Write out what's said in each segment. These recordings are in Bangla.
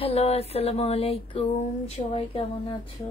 হ্যালো, আসসালামু আলাইকুম। সবাই কেমন আছো?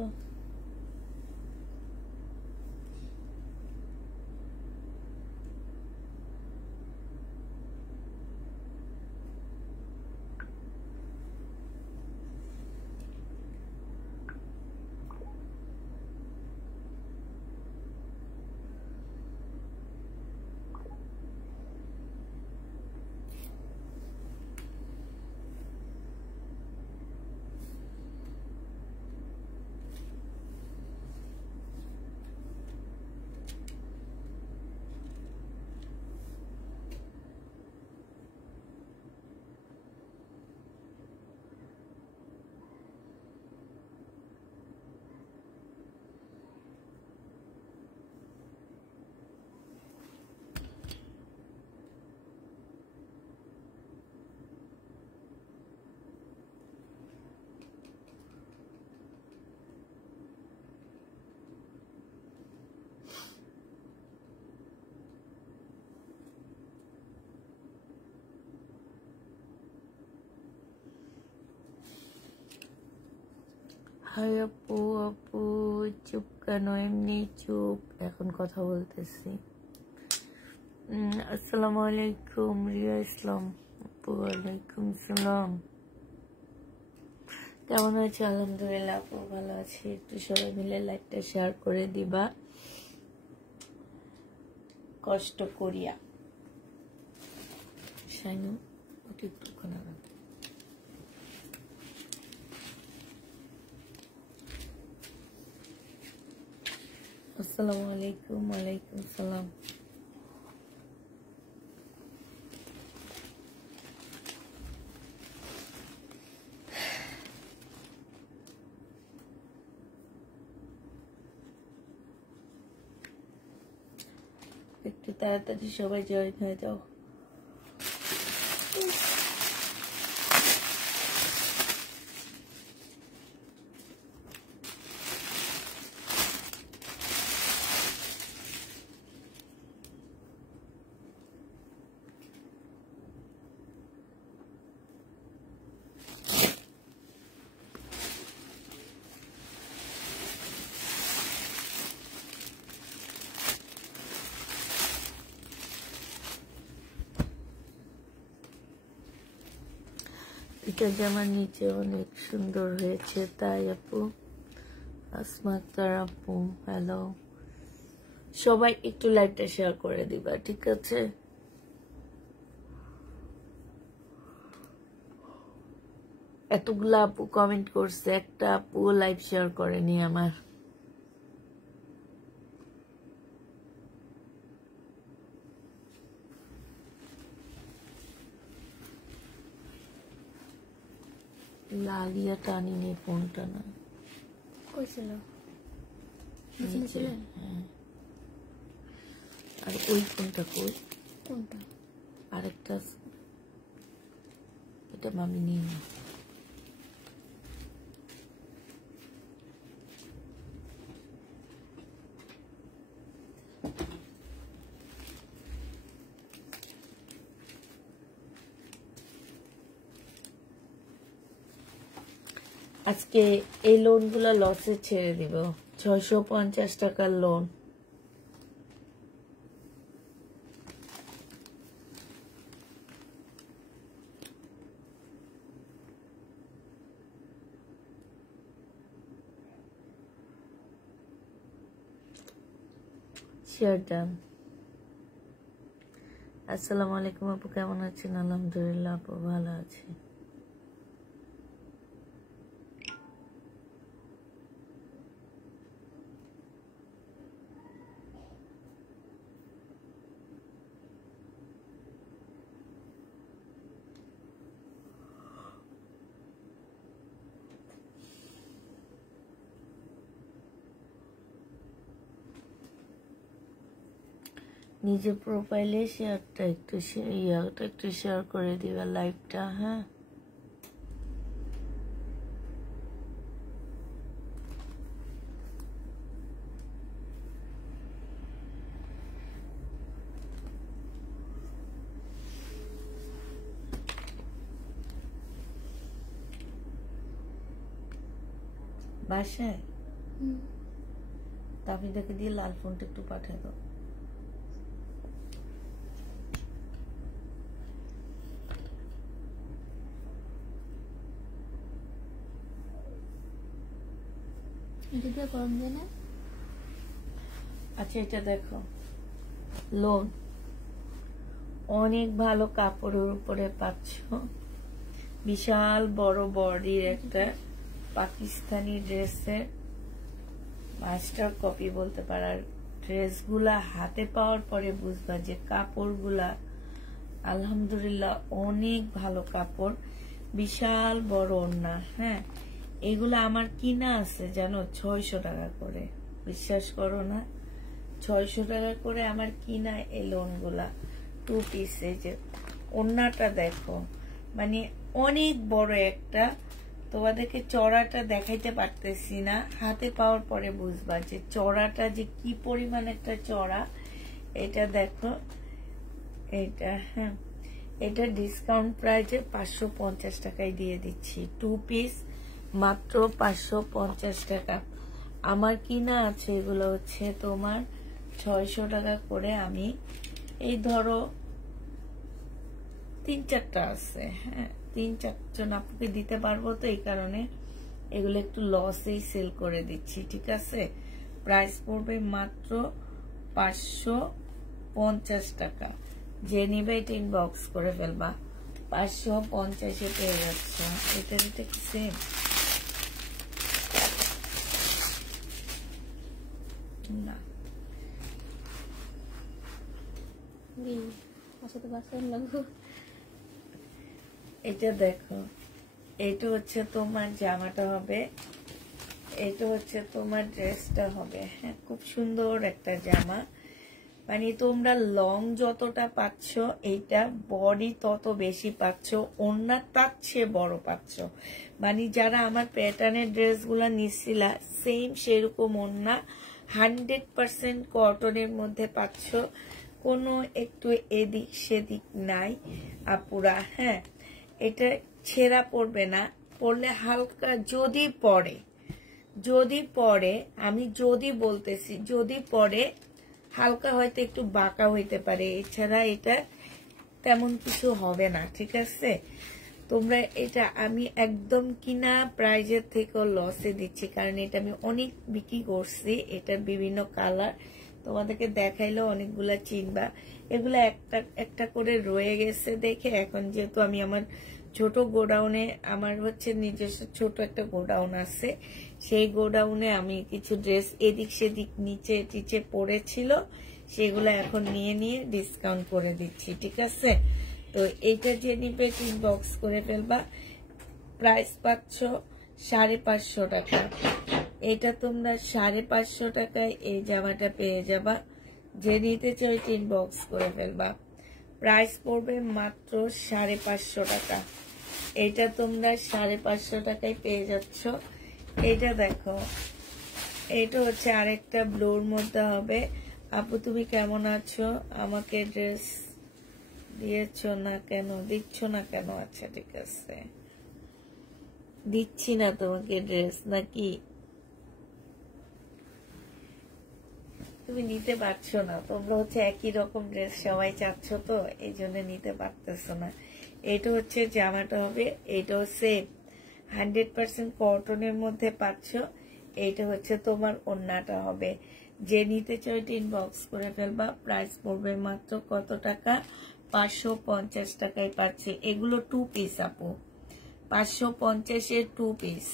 হাই আপু, আপু চুপ কেন? এমনি চুপ, এখন কথা বলতেছি। আসসালামু আলাইকুম রিয়া ইসলাম আপু। ওয়ালাইকুম সালাম। কেমন আছো? আলহামদুলিল্লাহ আপু, ভালো আছি। একটু সবাই মিলে লাইকটা শেয়ার করে দিবা, কষ্ট করিয়া। শাইনু ওটি একটু খানা। আসসালামু আলাইকুম। ওয়ালাইকুম সালাম। একটু তাড়াতাড়ি সবাই জয়েন হয়ে যাও। এটা জামার নিচে অনেক সুন্দর হয়েছে, তাই আপু। আসমা আক্তার আপু হ্যালো। সবাই একটু লাইভটা শেয়ার করে দিবা, ঠিক আছে? এতগুলা আপু কমেন্ট করছে, একটা আপু লাইভ শেয়ার করেনি আমার। লালিয়া টানিনি ফোনটা না কইছিল হ্যাঁ। আর ওই ফোনটা কই? কোনটা? আরেকটা আছে, এটা মামি নিয়ে নি। আজকে এই লোন গুলা লসে ছেড়ে দিব। 650 টাকার লোন। Share done. আসসালামু আলাইকুম আপু, কেমন আছেন? আলহামদুলিল্লাহ আপু, ভালো আছি। নিজের প্রোফাইলে শেয়ারটা একটু ইয়াটা একটু শেয়ার করে দিবা লাইভটা, হ্যাঁ? বাসায় তাফিদাকে দিয়ে লাল ফোনটা একটু পাঠিয়ে দাও। গরম দেয় না। আচ্ছা এটা দেখো, লোন অনেক ভালো কাপড়ের উপরে পাচ্ছ, বিশাল বড় বডির একটা পাকিস্তানি ড্রেসের মাস্টার কপি বলতে পারার। ড্রেসগুলা হাতে পাওয়ার পরে বুঝবা যে কাপড়গুলা আলহামদুলিল্লাহ অনেক ভালো কাপড়, বিশাল বড় ওড়না। হ্যাঁ, এগুলা আমার কিনা আছে জানো 600 টাকা করে, বিশ্বাস করো না, 600 টাকা করে আমার কিনা এই লোনগুলা 2 পিসে। যে ওড়নাটা দেখো, মানে অনেক বড় একটা, তোমাদেরকে চড়াটা দেখাইতে পারতেছি না, হাতে পাওয়ার পরে বুঝবা যে চড়াটা যে কি পরিমাণ একটা চড়া। এটা দেখো, এটা হ্যাঁ, এটা ডিসকাউন্ট প্রাইজে 550 টাকায় দিয়ে দিচ্ছি, 2 পিস মাত্র 550 টাকা। আমার কিনা আছে এগুলো হচ্ছে তোমার 600 টাকা করে। আমি এই ধরো 3-4টা আছে, হ্যাঁ 3-4 জন আপনাকে দিতে পারবো, তো এই কারণে এগুলো একটু লসেই সেল করে দিচ্ছি, ঠিক আছে। প্রাইস পড়বে মাত্র 550 টাকা। যে নিবে এটা ইনবক্স করে ফেলবা, 550-এ পেয়ে যাচ্ছে। এটা কি সেম? না, এটা দেখো, এটা হচ্ছে তোমার জামাটা হবে, এটা হচ্ছে তোমার ড্রেসটা হবে। হ্যাঁ, খুব সুন্দর একটা জামা, মানে তোমরা লং যতটা পাচ্ছ এইটা বডি তত বেশি পাচ্ছ, ওড়না তার চেয়ে বড় পাচ্ছ। মানে যারা আমার প্যাটার্নের ড্রেসগুলা নিচ্ছিলা সেম সেরকম ওড়না, 100% কটনের মধ্যে পাচ্ছ, কোনো একটু এদিক সেদিক নাই আপুরা। হ্যাঁ, এটা ছেঁড়া পড়বে না, পড়লে হালকা যদি পড়ে আমি যদি বলতেছি, যদি পড়ে হালকা হয়তো একটু বাঁকা হইতে পারে, এছাড়া এটা তেমন কিছু হবে না, ঠিক আছে। তোমরা এটা আমি একদম কিনা প্রাইজের থেকেও লসে দিচ্ছি, কারণ এটা আমি অনেক বিক্রি করছি। এটার বিভিন্ন কালার তোমাদেরকে দেখাইলেও অনেকগুলা চিনবা। এগুলা একটা একটা করে রয়ে গেছে দেখে, এখন যেহেতু আমি আমার ছোট গোডাউনে, আমার হচ্ছে নিজস্ব ছোট একটা গোডাউন আছে, সেই গোডাউনে আমি কিছু ড্রেস এদিক সেদিক নিচে টিচে পড়েছিল, সেগুলো এখন নিয়ে ডিসকাউন্ট করে দিচ্ছি, ঠিক আছে। তো এইটা যে নিবে ইনবক্স করে ফেলবা। প্রাইস পাচ্ছ 550 টাকা। এটা তোমরা 550 টাকায় এই জামাটা পেয়ে যাবা। যে নিতে চাও ইনবক্স করে ফেলবা। প্রাইস পড়বে মাত্র 550 টাকা। এটা তোমরা 550 টাকায় পেয়ে যাচ্ছ। এটা দেখো, এটা হচ্ছে আরেকটা ব্লুর মধ্যে হবে। আপু তুমি কেমন আছো? আমাকে ড্রেস দিয়েছ না কেন, দিচ্ছ না কেন? আচ্ছা ঠিক আছে, দিচ্ছি না তোমাকে ড্রেস, নাকি তুমি নিতে পারছো না? তোমরা হচ্ছে একই রকম ড্রেস সবাই চাচ্ছ, তো এই জন্য নিতে পারতেছো না। এটা হচ্ছে জামাটা হবে, এটাও সেম 100% কটনের মধ্যে পাচ্ছ। এইটা হচ্ছে তোমার ওড়নাটা হবে। যে নিতে চাও ইনবক্স করে ফেলবা। প্রাইস পড়বে মাত্র কত টাকা? 550 টাকায় পাচ্ছে। এগুলো 2 পিস আপু, 550-এর 2 পিস।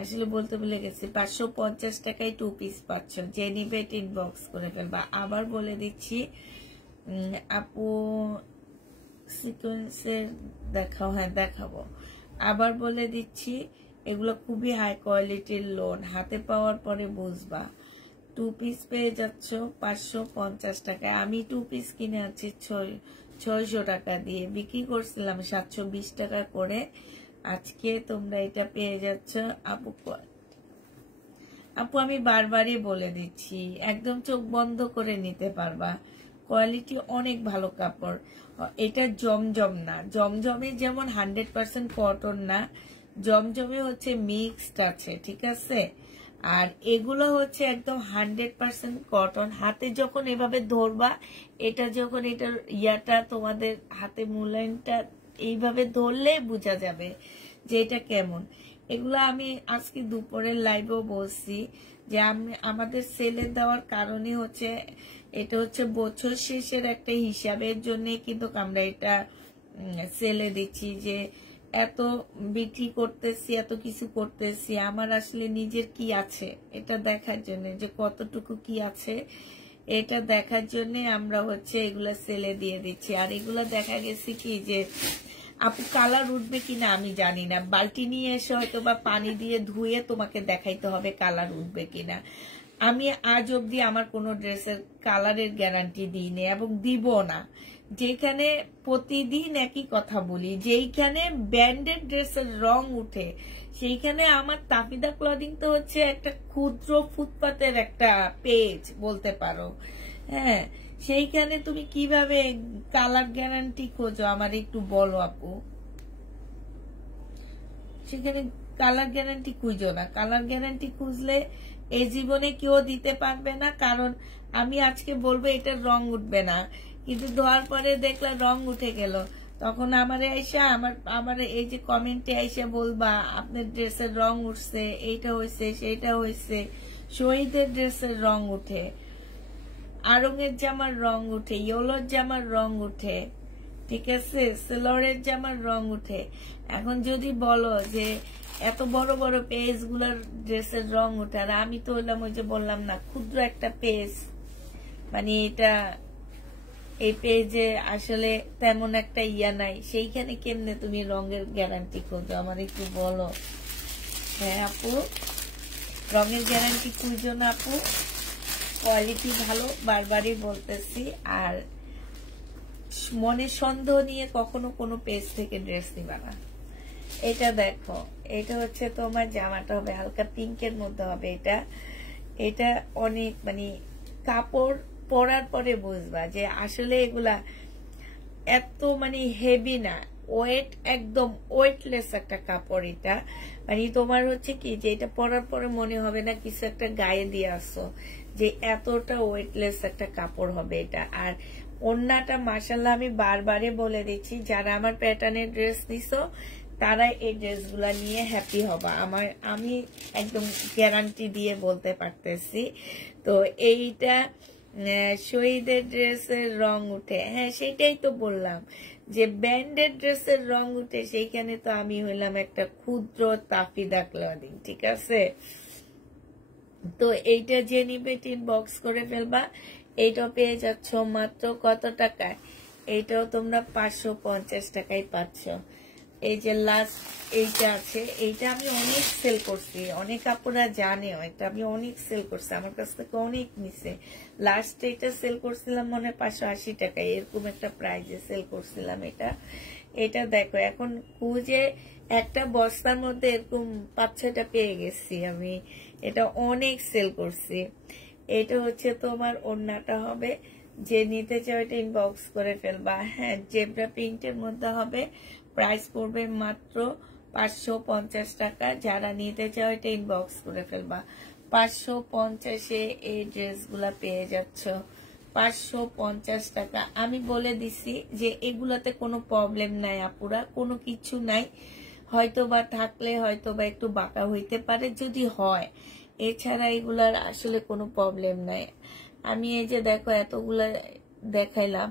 আসলে বলতে ভুলে গেছি, 550 টাকায় 2 পিস পাচ্ছ। যে নিবে ইনবক্স করে ফেলবা। আবার বলে দিচ্ছি আপু, সিকোয়েন্সের দেখাও? হ্যাঁ দেখাবো। আবার বলে দিচ্ছি, এগুলো খুবই হাই কোয়ালিটির লোন, হাতে পাওয়ার পরে বুঝবা। 2 পিস পেয়ে যাচ্ছ 550 টাকায়। আমি 2 পিস কিনে আছি 600 টাকা দিয়ে, বিক্রি করছিলাম 720 টাকা করে। আজকে তোমরা এটা পেয়ে যাচ্ছ আপু। আপু আমি বারবারই বলে দিচ্ছি, একদম চোখ বন্ধ করে নিতে পারবা। কোয়ালিটি অনেক ভালো কাপড়। এটা জমজম না, জমজমে যেমন 100% কটন না, জমজমে হচ্ছে মিক্সড আছে, ঠিক আছে। আর এগুলো হচ্ছে একদম 100% কটন। হাতে যখন এভাবে ধরবা, এটা যখন এটার ইয়াটা তোমাদের হাতে মূল্যায়নটা এইভাবে ধরলে বোঝা যাবে যে এটা কেমন। এগুলো আমি আজকে দুপুরের লাইভেও বলছি যে আমাদের সেলে দেওয়ার কারণে হচ্ছে এটা হচ্ছে বছর শেষের একটা হিসাবের জন্য কিন্তু আমরা এটা সেলে দিচ্ছি, যে এত বিক্রি করতেছি, এত কিছু করতেছি, আমার আসলে নিজের কি আছে এটা দেখার জন্য, যে কতটুকু কি আছে এটা দেখার জন্য আমরা হচ্ছে এগুলা সেলে দিয়ে দিচ্ছি। আর এগুলা দেখা গেছে কি যে আপু কালার উঠবে কিনা আমি জানি না, বালতি নিয়ে এসে হয়তো বা পানি দিয়ে ধুয়ে তোমাকে দেখাইতে হবে কালার উঠবে কিনা। আমি আজ অব্দি আমার কোনো ড্রেসের কালারের গ্যারান্টি দিইনি এবং দিব না। যেখানে প্রতিদিন একই কথা বলি, যেইখানে ব্র্যান্ডেড ড্রেসের রং উঠে সেইখানে আমার তাফিদা ক্লদিং তো হচ্ছে একটা ক্ষুদ্র ফুটপাতের একটা পেজ বলতে পারো। হ্যাঁ, সেইখানে তুমি কিভাবে কালার গ্যারান্টি খোঁজো আমার একটু বলো আপু। সেখানে কালার গ্যারান্টি খুঁজো না। কালার গ্যারান্টি খুঁজলে এই জীবনে কেউ দিতে পারবে না, কারণ আমি আজকে বলবো এটার রং উঠবে না, কিন্তু ধোয়ার পরে দেখলাম রং উঠে গেল, তখন আমারে আইসা আমার এই যে কমেন্টে আইসা বলবা আপনার ড্রেসের রং উঠছে, এইটা হয়েছে সেইটা হয়েছে। শহীদের ড্রেসের রং উঠে, আরঙের জামার রং উঠে, ইয়েলোর জামার রং উঠে, ঠিক আছে, সেলরের জামার রং উঠে। এখন যদি বলো যে এত বড় বড় পেজ গুলার ড্রেসের রং উঠে, আর আমি তো হইলাম ওই যে বললাম না ক্ষুদ্র একটা পেজ, মানে এটা এই পেজে আসলে তেমন একটা ইয়া নাই, সেইখানে কেমনে তুমি রঙের গ্যারান্টি খোঁজো আমার একটু বলো। হ্যাঁ আপু, রঙের গ্যারান্টি খুঁজো না আপু, কোয়ালিটি ভালো বারবারই বলতেছি। আর মনে সন্দেহ নিয়ে কখনো কোনো পেজ থেকে ড্রেস নিবা না। এটা দেখো, এটা হচ্ছে তোমার জামাটা হবে হালকা পিঙ্কের মধ্যে হবে। এটা অনেক মানে কাপড় পরার পরে বুঝবা যে আসলে এগুলা এত মানে হেভি না, ওয়েট একদম ওয়েটলেস একটা কাপড়। এটা মানে তোমার হচ্ছে কি যে এটা পরার পরে মনে হবে না কিছু একটা গায়ে দিয়ে আসো, যে এতটা ওয়েটলেস একটা কাপড় হবে এটা। আর ওন্নাটা মাশাআল্লাহ আমি বারবারে বলে দিচ্ছি, যারা আমার প্যাটার্নের ড্রেস নিছো তারা এই ড্রেসগুলা নিয়ে হ্যাপি হবা, আমি একদম গ্যারান্টি দিয়ে বলতে পারতেছি। তো এইটা শহীদের ড্রেসের রং উঠে, হ্যাঁ সেটাই তো বললাম যে ব্র্যান্ডেড ড্রেসের রং উঠে, সেইখানে তো আমি হইলাম একটা ক্ষুদ্র তাফিদা ক্লদিং, ঠিক আছে। তো এইটা যে নিবে বক্স করে ফেলবা। এইটাও পেয়ে যাচ্ছ মাত্র কত টাকায়, এইটাও তোমরা 550 টাকায় পাচ্ছ। এই যে লাস্ট এইটা আছে, এইটা আমি অনেক সেল করছি, অনেক আপুরা জানে এটা আমি অনেক সেল করছি, আমার কাছ থেকে অনেক নিছে। লাস্ট এটা সেল করছিলাম মনে 580 টাকায়, এরকম একটা প্রাইজে সেল করছিলাম। এটা দেখো এখন খুঁজে একটা বস্তার মধ্যে এরকম 5-6টা পেয়ে গেছি আমি, এটা অনেক সেল করছি। এটা হচ্ছে তোমার ওড়নাটা হবে, যে নিতে চাও এটা ইনবক্স করে ফেলবা। হ্যাঁ, জেব্রা প্রিন্টের মধ্যে হবে, প্রাইস পড়বে মাত্র 550 টাকা। যারা নিতে চাও এটা ইনবক্স করে ফেলবা। 550-এ এই ড্রেসগুলা পেয়ে যাচ্ছ 550 টাকা। আমি বলে দিছি যে এগুলাতে কোনো প্রবলেম নাই আপুরা, কোনো কিছু নাই, হয়তো বা থাকলে হয়তো বা একটু বাঁকা হইতে পারে যদি হয়, এছাড়া এগুলার আসলে কোনো প্রবলেম নাই। আমি এই যে দেখো এতগুলা দেখাইলাম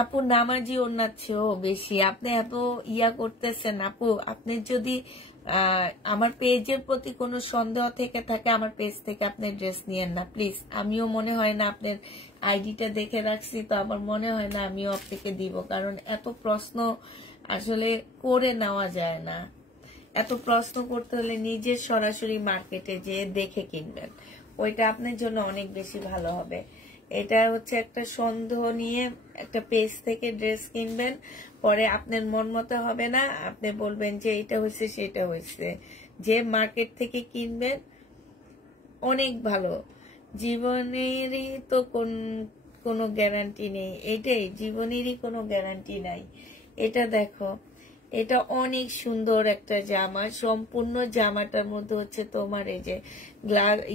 আপু, নামাজি ওনার চেয়েও বেশি আপনি এত ইয়া করতেছেন আপু। আপনি যদি আমার পেজের প্রতি কোনো সন্দেহ থেকে থাকে আমার পেজ থেকে আপনি ড্রেস নিয়েন না প্লিজ। আমিও মনে হয় না আপনার আইডিটা দেখে রাখছি, তো আমার মনে হয় না আমিও আপনাকে দিব, কারণ এত প্রশ্ন আসলে করে নেওয়া যায় না। এত প্রশ্ন করতে হলে নিজের সরাসরি মার্কেটে যেয়ে দেখে কিনবেন, ওইটা আপনার জন্য অনেক বেশি ভালো হবে। এটা হচ্ছে একটা সন্দেহ নিয়ে একটা পেজ থেকে ড্রেস কিনবেন, পরে আপনার মন মতো হবে না, আপনি বলবেন যে এটা হয়েছে সেটা হয়েছে। যে মার্কেট থেকে কিনবেন অনেক ভালো। জীবনেরই তো কোনো গ্যারান্টি নেই, এটাই জীবনেরই কোনো গ্যারান্টি নাই। এটা দেখো, এটা অনেক সুন্দর একটা জামা, সম্পূর্ণ জামাটার মধ্যে হচ্ছে তোমার এই যে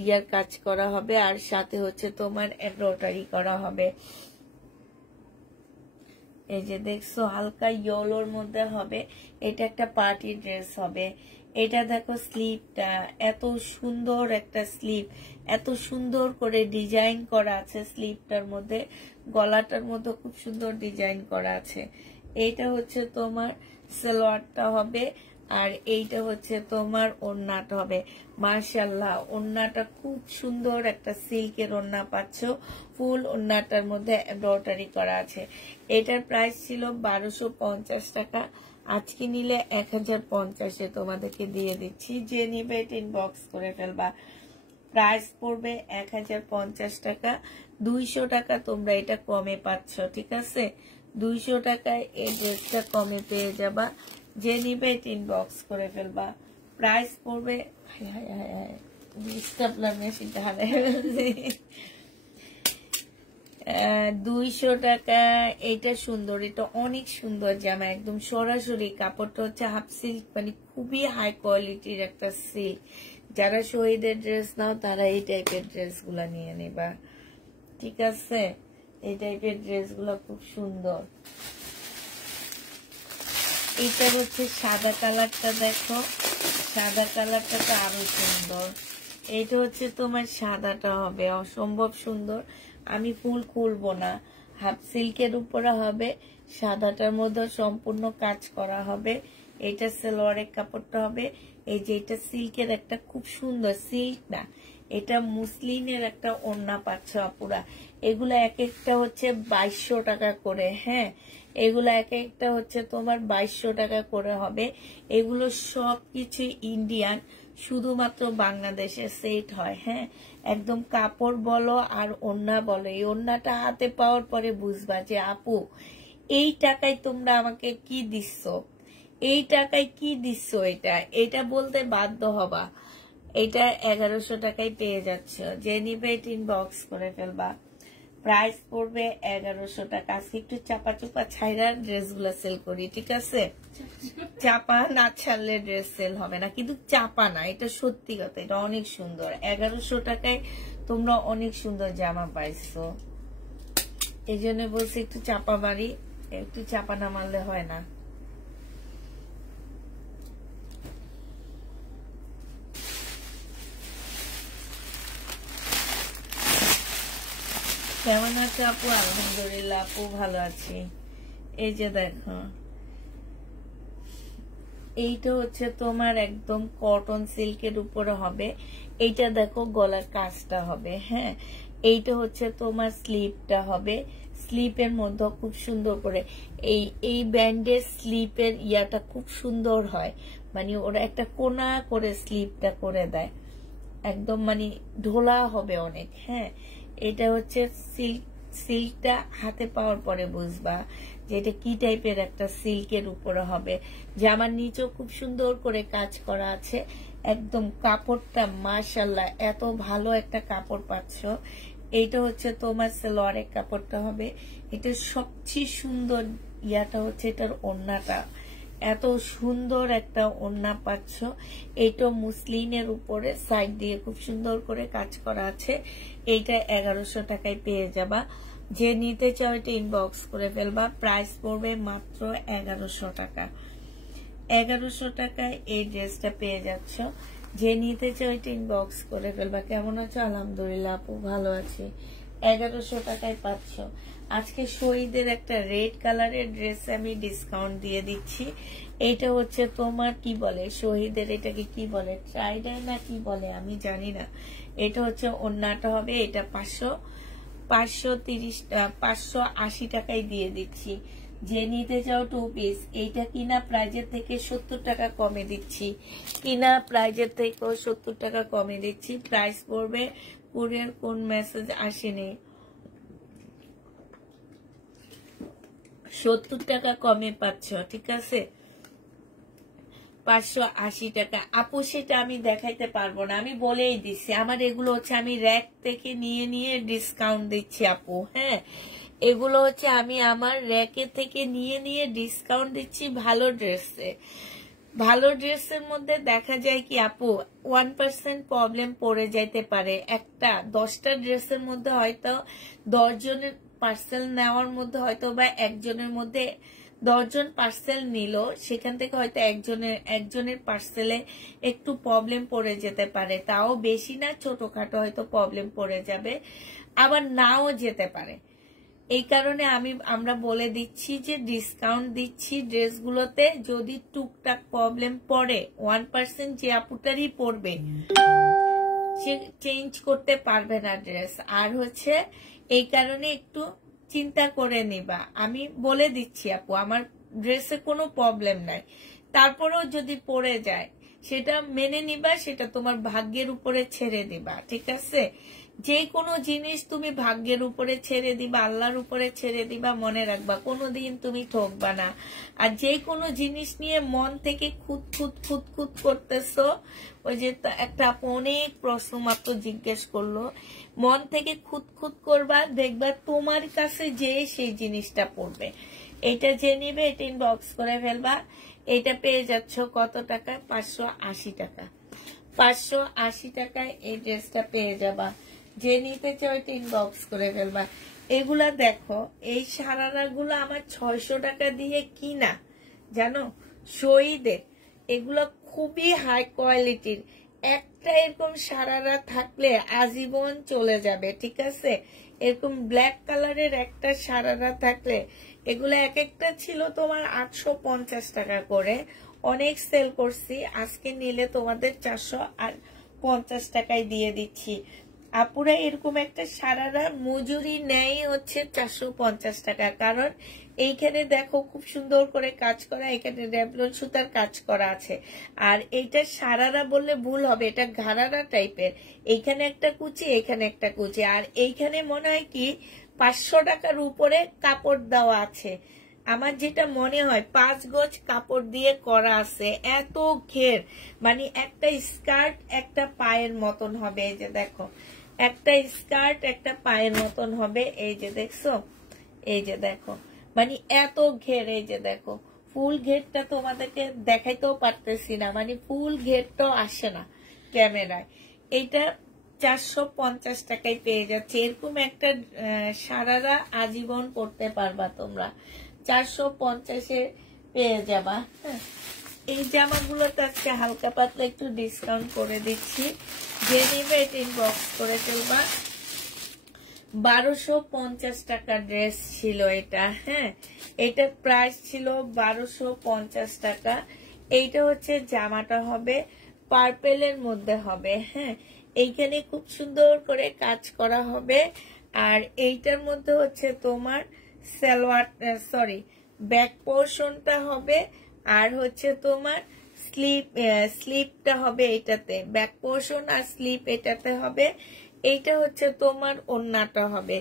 ইয়ার কাজ করা হবে, আর সাথে হচ্ছে তোমার এমব্রয়ডারি করা হবে। এই যে দেখছো হালকা ইয়েলোর মধ্যে হবে, এটা একটা পার্টি ড্রেস হবে। এটা দেখো স্লিভটা, এত সুন্দর একটা স্লিভ, এত সুন্দর করে ডিজাইন করা আছে স্লিভটার মধ্যে, গলাটার মধ্যে খুব সুন্দর ডিজাইন করা আছে। এইটা হচ্ছে তোমার সালোয়ারটা হবে, আর এইটা হচ্ছে তোমার ওড়নাটা হবে। মাশাআল্লাহ, ওড়নাটা খুব সুন্দর একটা সিল্কের ওড়না পাচ্ছ, ফুল ওড়নাটার মধ্যে এমব্রয়ডারি করা আছে। এটার প্রাইস ছিল 1250 টাকা, আজকে নিলে 1050-এ তোমাদেরকে দিয়ে দিচ্ছি। যে নিবে এটা ইনবক্স করে ফেলবা। প্রাইস পড়বে 1050 টাকা, 200 টাকা তোমরা এটা কমে পাচ্ছ, ঠিক আছে? 200 টাকায় এই ড্রেসটা কমে পেয়ে যাবা। যে নিবে এটা ইনবক্স করে ফেলবা। প্রাইস পড়বে 200 টাকা। এটা সুন্দর, এটা অনেক সুন্দর জামা, একদম সরাসরি কাপড়টা হচ্ছে হাফ সিল্ক, মানে খুবই হাই কোয়ালিটির একটা সিল্ক। যারা শহীদের ড্রেস নাও তারা এই টাইপের ড্রেস গুলা নিয়ে নেবা, ঠিক আছে? এই টাইপের ড্রেস গুলা খুব সুন্দর। এটা হচ্ছে সাদা কালারটা, দেখো সাদা কালারটা তো আরো সুন্দর। এইটা হচ্ছে তোমার সাদাটা হবে অসম্ভব সুন্দর। আমি ফুল খুলবো না, হাফ সিল্কের উপরে হবে, সাদাটার মধ্যে সম্পূর্ণ কাজ করা হবে। এটা সালোয়ারের কাপড়টা হবে। এই যে এটা সিল্কের একটা খুব সুন্দর, সিল্ক না এটা মুসলিনের একটা ওড়না পাচ্ছ আপুরা। এগুলা এক একটা হচ্ছে 2200 টাকা করে, হ্যাঁ এগুলা এক একটা হচ্ছে তোমার 2200 টাকা করে হবে। এগুলো সবকিছু ইন্ডিয়ান, শুধুমাত্র বাংলাদেশে সেট হয়, হ্যাঁ একদম কাপড় বলো আর ওড়না বলো, এই ওড়নাটা হাতে পাওয়ার পরে বুঝবা যে আপু এই টাকায় তোমরা আমাকে কি দিচ্ছ, এই টাকায় কি দিচ্ছ, এটা বলতে বাধ্য হবা। এটা 1100 টাকায় পেয়ে যাচ্ছ, যে নিবে এটা ইনবক্স করে ফেলবা। প্রাইস পড়বে 1100 টাকা। আজকে একটু চাপা চুপা ছাইরা ড্রেস গুলা সেল করি, ঠিক আছে? চাপা না ছাড়লে ড্রেস সেল হবে না, কিন্তু চাপা না, এটা সত্যি কথা, এটা অনেক সুন্দর। 1100 টাকায় তোমরা অনেক সুন্দর জামা পাইছো, এই জন্য বলছি একটু চাপা বাড়ি, একটু চাপা না মারলে হয় না। কেমন আছে আপু? আলহামদুলিল্লাহ আপু ভালো আছি। এই যে দেখো এইটা হচ্ছে তোমার একদম কটন সিল্কের উপরে হবে। এইটা দেখো গলার কাজটা হবে, হ্যাঁ এইটা হচ্ছে তোমার স্লিপটা হবে। স্লিপের মধ্যে খুব সুন্দর করে এই ব্যান্ডের স্লিপের ইয়াটা খুব সুন্দর হয়, মানে ওরা একটা কোনা করে স্লিপটা করে দেয়, একদম মানে ঢোলা হবে অনেক, হ্যাঁ এটা হচ্ছে সিল্কটা হাতে পাওয়ার পরে বুঝবা যে এটা কি টাইপের একটা সিল্কের উপরে হবে। জামার নিচেও খুব সুন্দর করে কাজ করা আছে, একদম কাপড়টা মাশাআল্লাহ এত ভালো একটা কাপড় পাচ্ছ। এইটা হচ্ছে তোমার সালোয়ারের কাপড়টা হবে। এটা সবচেয়ে সুন্দর ইয়াটা হচ্ছে এটার ওড়নাটা, এত সুন্দর একটা ওড়না পাচ্ছ। এইটা মুসলিনের উপরে সাইড দিয়ে খুব সুন্দর করে কাজ করা আছে। এইটা 1100 টাকায় পেয়ে যাবা। যে নিতে চাও এটা ইনবক্স করে ফেলবা। প্রাইস পড়বে মাত্র 1100 টাকা। 1100 টাকায় এই ড্রেসটা পেয়ে যাচ্ছ। যে নিতে চাও এটা ইনবক্স করে ফেলবা। কেমন আছো? আলহামদুলিল্লাহ আপু ভালো আছি। 1100 টাকায় পাচ্ছ। আজকে শহীদের একটা রেড কালারের ড্রেস আমি ডিসকাউন্ট দিয়ে দিচ্ছি। এটা হচ্ছে তোমার কি বলে শহীদের, এটাকে কি বলে ট্রাইডাই না কি বলে আমি জানি না। এটা হচ্ছে ওড়নাটা হবে, এটা 580 টাকায় দিয়ে দিচ্ছি। যে নিতে চাও 2 পিস, এইটা কিনা প্রাইজের থেকে 70 টাকা কমে দিচ্ছি, কিনা প্রাইজের থেকেও 70 টাকা কমে দিচ্ছি। প্রাইস পড়বে, কুরিয়ার কোন মেসেজ আসেনি, 70 টাকা কমে পাচ্ছ, ঠিক আছে? 580 টাকা। আপু সেটা আমি দেখাইতে পারবো না, আমি বলেই দিচ্ছি আমার এগুলো হচ্ছে আমি র্যাক থেকে নিয়ে নিয়ে ডিসকাউন্ট দিচ্ছি আপু, হ্যাঁ এগুলো হচ্ছে আমি আমার র্যাকে থেকে নিয়ে নিয়ে ডিসকাউন্ট দিচ্ছি ভালো ড্রেসে। ভালো ড্রেসের মধ্যে দেখা যায় কি আপু 1% প্রবলেম পড়ে যাইতে পারে। 10টা ড্রেসের মধ্যে হয়তো 10 জনের পার্সেল নেওয়ার মধ্যে হয়তো বা একজনের মধ্যে 10 জন পার্সেল নিল, সেখান থেকে হয়তো একজনের পার্সেলে একটু প্রবলেম পড়ে যেতে পারে, তাও বেশি না, ছোটখাটো হয়তো প্রবলেম পড়ে যাবে, আবার নাও যেতে পারে। এই কারণে আমরা বলে দিচ্ছি যে ডিসকাউন্ট দিচ্ছি ড্রেসগুলোতে। যদি টুকটাক প্রবলেম পড়ে 1% যে আপুটারই পড়বে, সে চেঞ্জ করতে পারবে না ড্রেস। আর হচ্ছে এই কারণে একটু চিন্তা করে নিবা। আমি বলে দিচ্ছি আপু আমার ড্রেসে কোনো প্রবলেম নাই, তারপরেও যদি পড়ে যায় সেটা মেনে নিবা, সেটা তোমার ভাগ্যের উপরে ছেড়ে দিবা, ঠিক আছে? যে কোনো জিনিস তুমি ভাগ্যের উপরে ছেড়ে দিবা, আল্লাহর উপরে ছেড়ে দিবা, মনে রাখবা কোনোদিন তুমি ঠকবা না। আর যে কোনো জিনিস নিয়ে মন থেকে খুঁত করতেছো, ওই যে একটা অনেক প্রশ্ন মাত্র জিজ্ঞেস করলো, মন থেকে খুঁত করবা, দেখবা তোমার কাছে যে সেই জিনিসটা পড়বে। এটা যে নিবে এটা ইনবক্স করে ফেলবা। এটা পেয়ে যাচ্ছ কত টাকা? 580 টাকা। 580 টাকায় এই ড্রেসটা পেয়ে যাবা। যে নিতে চাও এটা ইনবক্স করে ফেলবা। এগুলা দেখো, এই সারারাগুলো আমার 600 টাকা দিয়ে কিনা, জানো, শহীদের। এগুলো খুবই হাই কোয়ালিটির। একটা এরকম সারারা থাকলে আজীবন চলে যাবে, ঠিক আছে? এরকম ব্ল্যাক কালারের একটা সারারা থাকলে, এগুলো এক একটা ছিল তোমার 850 টাকা করে, অনেক সেল করছি। আজকে নিলে তোমাদের 450 টাকায় দিয়ে দিচ্ছি। আপুরা এরকম একটা সারারা মজুরি নেয় হচ্ছে 450 টাকা। কারণ এইখানে দেখো খুব সুন্দর করে কাজ করা, এখানে রেবলন সুতার কাজ করা আছে। আর এইটা সারারা বললে ভুল হবে, এটা ঘাড়ারা টাইপের। এইখানে একটা কুচি, এখানে একটা কুচি, আর এইখানে মনে হয় কি 500 টাকার উপরে কাপড় দেওয়া আছে। আমার যেটা মনে হয় 5 গজ কাপড় দিয়ে করা আছে। এত ঘের, মানে একটা স্কার্ট একটা পায়ের মতন হবে। এই যে দেখো, একটা স্কার্ট একটা পায়ের মতন হবে। এই যে দেখছো, এই যে দেখো, মানে এত ঘের। এই যে দেখো, ফুল ঘেরটা তোমাদেরকে দেখাইতেও পারতেছি না, মানে ফুল ঘেরটাও আসে না ক্যামেরায়। এইটা 450 টাকায় পেয়ে যাচ্ছে। এরকম একটা সারারা আজীবন পড়তে পারবা তোমরা, 450-এ পেয়ে যাবা। হ্যাঁ, এই জামাগুলোতে আজকে হালকা পাতলা একটু ডিসকাউন্ট করে দিচ্ছি। যে নিবে এটা ইনবক্স করে ফেলবা। 1250 টাকা ড্রেস ছিল এটা। হ্যাঁ, এটার প্রাইস ছিল 1250 টাকা। এইটা হচ্ছে জামাটা হবে পার্পেলের মধ্যে হবে। হ্যাঁ, এইখানে খুব সুন্দর করে কাজ করা হবে। আর এইটার মধ্যে হচ্ছে তোমার সালোয়ার, ব্যাক পোর্শনটা হবে, আর হচ্ছে তোমার স্লিপটা হবে এইটাতে, ব্যাক পোর্শন আর স্লিপ এটাতে হবে। এইটা হচ্ছে তোমার ওড়নাটা হবে।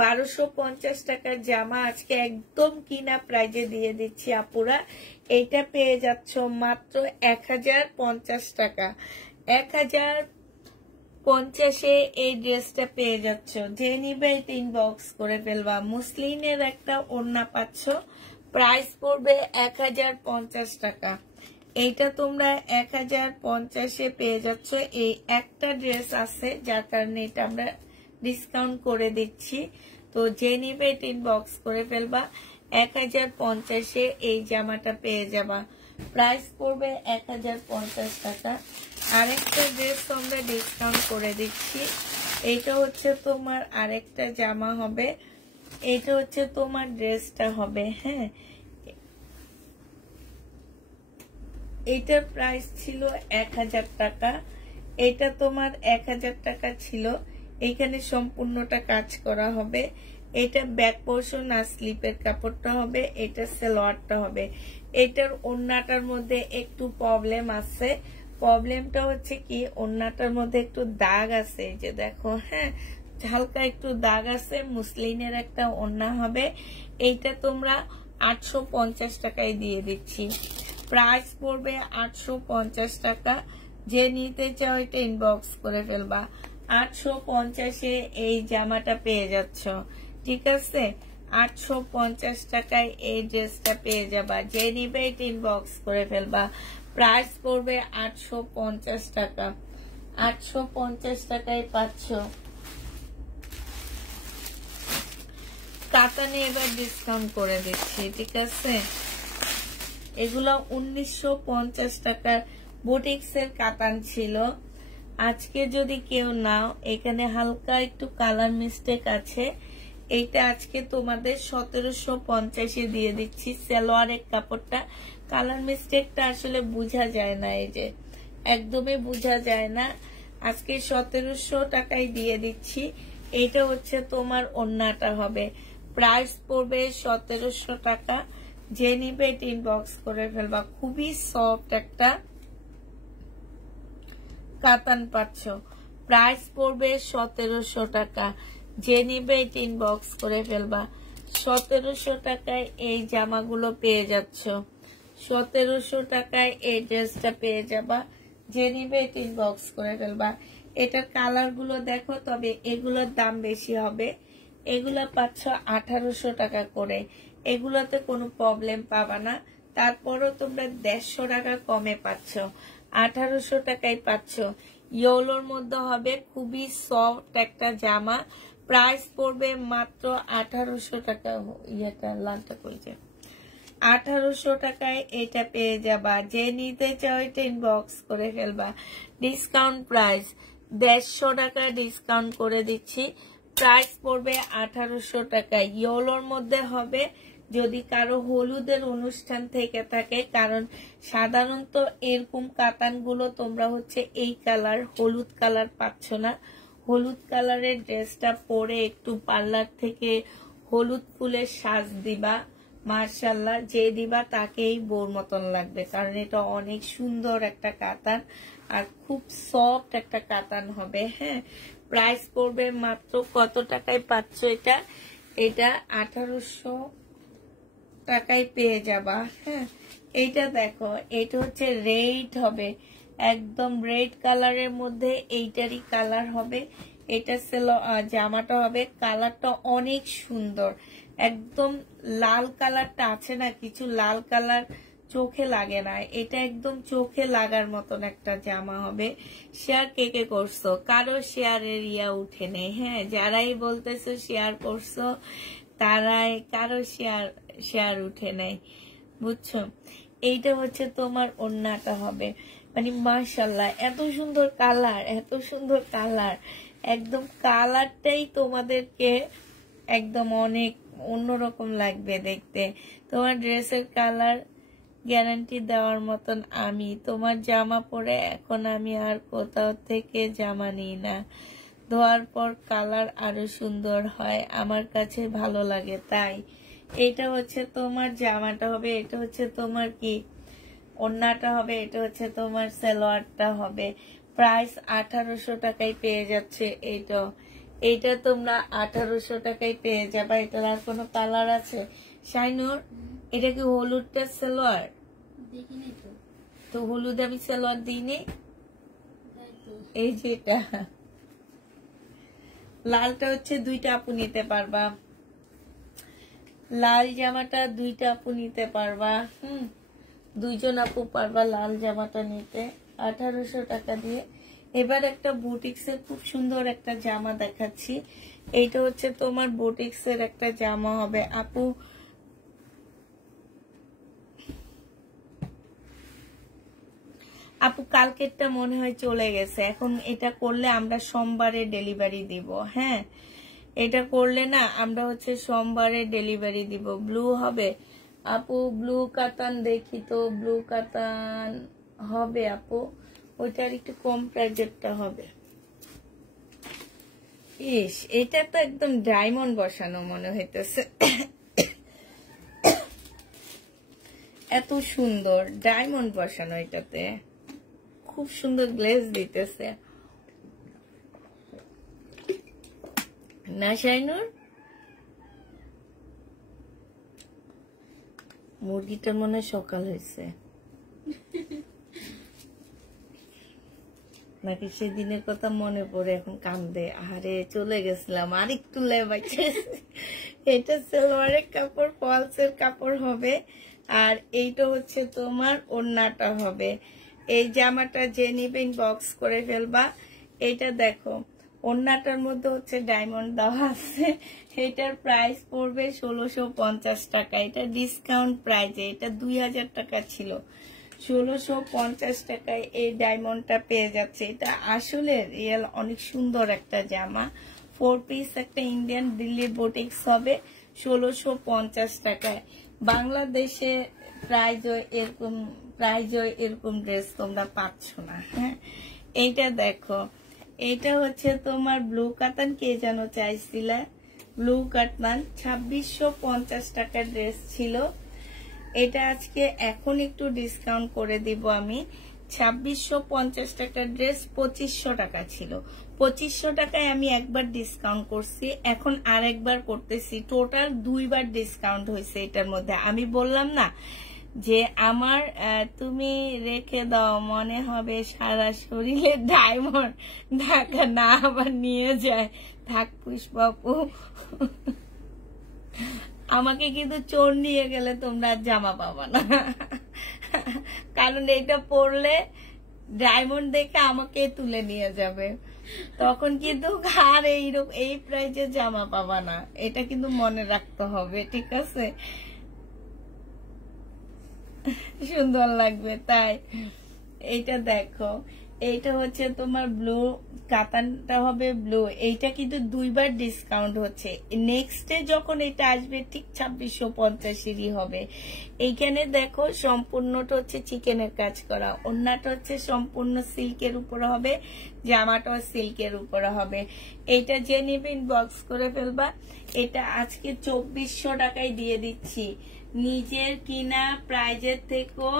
1250 টাকার জামা আজকে একদম কিনা প্রাইজে দিয়ে দিচ্ছি আপুরা। এইটা পেয়ে যাচ্ছ মাত্র 1050 টাকা। 1050-এ এই ড্রেসটা পেয়ে যাচ্ছ। যে নিবে এটা ইনবক্স করে ফেলবা। মুসলিনের একটা ওড়না পাচ্ছ, প্রাইস পড়বে 1050 টাকা। এইটা তোমরা 1050-এ পেয়ে যাচ্ছ। এই একটা ড্রেস আছে, যার কারণে এটা আমরা ডিসকাউন্ট করে দিচ্ছি। তো যে নিবে এটা ইনবক্স করে ফেলবা। 1050-এ এই জামাটা পেয়ে যাবা, প্রাইস পড়বে 1050 টাকা। আরেকটা ড্রেস আমরা ডিসকাউন্ট করে দিচ্ছি। এইটা হচ্ছে তোমার আরেকটা জামা হবে, এইটা হচ্ছে তোমার ড্রেসটা হবে। হ্যাঁ, এইটার প্রাইস ছিল 1000 টাকা। এটা তোমার 1000 টাকা ছিল। এইখানে সম্পূর্ণটা কাজ করা হবে। এটা ব্যাক পোর্শন আর স্লিপের কাপড়টা হবে, এটা সালোয়ারটা হবে। এটার ওড়নাটার মধ্যে একটু প্রবলেম আছে। প্রবলেমটা হচ্ছে কি, ওড়নাটার মধ্যে একটু দাগ আছে, এই যে দেখো। হ্যাঁ, হালকা একটু দাগ আছে। মুসলিনের একটা ওড়না হবে। এইটা তোমরা 850 টাকায় দিয়ে দিচ্ছি, প্রাইস পড়বে 850 টাকা। যে নিতে চাও এটা ইনবক্স করে ফেলবা। 850-এ এই জামাটা পেয়ে যাচ্ছ, ঠিক আছে? 850 টাকায় এই ড্রেসটা পেয়ে যাবা। যে নিবে ইনবক্স করে ফেলবা। প্রাইস পড়বে 850 টাকা। 850 টাকায় পাচ্ছ। কাতানে এবার ডিসকাউন্ট করে দিচ্ছি, ঠিক আছে? এগুলো 1950 টাকার বুটিক্সের কাতান ছিল। আজকে যদি কেউ নাও, এখানে হালকা একটু কালার মিস্টেক আছে। এইটা আজকে তোমাদের 1750 দিয়ে দিচ্ছি। সালোয়ারের কাপড়টা কালার মিস্টেকটা আসলে বোঝা যায় না, এই যে একদমই বোঝা যায় না। আজকে 1700 টাকায় দিয়ে দিচ্ছি। এইটা হচ্ছে তোমার ওড়নাটা হবে। প্রাইস পড়বে 1700 টাকা। যে নিবে ইনবক্স করে ফেলবা। খুবই সফট একটা কাতান পাচ্ছ। প্রাইস পড়বে 1700 টাকা। যে নিবে ইনবক্স করে ফেলবা। 1700 টাকায় এই জামাগুলো পেয়ে যাচ্ছ। 1700 টাকায় এই ড্রেসটা পেয়ে যাবা। যে নিবে ইনবক্স করে ফেলবা। এটার কালার গুলো দেখো, তবে এগুলোর দাম বেশি হবে। এগুলো পাচ্ছ 1800 টাকা করে। এগুলোতে কোনো প্রবলেম পাবা না। তারপরও তোমরা 150 টাকা কমে পাচ্ছ। 1800 টাকায় পাচ্ছ। ইয়েলোর মধ্যে হবে, খুবই সফট একটা জামা। প্রাইস পড়বে মাত্র 1800 টাকা। ইয়েটা লালটা কই যায়? 1800 টাকায় এটা পেয়ে যাবা। যে নিতে চাও এটা ইনবক্স করে ফেলবা। ডিসকাউন্ট প্রাইস 150 টাকা ডিসকাউন্ট করে দিচ্ছি। প্রাইস পড়বে 1800 টাকা। ইয়েলোর মধ্যে হবে। যদি কারো হলুদের অনুষ্ঠান থেকে থাকে, কারণ সাধারণত এরকম কাতানগুলো তোমরা হচ্ছে এই কালার, হলুদ কালার পাচ্ছ না। হলুদ কালারের ড্রেসটা পরে একটু পার্লার থেকে হলুদ ফুলের সাজ দিবা, মার্শাল্লাহ, যে দিবা তাকেই বোর মতন লাগবে। কারণ এটা অনেক সুন্দর একটা কাতান আর খুব সফট একটা কাতান হবে। হ্যাঁ, প্রাইস পড়বে মাত্র কত টাকায় পাচ্ছ এটা? এটা 1800 টাকায় পেয়ে যাবা। হ্যাঁ, এইটা দেখো, এটা হচ্ছে রেড হবে, একদম রেড কালারের মধ্যে এইটারই কালার হবে। এটা জামাটা হবে, কালারটা অনেক সুন্দর। একদম লাল কালারটা আছে না, কিছু লাল কালার চোখে লাগে না, এটা একদম চোখে লাগার মতন একটা জামা হবে। শেয়ার কে কে করছো? কারো শেয়ারের ইয়া উঠে নেই। হ্যাঁ, যারাই বলতেছো শেয়ার করছো, তারাই, কারো শেয়ার উঠে নেই, বুঝছো? এইটা হচ্ছে তোমার ওড়নাটা হবে। মানে মাশাআল্লাহ, এত সুন্দর কালার, এত সুন্দর কালার। একদম কালারটাই তোমাদেরকে একদম অনেক অন্যরকম লাগবে দেখতে। তোমার ড্রেসের কালার গ্যারান্টি দেওয়ার মতন আমি। তোমার জামা পরে এখন আমি আর কোথাও থেকে জামা নিই না। ধোয়ার পর কালার আরো সুন্দর হয়, আমার কাছে ভালো লাগে তাই। এটা হচ্ছে তোমার জামাটা হবে, এটা হচ্ছে তোমার কি ওড়নাটা হবে, এটা হচ্ছে তোমার সালোয়ারটা হবে। প্রাইস 1800 টাকায় পেয়ে যাচ্ছে। এইটা তোমরা 1800 টাকায় পেয়ে যাবা। এটার আর কোনো কালার আছে? শাইনুর, এটা কি হলুদটা সালোয়ার? দেখিনি তো। তো হলুদ আমি সালোয়ার দিইনি। এই যে এটা লালটা হচ্ছে দুইটা আপু নিতে পারবা। লাল জামাটা দুইটা আপু নিতে পারবা। দুইজন আপু পারবা লাল জামাটা নিতে 1800 টাকা দিয়ে। এবার একটা বুটিক্সের খুব সুন্দর একটা জামা দেখাচ্ছি। এইটা হচ্ছে তোমার বুটিক্সের একটা জামা হবে। আপু কালকেরটা মনে হয় চলে গেছে। এখন এটা করলে আমরা সোমবারে ডেলিভারি দিব। হ্যাঁ, এটা করলে না আমরা হচ্ছে সোমবারে ডেলিভারি দিব। ব্লু হবে আপু, ব্লু কাতান দেখি তো। ব্লু কাতান হবে আপু, ওইটার একটু কম প্রাইজেরটা হবে। ইস, এটা তো একদম ডায়মন্ড বসানো মনে হইতেছে। এত সুন্দর ডায়মন্ড বসানো, এটাতে খুব সুন্দর গ্লেজ দিতেছে না শাইনুর? মুরগিটার মনে সকাল হয়েছে। নাকি সেদিনের কথা মনে পড়ে এখন কান্দে? আরে চলে গেছিলাম, আর একটু লেবাইছে। এটা সালোয়ারের কাপড়, ফলসের কাপড় হবে, আর এইটা হচ্ছে তোমার ওড়নাটা হবে। এই জামাটা যে নিবে বক্স করে ফেলবা। এইটা দেখো, ওড়নাটার মধ্যে হচ্ছে ডায়মন্ড দেওয়া আছে। এটার প্রাইস পড়বে 1650 টাকা। এটা ডিসকাউন্ট প্রাইজে, এটা 2000 টাকা ছিল, 1650 টাকায় এই ডায়মন্ডটা পেয়ে যাচ্ছে। এটা আসলে রিয়েল অনেক সুন্দর একটা জামা, 4 পিস একটা ইন্ডিয়ান দিল্লি বুটিক্স হবে 1650 টাকায়। বাংলাদেশে প্রাইজও এরকম ড্রেস তোমরা পাচ্ছ না। হ্যাঁ, এইটা দেখো, এইটা হচ্ছে তোমার ব্লু কাতান, কে যেন চাইছিলে, ব্লু কাতান 2650 টাকার ড্রেস ছিল। এটা আজকে এখন একটু ডিসকাউন্ট করে দিব আমি। 2650 টাকার ড্রেস 2500 টাকা ছিল, 2500 টাকায় আমি একবার ডিসকাউন্ট করছি, এখন আরেকবার করতেছি। টোটাল 2 বার ডিসকাউন্ট হয়েছে এটার মধ্যে। আমি বললাম না যে আমার তুমি রেখে দাও, মনে হবে সারা শরীরে ডায়মন্ড ঢাকা, না আবার নিয়ে যায়। থাক পুষ্পাপু, আমাকে কিন্তু চোর নিয়ে গেলে তোমরা জামা পাবা না, কারণ এটা পরলে ডায়মন্ড দেখে আমাকে তুলে নিয়ে যাবে, তখন কিন্তু আর এই প্রাইজে জামা পাবা না। এটা কিন্তু মনে রাখতে হবে, ঠিক আছে? সুন্দর লাগবে তাই। এইটা দেখো, এইটা হচ্ছে তোমার ব্লু, কাতানটা হবে ব্লু। এইটা কিন্তু 2 বার ডিসকাউন্ট হচ্ছে। নেক্সটে যখন এটা আসবে ঠিক 2650 হবে। এইখানে দেখো সম্পূর্ণটা হচ্ছে চিকেনের কাজ করা, ওড়নাটা হচ্ছে সম্পূর্ণ সিল্কের উপরে হবে, জামাটাও সিল্কের উপরে হবে। এইটা যে নিবে ইনবক্স করে ফেলবা। এটা আজকে 2400 টাকায় দিয়ে দিচ্ছি, নিজের কিনা প্রাইজের থেকেও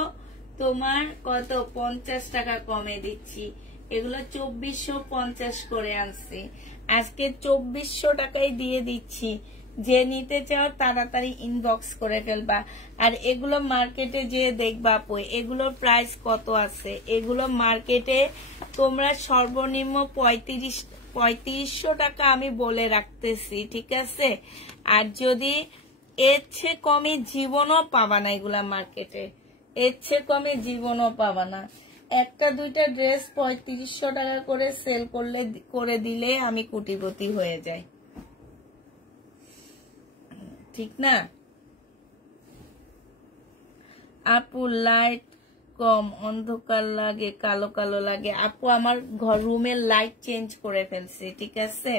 তোমার কত 50 টাকা কমে দিচ্ছি। এগুলো 2450 করে আনছি, আজকে 2400 টাকায় দিয়ে দিচ্ছি। যে নিতে চাও তাড়াতাড়ি ইনবক্স করে ফেলবা। আর এগুলো মার্কেটে যে দেখবা আপু, এগুলোর প্রাইস কত আছে। এগুলো মার্কেটে তোমরা সর্বনিম্ন 3500 টাকা আমি বলে রাখতেছি, ঠিক আছে? আর যদি এর চেয়ে কমে জীবনও পাবা না, এগুলা মার্কেটে এর চেয়ে কমে জীবনও পাবা না। একটা দুইটা ড্রেস 3500 টাকা করে সেল করে দিলে আমি কোটিপতি হয়ে যাই, ঠিক না আপু? লাইট কম, অন্ধকার লাগে, কালো কালো লাগে। আপু আমার রুমের লাইট চেঞ্জ করে ফেলছি, ঠিক আছে?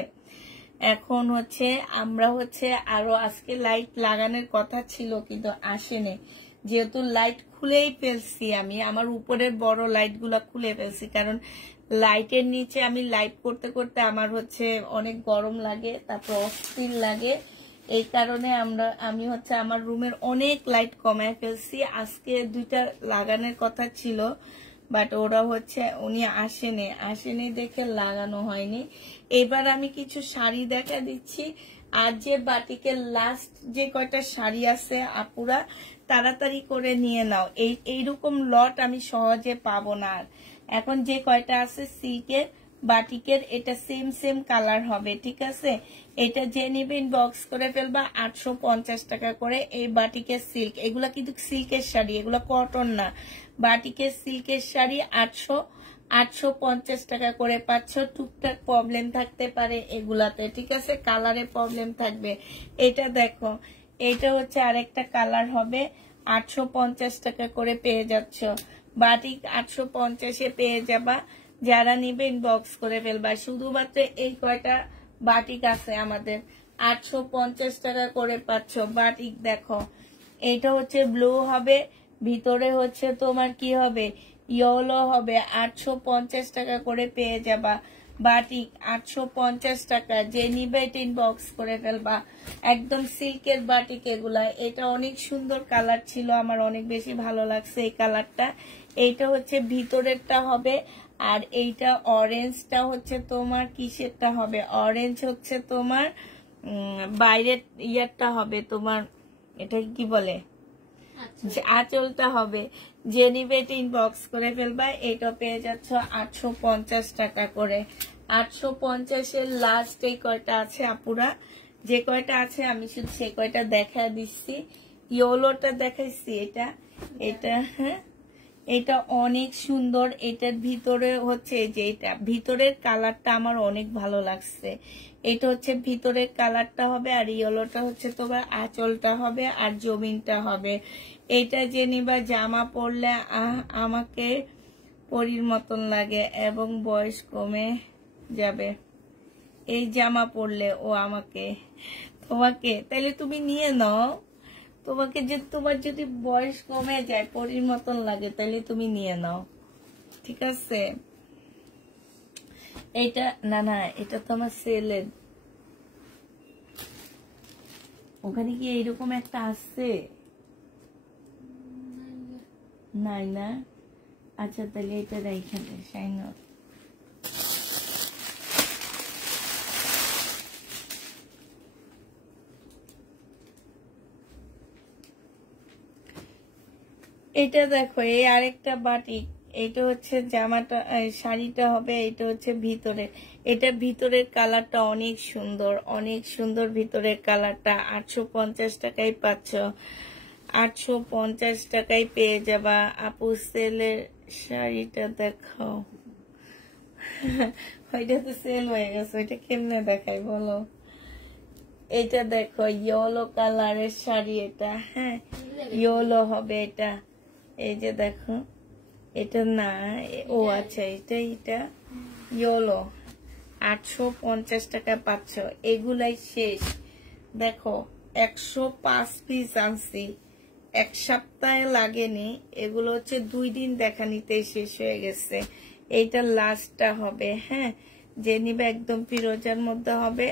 এখন হচ্ছে আমরা হচ্ছে আরো আজকে লাইট লাগানোর কথা ছিল কিন্তু আসেনি, যেহেতু লাইট খুলেই ফেলছি আমি। আমার উপরের বড় লাইট গুলা খুলে ফেলছি, কারণ লাইটের নিচে আমি লাইভ করতে করতে আমার হচ্ছে অনেক গরম লাগে, তারপর অস্থির লাগে। এই কারণে আমি হচ্ছে আমার রুমের অনেক লাইট কমায় ফেলছি। আজকে 2টা লাগানোর কথা ছিল, বাট ওরা হচ্ছে উনি আসেনি দেখে লাগানো হয়নি। এবার আমি কিছু শাড়ি দেখা দিচ্ছি। আর যে বাটিকের লাস্ট যে কয়টা শাড়ি আছে আপুরা তাড়াতাড়ি করে নিয়ে নাও, এইরকম লট আমি সহজে পাবো না। আর এখন যে কয়টা আছে সিল্কের বাটিকের, এটা সেম কালার হবে, ঠিক আছে? এটা যে নিবে ইনবক্স করে ফেলবা। 850 টাকা করে এই বাটিকের সিল্ক। এগুলা কিন্তু সিল্কের শাড়ি, এগুলা কটন না। বাটিকের সিল্কের শাড়ি 850 টাকা করে পাচ্ছ। টুকটাক প্রবলেম থাকতে পারে এগুলাতে, ঠিক আছে? কালারে প্রবলেম থাকবে। এটা দেখো, এটা হচ্ছে আরেকটা কালার হবে, 850 টাকা করে পেয়ে যাচ্ছ। বাটিক 850-এ পেয়ে যাবা। যারা নিবে ইনবক্স করে ফেলবা। শুধুমাত্র এই কয়টা বাটিক আছে আমাদের, 850 টাকা করে পাচ্ছ। বাটিক দেখো, এইটা হচ্ছে ব্লু হবে, ভিতরে হচ্ছে তোমার কি হবে, ইয়েলো হবে। 850 টাকা করে পেয়ে যাবা। বাটিক 850 টাকা। যে নিবে ইনবক্স করে ফেলবা। একদম সিল্কের বাটিক এগুলা। এটা অনেক সুন্দর কালার ছিল, আমার অনেক বেশি ভালো লাগছে এই কালারটা। এইটা হচ্ছে ভিতরেরটা হবে, আর এইটা অরেঞ্জটা হচ্ছে তোমার কিসেরটা হবে, অরেঞ্জ হচ্ছে তোমার বাইরের ইয়ারটা হবে তোমার, এটা কি বলে আঁচলটা হবে। যে নিবে এটা ইনবক্স করে ফেলবা। এটা পেয়ে যাচ্ছ 850 টাকা করে। 850-এর লাস্ট এই কয়টা আছে আপুরা, যে কয়টা আছে আমি শুধু সে কয়টা দেখা দিচ্ছি। ইয়েলোটা দেখাইছি, এটা হ্যাঁ এটা অনেক সুন্দর। এটার ভিতরে হচ্ছে যে এটা ভিতরের কালারটা আমার অনেক ভালো লাগছে। এটা হচ্ছে ভিতরের কালারটা হবে, আর ইয়েলোটা হচ্ছে তোমার আঁচলটা হবে, আর জমিনটা হবে। এটা যে নিবা জামা পরলে আমাকে পরীর মতন লাগে এবং বয়স কমে যাবে। এই জামা পরলে ও তোমাকে তাইলে তুমি নিয়ে নাও। তোমাকে যে তোমার যদি বয়স কমে যায় পরীর মতন লাগে তাহলে তুমি নিয়ে নাও, ঠিক আছে? এটা না এটা তো আমার সেলের। ওখানে কি এইরকম একটা আসছে? নাই না? আচ্ছা তাহলে এটা এইখানে শাইন। এটা দেখো, এই আরেকটা বাটিক। এটা হচ্ছে জামাটা, শাড়িটা হবে। এটা হচ্ছে ভিতরে, এটা ভিতরের কালারটা অনেক সুন্দর, অনেক সুন্দর ভিতরের কালারটা। 850 টাকায় পাচ্ছ, 850 টাকায় পেয়ে যাবা। আপু সেলের শাড়িটা দেখো। ওইটা তো সেল হয়ে গেছে, ওইটা কেমনে দেখাই বলো? এটা দেখো ইয়েলো কালারের শাড়ি, এটা হ্যাঁ ইয়েলো হবে এটা। এই যে দেখো, এটা না, ও আচ্ছা এটা ইয়েলো। 850 টাকা পাচ্ছ। এগুলাই শেষ। দেখো 105 পিস আনছি, এক সপ্তাহে লাগেনি। এগুলো হচ্ছে 2 দিন দেখা নিতে শেষ হয়ে গেছে। এইটা লাস্টটা হবে হ্যাঁ। যে নিবে একদম ফিরোজার মধ্যে হবে।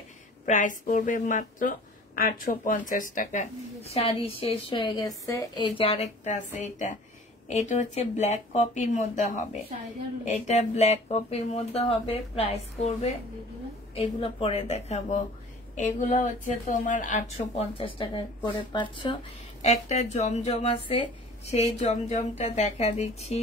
প্রাইস পড়বে মাত্র 850 টাকা। শাড়ি শেষ হয়ে গেছে। এই যে আরেকটা আছে, এটা হচ্ছে ব্ল্যাক কপির মধ্যে হবে। এটা ব্ল্যাক কপির মধ্যে হবে। প্রাইস পড়বে, এগুলো পরে দেখাবো। এগুলো হচ্ছে তোমার 850 টাকা করে পাচ্ছ। একটা জমজম আছে, সেই জমজমটা দেখা দিচ্ছি।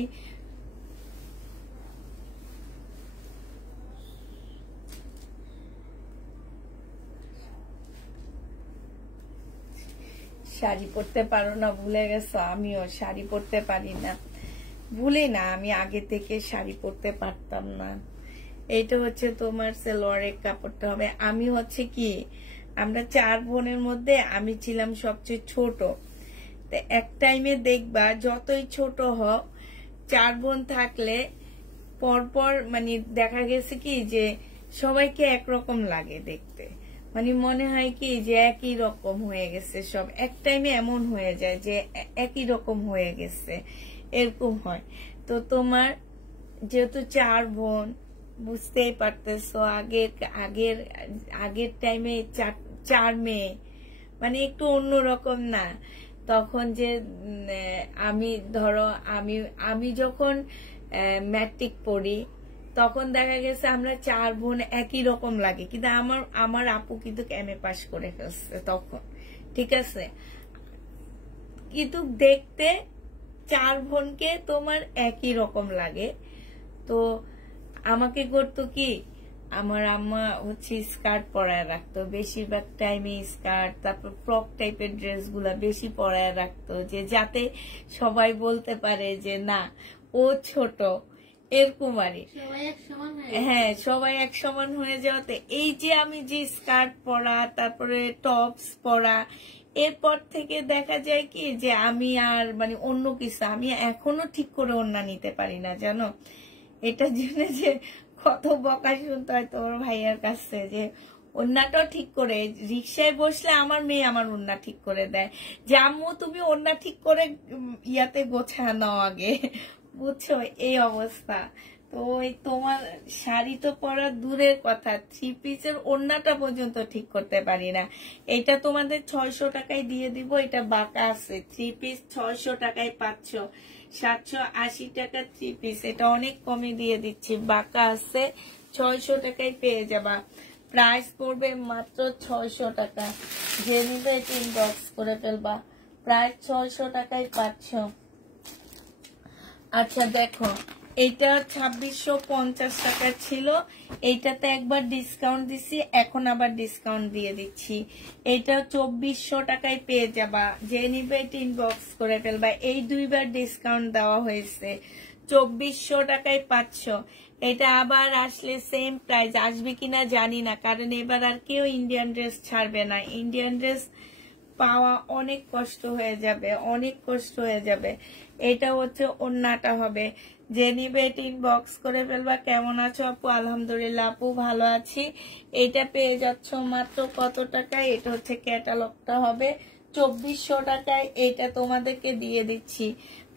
শাড়ি পরতে পারো না, ভুলে গেছো? আমিও শাড়ি পরতে পারি না, ভুলে না, আমি আগে থেকে শাড়ি পরতে পারতাম না। এইটা হচ্ছে তোমার সালোয়ারের কাপড়টা হবে। আমি হচ্ছে কি, আমরা 4 বোনের মধ্যে আমি ছিলাম সবচেয়ে ছোট। তো এক টাইমে দেখবা যতই ছোট হোক, 4 বোন থাকলে পরপর মানে দেখা গেছে কি যে সবাইকে একরকম লাগে দেখতে। মানে মনে হয় কি যে একই রকম হয়ে গেছে সব। এক টাইমে এমন হয়ে যায় যে একই রকম হয়ে গেছে, এরকম হয়। তো তোমার যেহেতু 4 বোন, বুঝতেই পারতেছো আগের টাইমে 4 মেয়ে, মানে একটু অন্যরকম না? তখন যে আমি ধরো আমি যখন ম্যাট্রিক পড়ি, তখন দেখা গেছে আমরা 4 বোন একই রকম লাগে, কিন্তু আমার আপু কিন্তু এমএ পাস করে ফেলছে তখন, ঠিক আছে? কিন্তু দেখতে 4 বোনকে তোমার একই রকম লাগে। তো আমাকে করতো কি, আমার আম্মা হচ্ছে স্কার্ট পরায় রাখতো বেশিরভাগ টাইমে, স্কার্ট, তারপর ফ্রক টাইপের ড্রেস গুলা বেশি পরায় রাখতো, যে যাতে সবাই বলতে পারে যে না ও ছোট, এরকম আর হ্যাঁ সবাই এক সমান হয়ে যাওয়াতে। এই যে আমি যে স্কার্ট পরা, তারপরে টপস পরা, এরপর থেকে দেখা যায় কি যে আমি আর মানে অন্য কিছু, আমি এখনো ঠিক করে ওড়না নিতে পারি না, জানো? এটার জন্য যে কত বকা শুনতে হয় তোমার ভাইয়ার কাছে, যে ওড়নাটাও ঠিক করে, রিক্সায় বসলে আমার মেয়ে আমার ওড়না ঠিক করে দেয়, যে আম্মু তুমি ওড়না ঠিক করে ইয়াতে গোছা নাও আগে, বুঝছো? এই অবস্থা। তো তোমার শাড়ি তো পরা দূরের কথা, 3 পিসের ওড়নাটা পর্যন্ত ঠিক করতে পারি না। এটা তোমাদের 600 টাকায় দিয়ে দিব। এটা বাঁকা আছে, 3 পিস 600 টাকায় পাচ্ছ। 780 টাকা 3 পিস, এটা অনেক কমে দিয়ে দিচ্ছি। বাঁকা আছে, 600 টাকায় পেয়ে যাবা। প্রাইস পড়বে মাত্র 600 টাকা। যে নিবে এটা ইনবক্স করে ফেলবা। প্রায় 600 টাকায় পাচ্ছ। আচ্ছা দেখো, এটা 2650 টাকা ছিল, এইটাতে একবার ডিসকাউন্ট দিছি, এখন আবার ডিসকাউন্ট দিয়ে দিচ্ছি। এটা 2400 টাকায় পেয়ে যাবা, যে নিবে ইনবক্স করে ফেলবা। এই দুইবার ডিসকাউন্ট দেওয়া হয়েছে, 2400 টাকায় পাচ্ছ। এটা আবার আসলে সেম প্রাইস আসবে কিনা জানি না, কারণ এবার আর কেউ ইন্ডিয়ান ড্রেস ছাড়বে না। ইন্ডিয়ান ড্রেস পাওয়া অনেক কষ্ট হয়ে যাবে, অনেক কষ্ট হয়ে যাবে। এটা হচ্ছে ওন্নাটা হবে, যে নিবে ইনবক্স করে ফেলবা। কেমন আছো আপু? আলহামদুলিল্লাহ আপু ভালো আছি। এটা পেয়ে যাচ্ছ মাত্র কত টাকায়? এটা হচ্ছে ক্যাটালগটা হবে 2400 টাকায়। এটা তোমাদেরকে দিয়ে দিচ্ছি,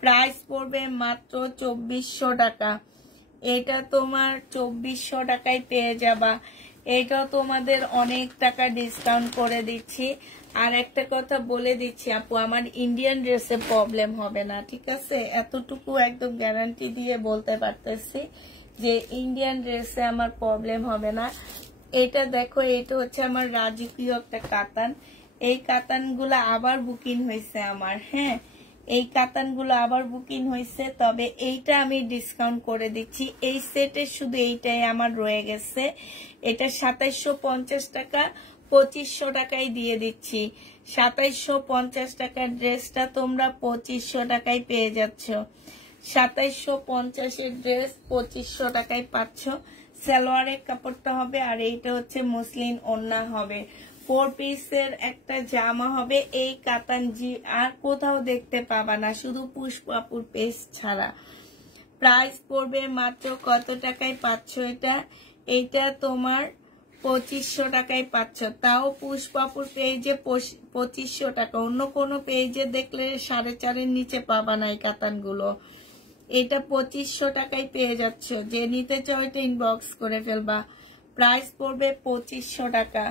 প্রাইস পড়বে মাত্র 2400 টাকা। এটা তোমার 2400 টাকায় পেয়ে যাবা। এটা তোমাদের অনেক টাকা ডিসকাউন্ট করে দিচ্ছি। আর একটা কথা বলে দিচ্ছি আপু, আমার ইন্ডিয়ান ড্রেসে প্রবলেম হবে না, ঠিক আছে? এতটুকু একদম গ্যারান্টি দিয়ে বলতে পারতেছি যে ইন্ডিয়ান ড্রেসে আমার প্রবলেম হবে না। এটা দেখো, এটা হচ্ছে আমার রাজকীয় একটা কাতান। এই কাতানগুলো আবার বুকিং হয়েছে আমার, হ্যাঁ এই কাতানগুলো আবার বুকিং হয়েছে, তবে এইটা আমি ডিসকাউন্ট করে দিচ্ছি। এই সেটের শুধু এইটাই আমার রয়ে গেছে। এটা 2750 টাকা, 2500 টাকায় দিয়ে দিচ্ছি। 2750 টাকার ড্রেসটা তোমরা 2500 টাকায় পেয়ে যাচ্ছ। 2750 এর ড্রেস 2500 টাকায় পাচ্ছ। সালোয়ারের কাপড়টা হবে, আর এইটা হচ্ছে মসলিন ওড়না হবে। 4 পিসের একটা জামা হবে। এই কাতানজি আর কোথাও দেখতে পাবা না, শুধু পুষ্পাপুর পেজ ছাড়া। প্রাইস পড়বে মাত্র কত টাকায় পাচ্ছ এটা? এটা তোমার 2500 টাকায় পাচ্ছ, তাও পুষ্পাপুর পেজে 2500 টাকা। অন্য কোনো পেজে দেখলে 4.5 নিচে পাবা না এই কাতানগুলো। এটা 2500 টাকায় পেয়ে যাচ্ছ, যে নিতে চাও এটা ইনবক্স করে ফেলবা। প্রাইস পড়বে 2500 টাকা।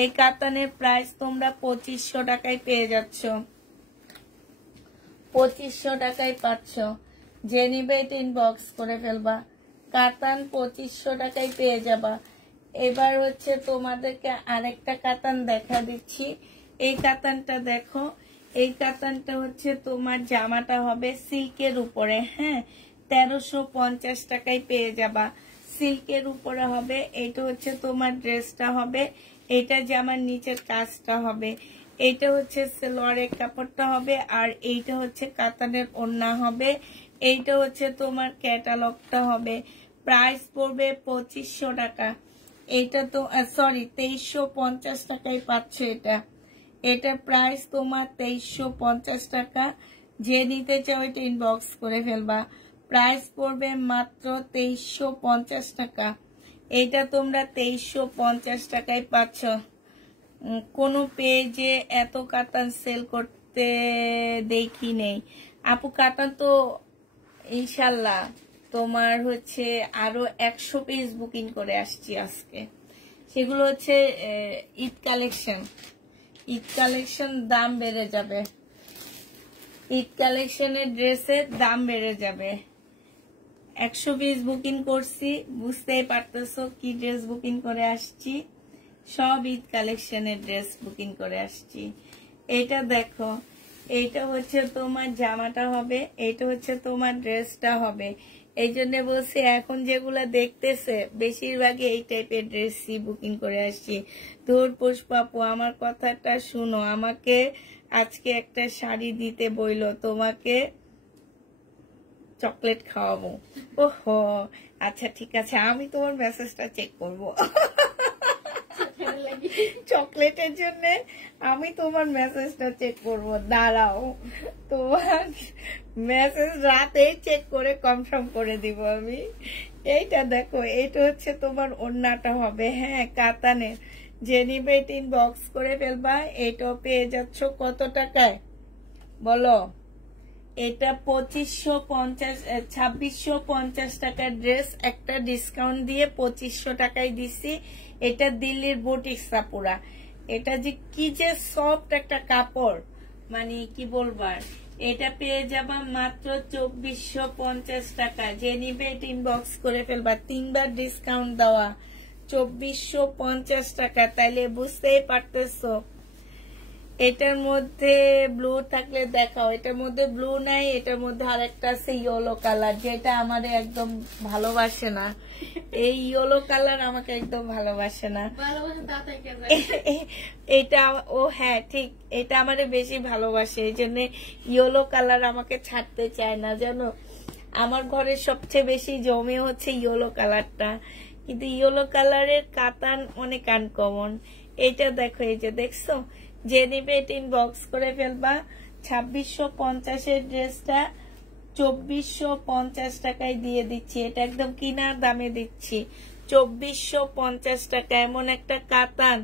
এই কাতানের প্রাইস তোমরা 2500 টাকায় পেয়ে যাচ্ছ, 2500 টাকায় পাচ্ছ। যে নিবে এটা ইনবক্স করে ফেলবা। কাতান 2500 টাকায় পেয়ে যাবা। এবার হচ্ছে তোমাদেরকে আরেকটা কাতান দেখা দিচ্ছি। এই কাতানটা দেখো, এই কাতানটা হচ্ছে তোমার জামাটা হবে সিল্কের উপরে, হ্যাঁ 1350 টাকায় পেয়ে যাবা। সিল্কের উপরে হবে। এটা হচ্ছে তোমার ড্রেসটা হবে, এটা জামার নিচের কাজটা হবে। এইটা হচ্ছে সালোয়ারের কাপড়টা হবে, আর এইটা হচ্ছে কাতানের ওড়না হবে। এইটা হচ্ছে তোমার ক্যাটালগটা হবে। প্রাইস পড়বে 2500 টাকা। এটা তো সরি 2350 টাকায় পাচ্ছ এটা। এটা প্রাইস তোমার 2350 টাকা। যে নিতে চাও এটা ইনবক্স করে ফেলবা। প্রাইস পড়বে মাত্র 2350 টাকা। এটা তোমরা 2350 টাকায় পাচ্ছ। কোনো পেজে এত কাতান সেল করতে দেখি নেই আপু। কাতান তো ইনশাল্লাহ তোমার হচ্ছে আরো 100 পিস বুকিং করে আসছি আজকে। সেগুলো হচ্ছে ঈদ কালেকশন। ঈদ কালেকশন দাম বেড়ে যাবে, ঈদ কালেকশনের ড্রেসের দাম বেড়ে যাবে। 100 পিস বুকিং করছি, বুঝতেই পারতেছো কি ড্রেস বুকিং করে আসছি। সব ঈদ কালেকশনের ড্রেস বুকিং করে আসছি। এটা দেখো, এইটা হচ্ছে তোমার জামাটা হবে, এইটা হচ্ছে তোমার ড্রেসটা হবে। এই জন্য বলছি এখন যেগুলো দেখতেছে বেশিরভাগই এই টাইপের ড্রেসই বুকিং করে আসছি। ধর পুষ্পাপু আমার কথাটা শুনো, আমাকে আজকে একটা শাড়ি দিতে বইলো, তোমাকে চকলেট খাওয়াবো। ওহো আচ্ছা ঠিক আছে, আমি তোমার মেসেজটা চেক করবো। চকলেটের জন্য আমি তোমার মেসেজটা চেক করবো, দাঁড়াও। তোমার মেসেজ রাতেই চেক করে কনফার্ম করে দিব আমি। এইটা দেখো, এইটা হচ্ছে তোমার ওড়নাটা হবে, হ্যাঁ কাতানের। যে নিবে ইনবক্স করে ফেলবা। এটাও পেয়ে যাচ্ছ কত টাকায় বলো? এটা 2650 টাকার ড্রেস, একটা ডিসকাউন্ট দিয়ে 2500 টাকায় দিছি। এটা দিল্লির বুটিক সাপুরা। এটা যে কি যে সফট একটা কাপড়, মানে কি বলবার। এটা পেয়ে যাবা মাত্র 2450 টাকা। যে নিবে এটা ইনবক্স করে ফেলবা। 3বার ডিসকাউন্ট দেওয়া, 2450 টাকা। তাইলে বুঝতেই পারতেছো এটার মধ্যে ব্লু থাকলে দেখাও। এটার মধ্যে ব্লু নাই, এটার মধ্যে আরেকটা আছে ইয়েলো কালার, যেটা আমার একদম ভালোবাসে না। এই ইয়েলো কালার আমাকে একদম ভালোবাসে না। এটা ও হ্যাঁ ঠিক, এটা আমারে বেশি ভালোবাসে, এই জন্য ইয়েলো কালার আমাকে ছাড়তে চায় না জানো। আমার ঘরে সবচেয়ে বেশি জমে হচ্ছে ইয়েলো কালারটা, কিন্তু ইয়েলো কালারের কাতান অনেক আনকমন। এটা দেখো, এই যে দেখছো, যে নিবে এটা ইনবক্স করে ফেলবা। 2650 ড্রেসটা 2450 টাকায় দিয়ে দিচ্ছি। এটা একদম কিনার দামে দিচ্ছি, 2450 টাকা। এমন একটা কাতান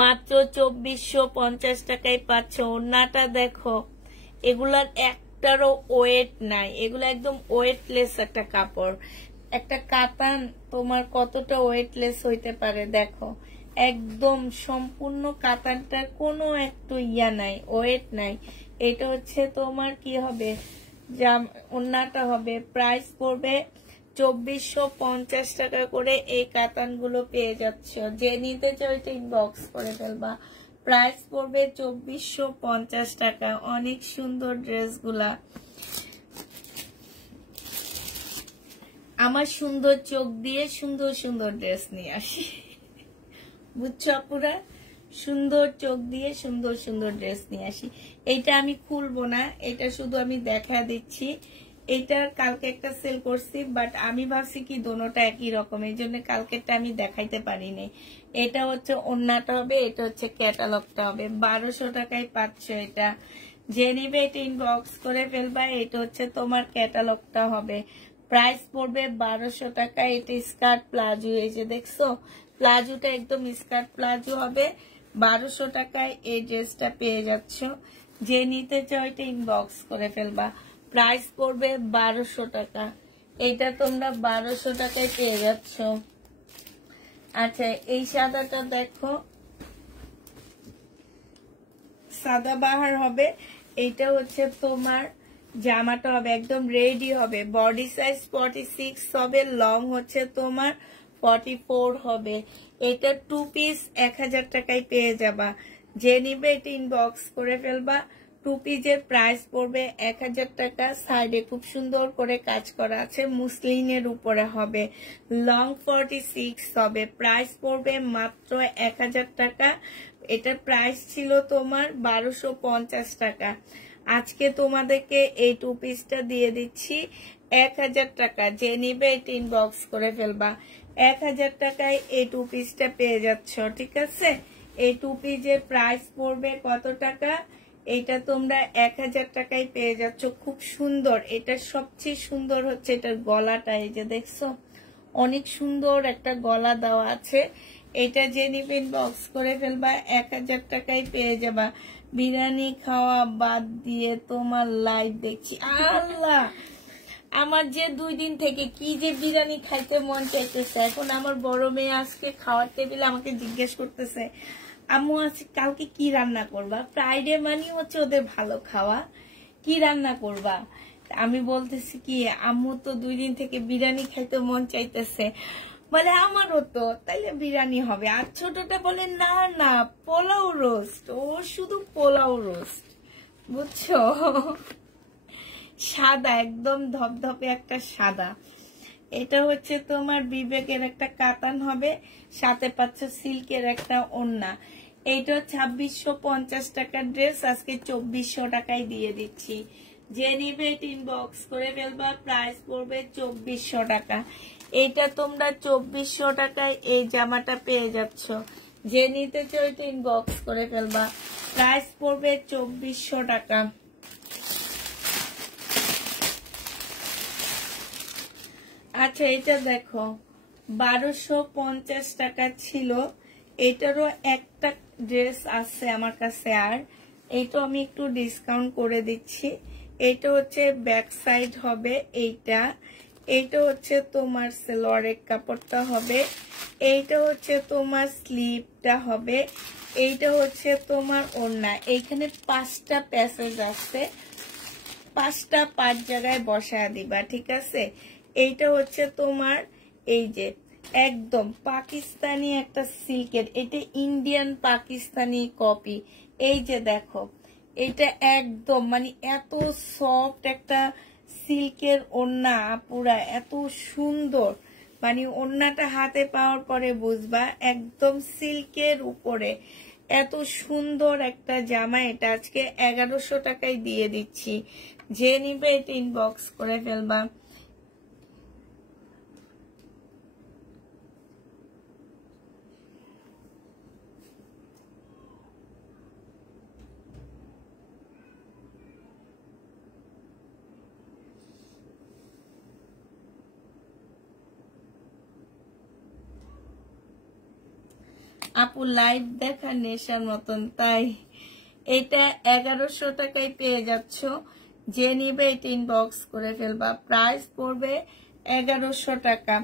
মাত্র 2450 টাকায় পাচ্ছ। ওড়নাটা দেখো, এগুলার একটারও ওয়েট নাই, এগুলো একদম ওয়েটলেস একটা কাপড়। একটা কাতান তোমার কতটা ওয়েটলেস হইতে পারে দেখো, একদম সম্পূর্ণ কাতানটার কোনো একটু ইয়া নাই, ওয়েট নাই। এটা হচ্ছে তোমার কি হবে, ওড়নাটা হবে। প্রাইস পড়বে 2450 টাকা করে। এই কাতানগুলো পেয়ে যাচ্ছ, যে নিতে চাও এটা ইনবক্স করে ফেলবা। প্রাইস পড়বে 2450 টাকা। অনেক সুন্দর ড্রেসগুলা। আমার সুন্দর চোখ দিয়ে সুন্দর সুন্দর ড্রেস নিয়ে আসি, বুঝছো আপুরা? সুন্দর চোখ দিয়ে সুন্দর সুন্দর ড্রেস নিয়ে আসি। এইটা আমি খুলবো না, এটা শুধু আমি দেখা দিচ্ছি। এইটার কালকে একটা সেল করছি, বাট আমি ভাবছি কি দোনোটা একই রকম, এই জন্য কালকেরটা আমি দেখাইতে পারিনি। এটা হচ্ছে ওড়নাটা হবে, এটা হচ্ছে ক্যাটালগটা হবে। 1200 টাকায় পাচ্ছ এটা। যে নিবে এটা ইনবক্স করে ফেলবা। এটা হচ্ছে তোমার ক্যাটালগটা হবে। প্রাইস পড়বে 1200 টাকা। এটা স্কার্ট প্লাজো, এই যে দেখছো, প্লাজোটা একদম স্কার্ট প্লাজো হবে। 1200 টাকায় এই ড্রেসটা পেয়ে যাচ্ছ। যে নিতে চাও এটা ইনবক্স করে ফেলবা। প্রাইস পড়বে 1200 টাকা। এটা তোমরা 1200 টাকায় পেয়ে যাচ্ছ। আচ্ছা, এই সাদাটা দেখো, সাদা বাহার হবে। এইটা হচ্ছে তোমার জামাটা হবে একদম রেডি হবে। বডি সাইজ 46 হবে, লং হচ্ছে তোমার 44 হবে। এটা 2 পিস 1000 টাকায় পেয়ে যাবা। যে নিবে এটা ইনবক্স করে ফেলবা। 2 পিসের প্রাইস পড়বে 1000 টাকা। সাইডে খুব সুন্দর করে কাজ করা আছে, মুসলিনের উপরে হবে। লং 46 হবে। প্রাইস পড়বে মাত্র 1000 টাকা। এটার প্রাইস ছিল তোমার 1250 টাকা। আজকে তোমাদেরকে এই 2 পিসটা দিয়ে দিচ্ছি 1000 টাকা। যে নিবে এটা ইনবক্স করে ফেলবা। 1000 টাকায় এই 2 পিসটা পেয়ে যাচ্ছ, ঠিক আছে? এই 2 পিসের প্রাইস পড়বে কত টাকা? এটা তোমরা 1000 টাকায় পেয়ে যাচ্ছ। খুব সুন্দর। এটা সবচেয়ে সুন্দর হচ্ছে এটার গলাটা, এই যে দেখছো, অনেক সুন্দর একটা গলা দেওয়া আছে। এটা যে নিবে ইনবক্স করে ফেলবা। 1000 টাকায় পেয়ে যাবা। বিরিয়ানি খাওয়া বাদ দিয়ে তোমার লাইভ দেখছি। আল্লাহ, আমার যে 2 দিন থেকে কি যে বিরিয়ানি খাইতে মন চাইতেছে। এখন আমার বড় মেয়ে আজকে খাওয়ার টেবিলে আমাকে জিজ্ঞেস করতেছে, আম্মু আজকে কালকে কি রান্না করবা? ফ্রাইডে মানে হচ্ছে ওদের ভালো খাওয়া, কি রান্না করবা? আমি বলতেছি কি, আম্মু তো 2 দিন থেকে বিরিয়ানি খাইতে মন চাইতেছে। বলে আমারও তো, তাইলে বিরিয়ানি হবে। আর ছোটটা বলে না না, পোলাও রোস্ট। ও শুধু পোলাও রোস্ট, বুঝছো? সাদা, একদম ধপধপে একটা সাদা। এটা হচ্ছে তোমার বিবেকের একটা কাতান হবে, সাথে পাচ্ছ সিল্কের একটা ওড়না। এইটা 2650 টাকার ড্রেস, আজকে 2400 টাকায় দিয়ে দিচ্ছি। যে নিবে এটা ইনবক্স করে ফেলবা। প্রাইস পড়বে 2400 টাকা। এইটা তোমরা 2400 টাকায় এই জামাটা পেয়ে যাচ্ছ। যে নিতে চাও এটা ইনবক্স করে ফেলবা। প্রাইস পড়বে 2400 টাকা। আচ্ছা, এটা দেখো, 1250 টাকা ছিল। এটারও একটা ড্রেস আছে আমার কাছে, আর এইটা আমি একটু ডিসকাউন্ট করে দিচ্ছি। এটা হচ্ছে ব্যাক সাইড হবে এইটা। এইটা হচ্ছে তোমার সালোয়ারের কাপড়টা হবে। এইটা হচ্ছে তোমার স্লিভটা হবে। এইটা হচ্ছে তোমার ওড়না। এইখানে 5টা প্যাসেজ আছে, 5টা 5 জায়গায় বসায় দিবা, ঠিক আছে? এইটা হচ্ছে তোমার এই যে একদম পাকিস্তানি একটা সিল্কের, এটা ইন্ডিয়ান পাকিস্তানি কপি। এই যে দেখো, এটা একদম মানে এত সফট একটা সিল্কের ওড়না পুরা, এত সুন্দর, মানে ওড়নাটা হাতে পাওয়ার পরে বুঝবা একদম সিল্কের উপরে এত সুন্দর একটা জামা। এটা আজকে 1100 টাকায় দিয়ে দিচ্ছি, যে নিবে এটা ইনবক্স করে ফেলবা। আপু লাইভ দেখা নেশার মতন, তাই এটা 1100 টাকায় পেয়ে যাচ্ছ, যে নিবে এটা ইনবক্স করে ফেলবা। প্রাইস পড়বে 1100 টাকা।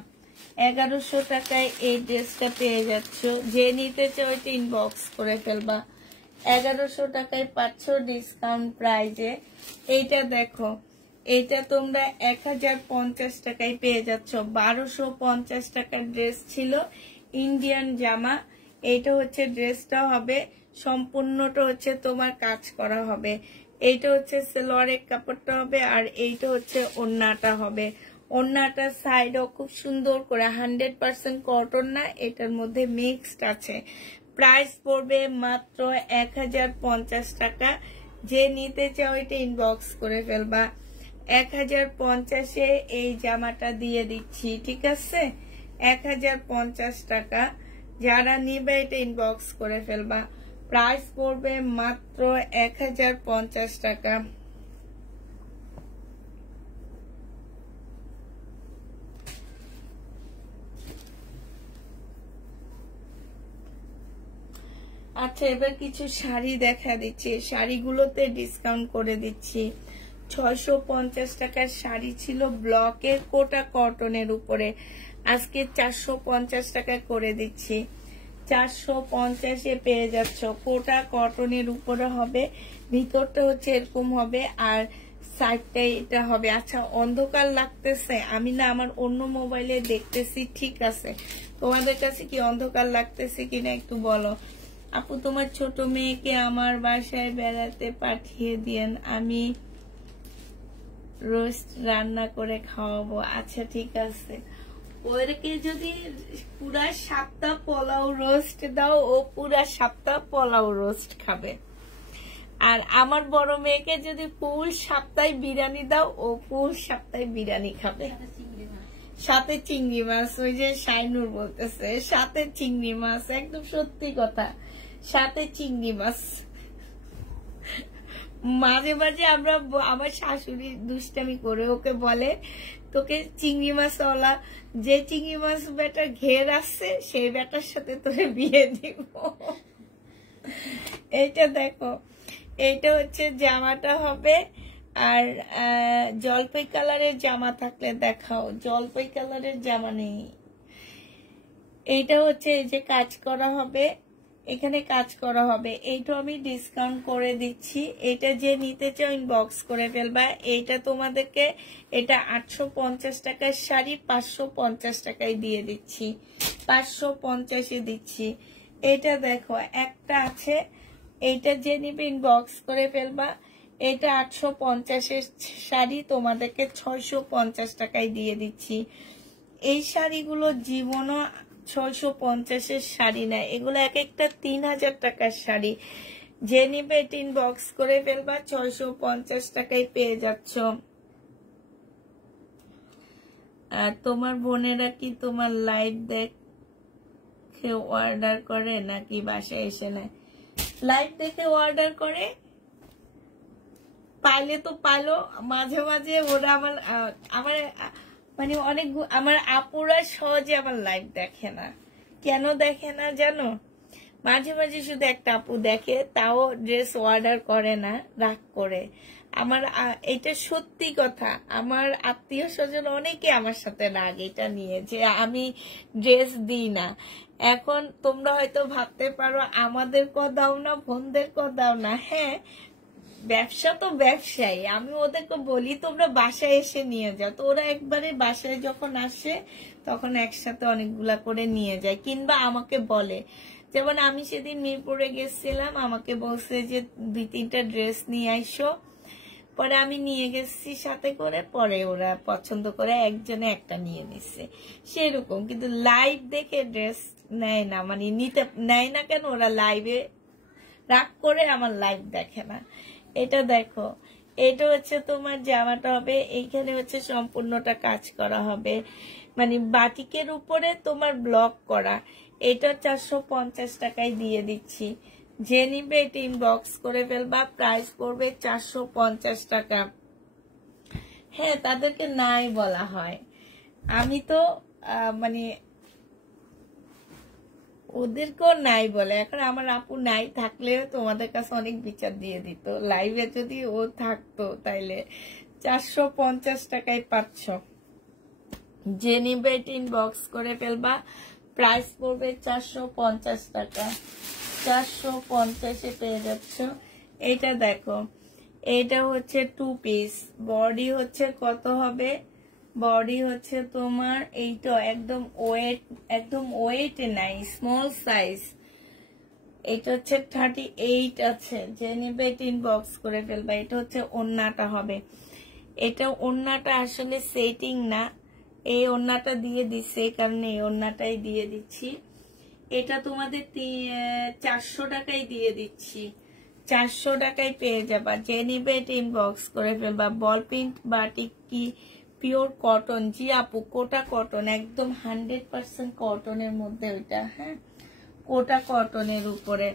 1100 টাকায় এই ড্রেসটা পেয়ে যাচ্ছ, যে নিতে চাও এটা ইনবক্স করে ফেলবা। 1100 টাকায় পাচ্ছ ডিসকাউন্ট প্রাইজে। এইটা দেখো, এটা তোমরা 1050 টাকায় পেয়ে যাচ্ছ। 1250 টাকার ড্রেস ছিল, ইন্ডিয়ান জামা। এইটা হচ্ছে ড্রেসটা হবে, সম্পূর্ণটা হচ্ছে তোমার কাজ করা হবে। এইটা হচ্ছে সেলোয়ারের কাপড়টা হবে, আর এইটা হচ্ছে ওড়নাটা হবে। ওড়নাটার সাইডও খুব সুন্দর করে 100% কটন না, এটার মধ্যে মিক্সড আছে। প্রাইস পড়বে মাত্র 1050 টাকা। যে নিতে চাও এটা ইনবক্স করে ফেলবা। 1050-এ এই জামাটা দিয়ে দিচ্ছি, ঠিক আছে? 1050 টাকা। যারা নিবে এটা ইনবক্স করে ফেলবা। প্রাইস পড়বে মাত্র 1050 টাকা। আচ্ছা, এবার কিছু শাড়ি দেখা দিচ্ছি। শাড়িগুলোতে ডিসকাউন্ট করে দিচ্ছি। 650 টাকার শাড়ি ছিল ব্লকের কোটা কটনের উপরে, আজকে 450 টাকা করে দিচ্ছি। 450-এ পেয়ে যাচ্ছ। কোটা কটনের উপরে হবে, ভিতরটা হচ্ছে এরকম হবে, আর সাইডটাই এটা হবে। আচ্ছা, অন্ধকার লাগতেছে, আমি না আমার অন্য মোবাইলে দেখতেছি, ঠিক আছে? তোমাদের কাছে কি অন্ধকার লাগতেছে কিনা একটু বলো। আপু তোমার ছোট মেয়েকে আমার বাসায় বেড়াতে পাঠিয়ে দিয়েন, আমি রোস্ট রান্না করে খাওয়াবো। আচ্ছা ঠিক আছে, ওরকে যদি পুরা সপ্তাহ পোলাও রোস্ট দাও, ও পুরা সপ্তাহ পোলাও রোস্ট খাবে। আর আমার বড় মেয়েকে যদি ফুল সপ্তাহে বিরিয়ানি দাও, ও ফুল সপ্তাহে বিরিয়ানি খাবে, সাথে চিংড়ি মাছ। ওই যে শাইনুর বলতেছে সাথে চিংড়ি মাছ, একদম সত্যি কথা, সাথে চিংড়ি মাছ। মাঝে মাঝে আমরা, আমার শাশুড়ি দুষ্টামি করে ওকে বলে, তোকে চিংড়ি মাছওয়ালা, যে চিংড়ি মাছ বেটার ঘের আসছে সেই বেটার সাথে তোরে বিয়ে দিব। এইটা দেখো, এইটা হচ্ছে জামাটা হবে। আর জলপাই কালারের জামা থাকলে দেখাও। জলপাই কালারের জামা নেই। এইটা হচ্ছে এই যে কাজ করা হবে, এখানে কাজ করা হবে। এইটা আমি ডিসকাউন্ট করে দিচ্ছি। এটা যে নিতে চাও ইনবক্স করে ফেলবা। এইটা তোমাদেরকে, এটা 850 টাকার শাড়ি 550 টাকায় দিয়ে দিচ্ছি, 550-এ দিচ্ছি। এটা দেখো একটা আছে, এইটা যে নিবে ইনবক্স করে ফেলবা। এটা 850-এর শাড়ি তোমাদেরকে 650 টাকায় দিয়ে দিচ্ছি। এই শাড়িগুলো জীবনও 650-এর শাড়ি না, এগুলো এক একটা 3000 টাকার শাড়ি। যে নিবে এটা ইনবক্স করে ফেলবা, 650 টাকায় পেয়ে যাচ্ছ। আর তোমার বোনেরা কি তোমার লাইভ দেখে অর্ডার করে নাকি বাসায় এসে নেয়? লাইভ দেখে অর্ডার করে, পাইলে তো পাইলো। মাঝে মাঝে ওরা আমার মানে অনেক আমার আপুরা সহজে আমার লাইভ দেখে না। কেন দেখে না জানো? মাঝে মাঝে শুধু একটা আপু দেখে, তাও ড্রেস অর্ডার করে না, রাগ করে। আমার এটা সত্যি কথা, আমার আত্মীয় স্বজন অনেকে আমার সাথে রাগ এটা নিয়ে, যে আমি ড্রেস দিই না। এখন তোমরা হয়তো ভাবতে পারো আমাদের দাও না, বোনদের দাও না। হ্যাঁ, ব্যবসা তো ব্যবসায়ী, আমি ওদেরকে বলি তোমরা বাসায় এসে নিয়ে যাও, তো ওরা একবারে বাসায় যখন আসে তখন একসাথে অনেকগুলা করে নিয়ে যায়, কিংবা আমাকে বলে। যেমন আমি সেদিন মিরপুরে গেছিলাম, আমাকে বলছে যে 2-3টা ড্রেস নিয়ে আইসো, পরে আমি নিয়ে গেছি সাথে করে, পরে ওরা পছন্দ করে একজনে একটা নিয়ে নিছে সেরকম। কিন্তু লাইভ দেখে ড্রেস নেয় না, মানে নিতে নেয় না কেন, ওরা লাইভে রাগ করে আমার লাইভ দেখে না। এটা দেখো, এটা হচ্ছে তোমার জামাটা হবে, এইখানে হচ্ছে সম্পূর্ণটা কাজ করা হবে, মানে বাটিকের উপরে তোমার ব্লক করা। এটা 450 টাকায় দিয়ে দিচ্ছি, যে নিবে এটা ইনবক্স করে ফেলবা, প্রাইস পড়বে 450 টাকা। হ্যাঁ, তাদেরকে নাই বলা হয়, আমি তো মানে ওদেরকেও নাই বলে। এখন আমার আপু নাই থাকলেও তোমাদের কাছে অনেক বিচার দিয়ে দিত, লাইভে যদি ও থাকতো তাইলে 450 টাকায় পাচ্ছ। যে নিবে এটা ইনবক্স করে ফেলবা, প্রাইস পড়বে 450 টাকা, 450-এ পেয়ে যাচ্ছ। এটা দেখো, এটা হচ্ছে 2 পিস, বডি হচ্ছে কত হবে, বডি হচ্ছে তোমার এইটা একদম ওয়েট নাই, স্মল সাইজ। এটা হচ্ছে 38 আছে, যে নিবে এটা ইনবক্স করে ফেলবা। এটা হচ্ছে ওড়নাটা হবে, এটা ওড়নাটা আসলে সেটিং না, এই ওড়নাটা দিয়ে দিচ্ছে, এই কারণে এই ওড়নাটাই দিয়ে দিচ্ছি। এটা তোমাদের 400 টাকায় দিয়ে দিচ্ছি, 400 টাকায় পেয়ে যাবা, যে নিবে এটা ইনবক্স করে ফেলবা। বল প্রিন্ট বাটিক কি পিওর কটন? জি আপু, কোটা কটন, একদম 100% কটনের মধ্যে ওইটা। হ্যাঁ, কোটা কটনের উপরে।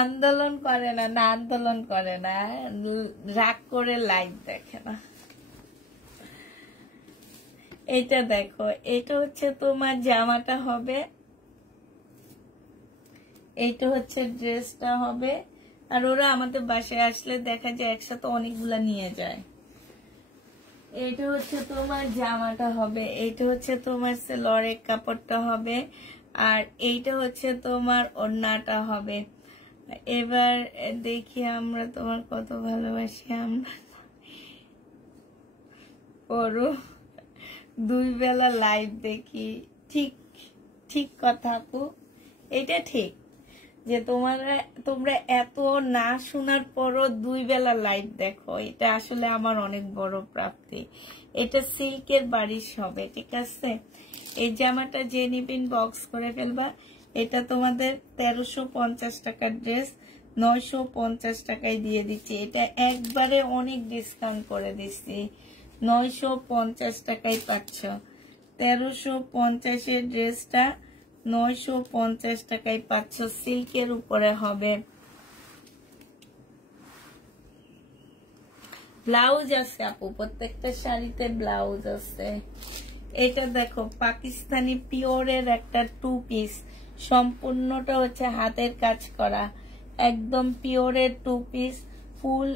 আন্দোলন করে না, না আন্দোলন করে না, রাগ করে লাইভ দেখে না। এটা দেখো, এটা হচ্ছে তোমার জামাটা হবে, এইটা হচ্ছে ড্রেসটা হবে। আর ওরা আমাদের বাসায় আসলে দেখা যায় একসাথে অনেকগুলা নিয়ে যায়। এটা হচ্ছে তোমার জামাটা হবে, এইটা হচ্ছে তোমার সেলরের কাপড়টা হবে, আর এইটা হচ্ছে তোমার ওড়নাটা হবে। এবার দেখি আমরা তোমার কত ভালোবাসি আমরা করো 2 বেলা লাইভ দেখি। ঠিক ঠিক কথা আপু, এটা ঠিক যে তোমরা এত না শোনার পরও 2 বেলা লাইভ দেখো, এটা আসলে আমার অনেক বড় প্রাপ্তি। এটা সিল্কের বারিশ হবে, ঠিক আছে। এই জামাটা যে নিবেন বক্স করে ফেলবা। এটা তোমাদের 1350 টাকার ড্রেস 950 টাকায় দিয়ে দিচ্ছি। এটা একবারে অনেক ডিসকাউন্ট করে দিচ্ছি, 950 টাকায় পাচ্ছ। 1350-এর ড্রেসটা 950 টাকায় পাচ্ছ, সিল্কের উপরে হবে। ব্লাউজ আছে আপু, প্রত্যেকটা শাড়িতে ব্লাউজ আছে। এটা দেখো, পাকিস্তানি পিওরের একটা 2 পিস, সম্পূর্ণটা হচ্ছে হাতের কাজ করা, একদম পিওরের 2 পিস, ফুল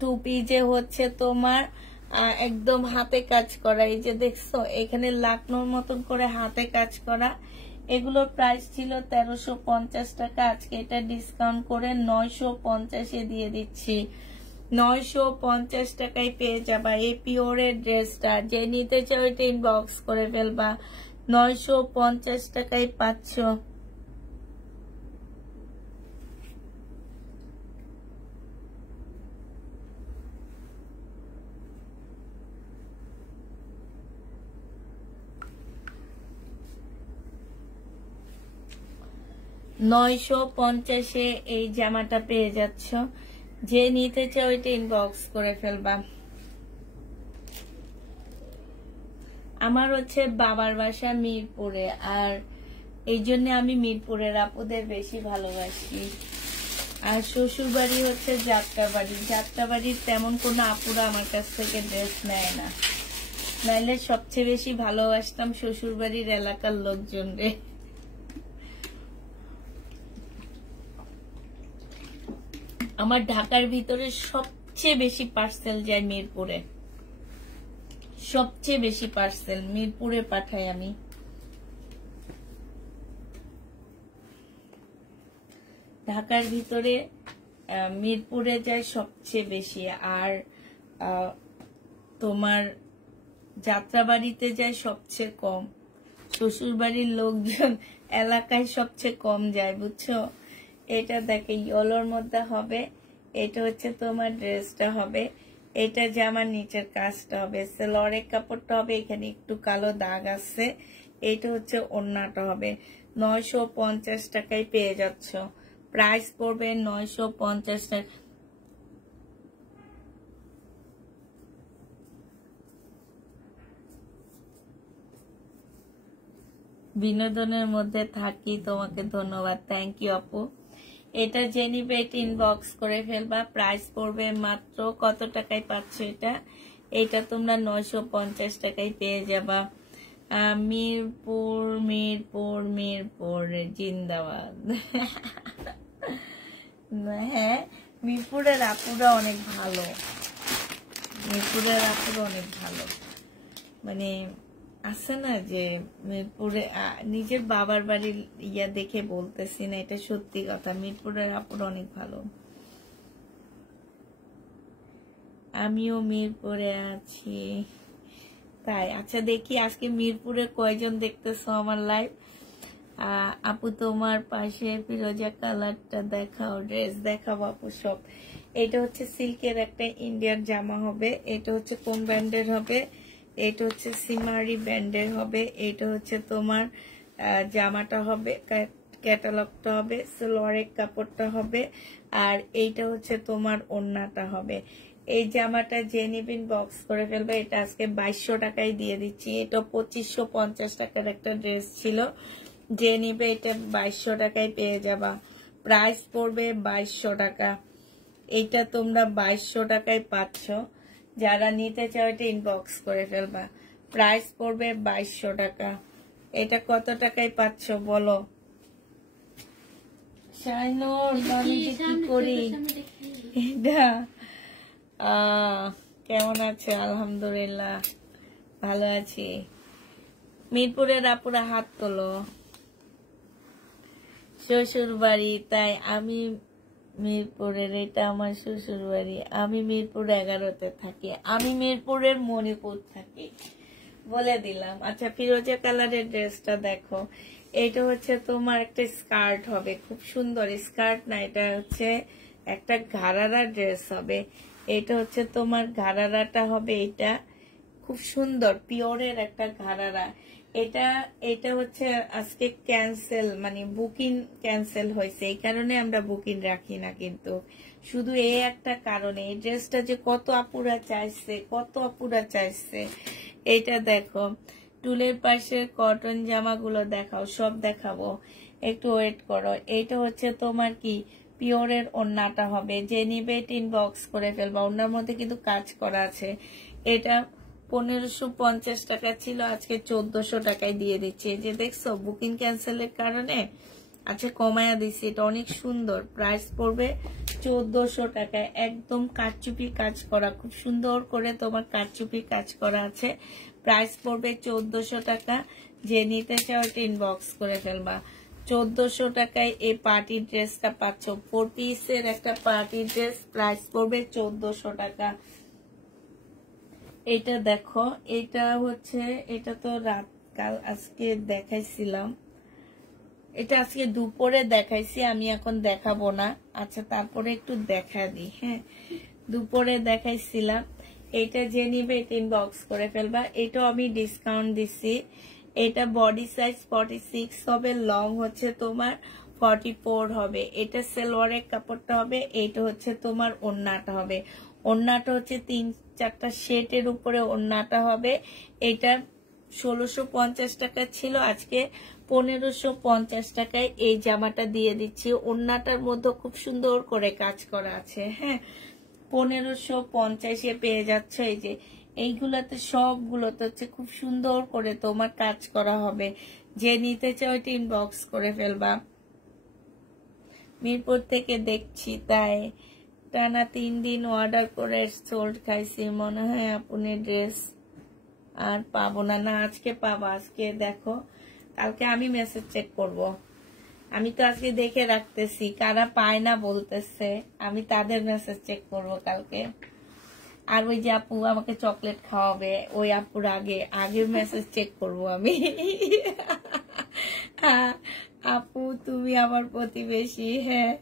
2 পিসে হচ্ছে তোমার একদম হাতে কাজ করা। এই যে দেখছো, এখানে লাকনোর মতন করে হাতে কাজ করা। এগুলোর প্রাইস ছিল 1350 টাকা, আজকে এটা ডিসকাউন্ট করে 950-এ দিয়ে দিচ্ছি। 950 টাকায় পেয়ে যাবা এই পিওরের ড্রেসটা। যে নিতে চাও এটা ইনবক্স করে ফেলবা, 950 টাকায় পাচ্ছ। $950 এই জামাটা পেয়ে যাচ্ছ। যে নিতে চাও এটা ইনবক্স করে ফেলবা। আমার হচ্ছে বাবার বাসা মিরপুরে, আর এই জন্য আমি মিরপুরের আপুদের বেশি ভালোবাসি। আর শ্বশুর বাড়ি হচ্ছে যাত্রাবাড়ি। যাত্রাবাড়ির তেমন কোনো আপুরা আমার কাছ থেকে ড্রেস নেয় না, নাইলে সবচেয়ে বেশি ভালোবাসতাম শ্বশুর বাড়ির এলাকার লোকজন রে। আমার ঢাকার ভিতরে সবচেয়ে বেশি পার্সেল যায় মিরপুরে। সবচেয়ে বেশি পার্সেল মিরপুরে পাঠাই আমি। ঢাকার ভিতরে মিরপুরে যায় সবচেয়ে বেশি, আর তোমার যাত্রাবাড়িতে যায় সবচেয়ে কম। শ্বশুরবাড়ির লোকজন এলাকায় সবচেয়ে কম যায়, বুঝছো। এটা দেখে ইয়েলোর মধ্যে হবে, এটা হচ্ছে তোমার ড্রেসটা হবে, এটা জামার নিচের কাজটা হবে, সেলরের কাপড়টা হবে, এখানে একটু কালো দাগ আছে, এটা হচ্ছে ওড়নাটা হবে। 950 টাকায় পেয়ে যাচ্ছ, প্রাইস পড়বে 950 টাকা। বিনোদনের মধ্যে থাকি, তোমাকে ধন্যবাদ, থ্যাংক ইউ আপু। এটা যে নিবে এটা ইনবক্স করে ফেলবা, প্রাইস পড়বে মাত্র কত টাকায় পাচ্ছ এটা? এটা তোমরা 950 টাকায় পেয়ে যাবা। মিরপুর মিরপুর মিরপুর জিন্দাবাদ। হ্যাঁ, মিরপুরের আপুরা অনেক ভালো, মিরপুরের আপুরা অনেক ভালো, মানে আছে না যে মিরপুরে নিজের বাবার বাড়ির ইয়া দেখে বলতেছি না, এটা সত্যি কথা, মিরপুরের আপুরা অনেক ভালো। আমিও মিরপুরে আছি তাই। আচ্ছা দেখি আজকে মিরপুরে কয়জন দেখতেছো আমার লাইভ। আপু তোমার পাশে ফিরোজা কালারটা দেখাও, ড্রেস দেখাও আপু সব। এটা হচ্ছে সিল্কের একটা ইন্ডিয়ান জামা হবে, এটা হচ্ছে কোন ব্র্যান্ডের হবে, এটা হচ্ছে সিমারি ব্র্যান্ডের হবে, এটা হচ্ছে তোমার জামাটা হবে, ক্যাটালগটা হবে, সালোয়ারের কাপড়টা হবে, আর এইটা হচ্ছে তোমার ওড়নাটা হবে। এই জামাটা যে নিবেন বক্স করে ফেলবে, এটা আজকে 2200 টাকায় দিয়ে দিচ্ছি। এটা 2550 টাকার একটা ড্রেস ছিল, যে নিবে এটা 2200 টাকায় পেয়ে যাবা, প্রাইস পড়বে 2200 টাকা। এটা তোমরা 2200 টাকায় পাচ্ছ, যারা নিতে চাও এটা ইনবক্স করে ফেলবা, প্রাইস পড়বে 2200 টাকা। এটা কত টাকায় পাচ্ছ বলো? শাইনুর আমি যে কি করি। এটা কেমন আছে? আলহামদুলিল্লাহ ভালো আছি। মিরপুরের আপুরা হাত তোলো। শ্বশুর বাড়ি, তাই আমি মিরপুরের, এটা আমার শ্বশুর বাড়ি, আমি মিরপুর 11-তে থাকি, আমি মিরপুরের মণিপুর থাকি, বলে দিলাম। আচ্ছা ফিরোজা কালারের ড্রেসটা দেখো, এটা হচ্ছে তোমার একটা স্কার্ট হবে, খুব সুন্দর স্কার্ট না, এটা হচ্ছে একটা ঘাড়ারা ড্রেস হবে, এটা হচ্ছে তোমার ঘাড়ারাটা হবে, এটা খুব সুন্দর পিওরের একটা ঘাড়ারা। এটা হচ্ছে আজকে ক্যান্সেল, মানে বুকিং ক্যান্সেল হয়েছে, এই কারণে আমরা বুকিং রাখি না, কিন্তু শুধু এই একটা কারণে। এই ড্রেসটা যে কত আপুরা চাইছে, কত আপুরা চাইছে। এটা দেখো, টুলের পাশে কটন জামাগুলো দেখাও, সব দেখাবো, একটু ওয়েট করো। এইটা হচ্ছে তোমার কি পিওরের ওড়নাটা হবে, যে নিবে ইনবক্স করে ফেলবা, ওড়নার মধ্যে কিন্তু কাজ করা আছে। এটা 1550 টাকা ছিল, আজকে 1400 টাকায় দিয়ে দিচ্ছি। যে দেখছো বুকিং ক্যান্সেলের কারণে আচ্ছা কমায়া দিচ্ছি, এটা অনেক সুন্দর, প্রাইস পড়বে 1400 টাকায়। একদম কারচুপি কাজ করা, খুব সুন্দর করে তোমার কারচুপি কাজ করা আছে, প্রাইস পড়বে 1400 টাকা। যে নিতে চাও এটা ইনবক্স করে ফেলবা, 1400 টাকায় এই পার্টি ড্রেসটা পাচ্ছ, 4 পিসের একটা পার্টি ড্রেস, প্রাইস পড়বে 1400 টাকা। এটা দেখো, এটা হচ্ছে, এটা তো রাতকাল আজকে দেখাইছিলাম, এটা আজকে দুপুরে দেখাইছি, আমি এখন দেখাবো না। আচ্ছা তারপরে একটু দেখা দিই, হ্যাঁ দুপুরে দেখাইছিলাম। এটা যে নিবে এটা ইনবক্স করে ফেলবা, এটাও আমি ডিসকাউন্ট দিছি। এটা বডি সাইজ 46 হবে, লং হচ্ছে তোমার 44 হবে। এটা সালোয়ারের কাপড়টা হবে, এটা হচ্ছে তোমার ওড়নাটা হবে, ওড়নাটা হচ্ছে 3-4টা সেটের উপরে ওড়নাটা হবে। এটা 1650 টাকা ছিল, আজকে 1550 টাকায় এই জামাটা দিয়ে দিচ্ছি। ওড়নাটার মধ্যে খুব সুন্দর করে কাজ করা আছে, হ্যাঁ 1550-এ পেয়ে যাচ্ছে। এই যে এইগুলাতে সবগুলোতে হচ্ছে খুব সুন্দর করে তোমার কাজ করা হবে, যে নিতে চাও এটা ইনবক্স করে ফেলবা। মিরপুর থেকে দেখছি, তাই টানা 3 দিন অর্ডার করে সোল্ড খাইছি, মনে হয় আপনি ড্রেস আর পাবো না। না আজকে পাবো, আজকে দেখো, কালকে আমি মেসেজ চেক করব। আমি তো আজকে দেখে রাখতেছি কারা পায় না বলতেছে, আমি তাদের মেসেজ চেক করব কালকে। আর ওই যে আপু আমাকে চকলেট খাওয়াবে, ওই আপুর আগের মেসেজ চেক করব আমি। আপু তুমি আমার প্রতিবেশী। হ্যাঁ,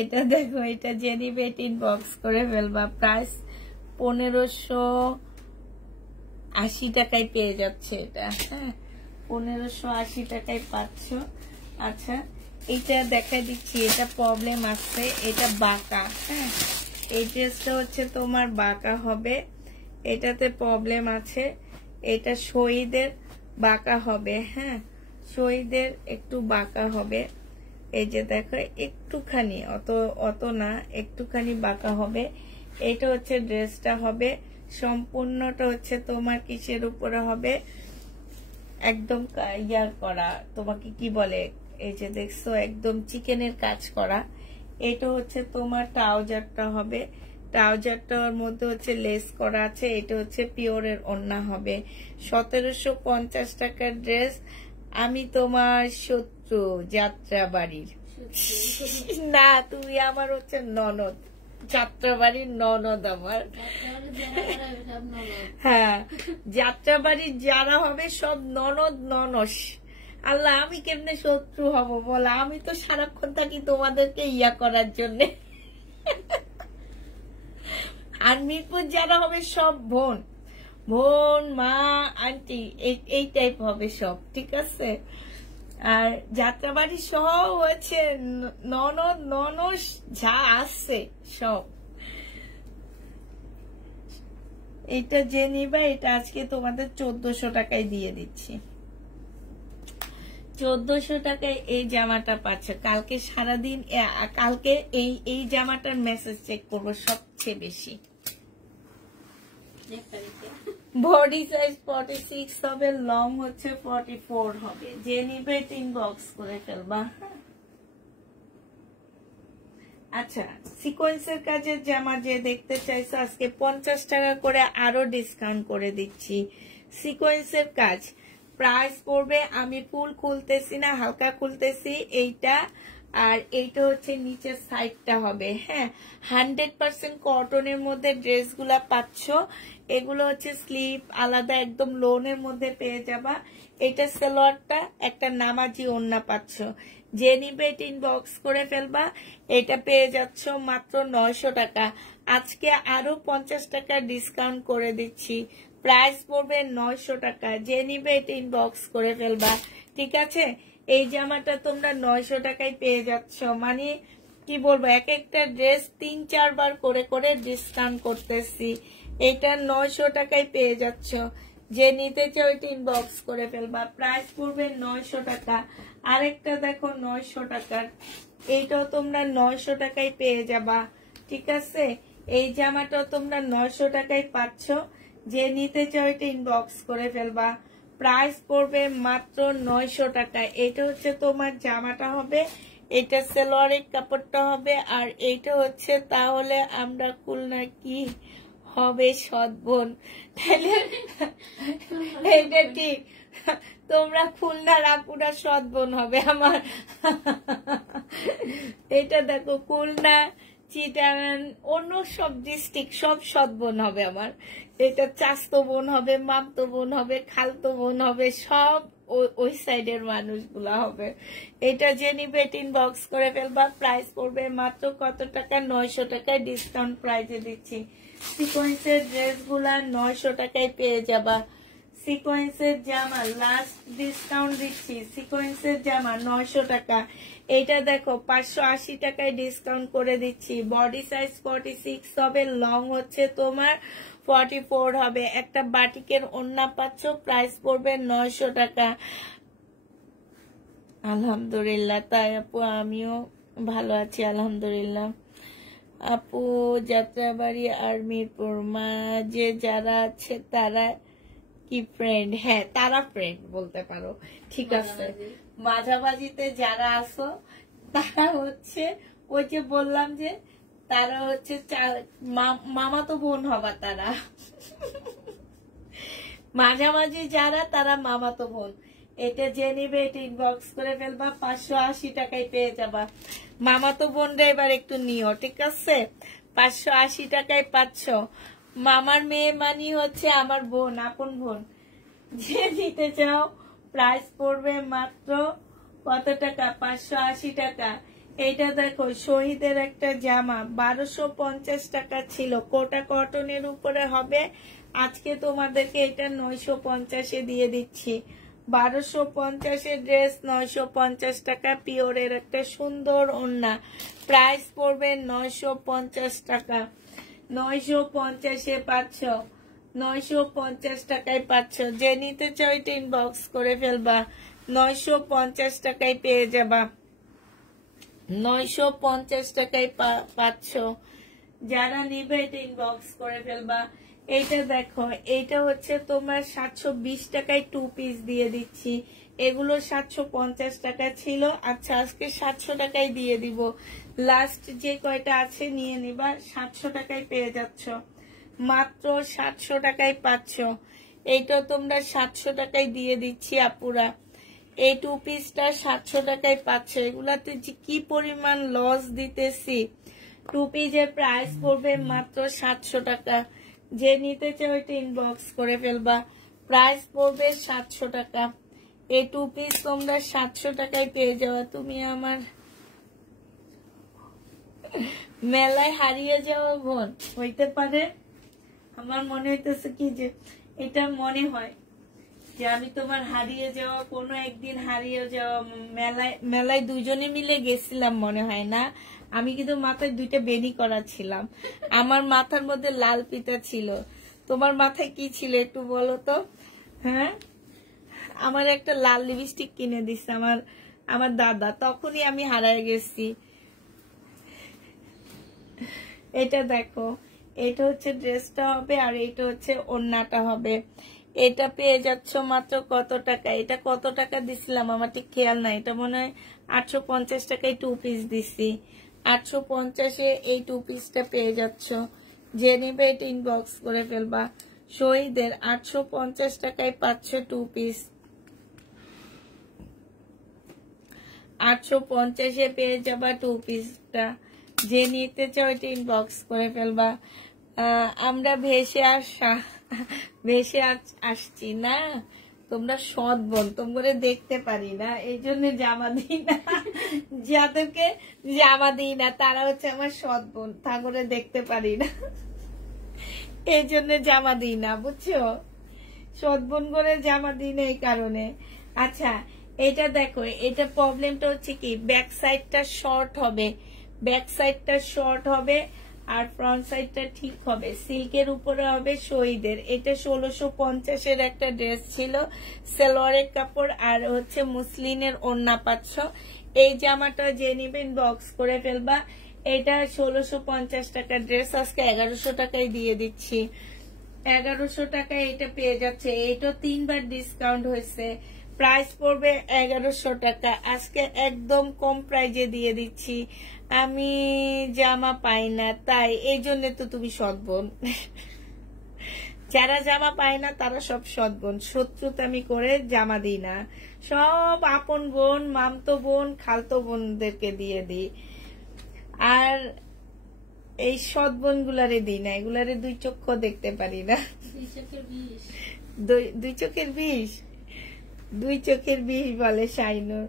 এটা দেখো, এটা জেনিবেট ইনবক্স করে ফেলবা। প্রাইস 1580 টাকায় পেয়ে যাচ্ছে এটা। হ্যাঁ, 1580 টাকায় পাচ্ছ। আচ্ছা, এটা দেখাই দিচ্ছি, এটা প্রবলেম আছে, এটা বাঁকা। হ্যাঁ, এই ড্রেসটা হচ্ছে তোমার বাঁকা হবে, এটাতে প্রবলেম আছে। এটা শহীদের বাঁকা হবে। হ্যাঁ, শহীদের একটু বাঁকা হবে। এই যে দেখো, একটুখানি, অত না, একটুখানি বাঁকা হবে। এটা হচ্ছে ড্রেসটা হবে, সম্পূর্ণটা হচ্ছে তোমার কিসের উপরে হবে, একদম ইয়ার করা, তোমাকে কি বলে, এই যে দেখছো একদম চিকেনের কাজ করা। এটা হচ্ছে তোমার ট্রাউজারটা হবে, ট্রাউজারটার মধ্যে হচ্ছে লেস করা আছে। এটা হচ্ছে পিওরের ওড়না হবে। 1750 টাকার ড্রেস। আমি তোমার শত্রু যাত্রাবাড়ির। না, তুমি আমার হচ্ছে ননদ, যাত্রাবাড়ির ননদ আমার। হ্যাঁ, যাত্রাবাড়ির যারা হবে সব ননদ ননস। আল্লাহ, আমি কেমনে শত্রু হব বলা? আমি তো সারাক্ষণ থাকি তোমাদেরকে ইয়া করার জন্য। আর মিরপুর যারা হবে সব বোন, মা, আন্টি, এই টাইপ হবে সব, ঠিক আছে? আর যাত্রাবাড়ি সব হচ্ছে ননদ ননস যা আসছে সব। এটা যে নিবা, এটা আজকে তোমাদের 1400 টাকায় দিয়ে দিচ্ছি। 1400 টাকায় এই জামাটা পাচ্ছ। কালকে সারাদিন, কালকে এই জামাটার মেসেজ চেক করবো সবচেয়ে বেশি। বডি সাইজ 46 হবে, লং হচ্ছে 44 হবে। যে নিবে ইনবক্স করে ফেলবা। আচ্ছা, সিকোয়েন্সের কাজের জামা যে দেখতে চাইছো, আজকে 50 টাকা করে আরো ডিসকাউন্ট করে দিচ্ছি। সিকোয়েন্সের কাজ প্রাইস পড়বে, আমি ফুল খুলতেছি না, হালকা খুলতেছি এইটা। আর এইটা হচ্ছে নিচের সাইডটা হবে। হ্যাঁ, 100% কটনের মধ্যে ড্রেসগুলা পাচ্ছ। এগুলো হচ্ছে স্লিপ আলাদা, একদম লোনের মধ্যে পেয়ে যাবা। এটা সালোয়ারটা একটা নামাজি ওড়না পাচ্ছ। যে নিবে ইনবক্স করে ফেলবা। এটা পেয়ে যাচ্ছ মাত্র 900 টাকা। আজকে আরো 50 টাকা ডিসকাউন্ট করে দিচ্ছি, প্রাইস পড়বে 900 টাকা। যে নিবে ইনবক্স করে ফেলবা, ঠিক আছে? এই জামাটা তোমরা 900 টাকায় পেয়ে যাচ্ছ। মানে কি বলবো, এক একটা ড্রেস 3-4 বার করে করে ডিসকাউন্ট করতেছি। এটা 900 টাকায় পেয়ে যাচ্ছ। যে নিতে চাও এটা ইনবক্স করে ফেলবা, প্রাইস পড়বে 900 টাকা। আরেকটা দেখো 900 টাকার, এইটাও তোমরা 900 টাকায় পেয়ে যাবা, ঠিক আছে? এই জামাটাও তোমরা 900 টাকায় পাচ্ছ। যে নিতে চাও এটা ইনবক্স করে ফেলবা, প্রাইস পড়বে মাত্র 900 টাকা। এটা হচ্ছে তোমার জামাটা হবে, এটা সালোয়ারের কাপড়টা হবে। আর এইটা হচ্ছে, তাহলে আমরা খুলনা কি হবে সৎ বোন, তাহলে এইটা ঠিক, তোমরা খুলনার আপুরা সৎ বোন হবে আমার। এটা দেখো, খুলনা, চিটাগাং, অন্য সব ডিস্ট্রিক্ট সব সৎ বোন হবে আমার। এটা চাচতো বোন হবে, মামতো বোন হবে, খালতো বোন হবে, সব ওই সাইডের মানুষগুলা হবে। এটা যে নিবে ইনবক্স করে ফেলবা, প্রাইস পড়বে মাত্র কত টাকা? 900 টাকায় ডিসকাউন্ট প্রাইসে দিচ্ছি। সিকোয়েন্সের ড্রেসগুলা 900 টাকায় পেয়ে যাবা। সিকোয়েন্সের জামা লাস্ট ডিসকাউন্ট দিচ্ছি, সিকোয়েন্সের জামা 900 টাকা। এটা দেখো 580 টাকায় ডিসকাউন্ট করে দিচ্ছি। বডি সাইজ 46 হবে, লং হচ্ছে তোমার 44 হবে। একটা বাটিকের ওড়না পাচ্ছ, প্রাইস পড়বে 900 টাকা। আলহামদুলিল্লাহ, তাই আপু আমিও ভালো আছি আলহামদুলিল্লাহ। আপু যাত্রাবাড়ি আর মিরপুর মাঝে যারা আছে তারা কি ফ্রেন্ড? হ্যাঁ, তারা ফ্রেন্ড বলতে পারো, ঠিক আছে। মাঝামাঝিতে যারা আসো তারা হচ্ছে, ওই যে বললাম যে তারা হচ্ছে মামা তো বোন হবা তারা। মাঝামাঝি যারা তারা মামাতো বোন, এটা যে নিবে এটা ইনবক্স করে ফেলবা, 580 টাকায় পেয়ে যাবা। মামাতো বোনরা এবার একটু নিও, ঠিক আছে? 580 টাকায় পাচ্ছ। মামার মেয়ে মানি হচ্ছে আমার বোন, আপন বোন। যে নিতে চাও প্রাইস পড়বে মাত্র কত টাকা? 580 টাকা। এইটা দেখো শহীদের একটা জামা 1250 টাকা ছিল, কোটা কটনের উপরে হবে। আজকে তোমাদেরকে এটা 950-এ দিয়ে দিচ্ছি। 1250-এর ড্রেস 950 টাকা, পিওরের একটা সুন্দর ওড়না। প্রাইস পড়বে 950 টাকা। 950-এ পাচ্ছ, 950 টাকায় পাচ্ছ। যে নিতে চাও এটা ইনবক্স করে ফেলবা, 950 টাকায় পেয়ে যাবা। 950 টাকায় পাচ্ছ। যারা নিবে এটা ইনবক্স করে ফেলবা। এইটা দেখো, এইটা হচ্ছে তোমার 720 টাকায় 2 পিস দিয়ে দিচ্ছি। এগুলো 750 টাকা ছিল, আচ্ছা আজকে 700 টাকায় দিয়ে দিব। লাস্ট যে কয়টা আছে নিয়ে নিবা, 700 টাকায় পেয়ে যাচ্ছ। মাত্র 700 টাকায় পাচ্ছ। এইটা তোমরা 700 টাকায় দিয়ে দিচ্ছি আপুরা। এই 2 পিসটা 700 টাকায় পাচ্ছ। এগুলাতে যে কি পরিমাণ লস দিতেছি। 2 পিসের প্রাইস পড়বে মাত্র 700 টাকা। যে নিতে চাও এটা ইনবক্স করে ফেলবা, প্রাইস পড়বে 700 টাকা। এই 2 পিস তোমরা 700 টাকায় পেয়ে যাওয়া। তুমি আমার মেলায় হারিয়ে যাওয়া বোন হইতে পারে। আমার মনে হইতেছে কি যে এটা মনে হয় যে আমি তোমার হারিয়ে যাওয়া, কোনো একদিন হারিয়ে যাওয়া। মেলায় দুজনে মিলে গেছিলাম মনে হয় না? আমি কিন্তু মাথায় 2টা বেনি করা ছিলাম, আমার মাথার মধ্যে লাল পিতা ছিল। তোমার মাথায় কি ছিল একটু বলো তো? হ্যাঁ, আমার একটা লাল লিপস্টিক কিনে দিচ্ছে আমার দাদা, তখনই আমি হারায় গেছি। এটা দেখো, এটা হচ্ছে ড্রেসটা হবে, আর এটা হচ্ছে ওড়নাটা হবে। এটা পেয়ে যাচ্ছ মাত্র কত টাকা? এটা কত টাকা দিছিলাম আমার ঠিক খেয়াল নাই, এটা মনে হয় 850 টাকায় 2 পিস দিছি। 850-এ এই 2 পিসটা পেয়ে যাচ্ছ। যে নিবে এটা ইনবক্স করে ফেলবা। শহীদের 850 টাকায় পাচ্ছ 2 পিস। 850-এ পেয়ে যাবা 2 পিসটা। যে নিতে চাও এটা ইনবক্স করে ফেলবা। আমরা ভেসে আসছি না, তোমরা সৎ বোন, তোমরা দেখতে পারি না, এই জন্য জামা দিই না। যাদেরকে জামা দিই না তারা হচ্ছে আমার সৎ বোন, তা করে দেখতে পারি না, এই জন্য জামা দিই না, বুঝছো? সৎ বোন করে জামা দিই না এই কারণে। আচ্ছা, এটা দেখো, এটা প্রবলেমটা হচ্ছে কি, ব্যাক সাইডটা শর্ট হবে, ব্যাক সাইডটা শর্ট হবে, আর ফ্রন্ট সাইডটা ঠিক হবে। সিল্কের উপরে হবে শহীদের। এটা 1650-এর একটা ড্রেস ছিল, সালোয়ারের কাপড় আর হচ্ছে মুসলিনের ওড়না পাচ্ছ। এই জামাটা যে নিবেন বক্স করে ফেলবা। এটা 1650 টাকার ড্রেস, আজকে 1100 টাকায় দিয়ে দিচ্ছি। 1100 টাকায় এটা পেয়ে যাচ্ছে। এটা 3 বার ডিসকাউন্ট হয়েছে, প্রাইস পড়বে 1100 টাকা। আজকে একদম কম প্রাইজে দিয়ে দিচ্ছি। আমি জামা পাই না তাই, এই জন্য তো তুমি সৎ বোন। যারা জামা পায় না তারা সব সৎ বোন। শত্রুতা আমি করে জামা দিই না, সব আপন বোন, মামতো বোন, খালতো বোনদেরকে দিয়ে দিই। আর এই সৎ বোন গুলারে দিই না, এগুলারে 2 চক্ষু দেখতে পারি না। 2 চোখের বিষ, 2 চোখের বিষ বলে শাইনুর।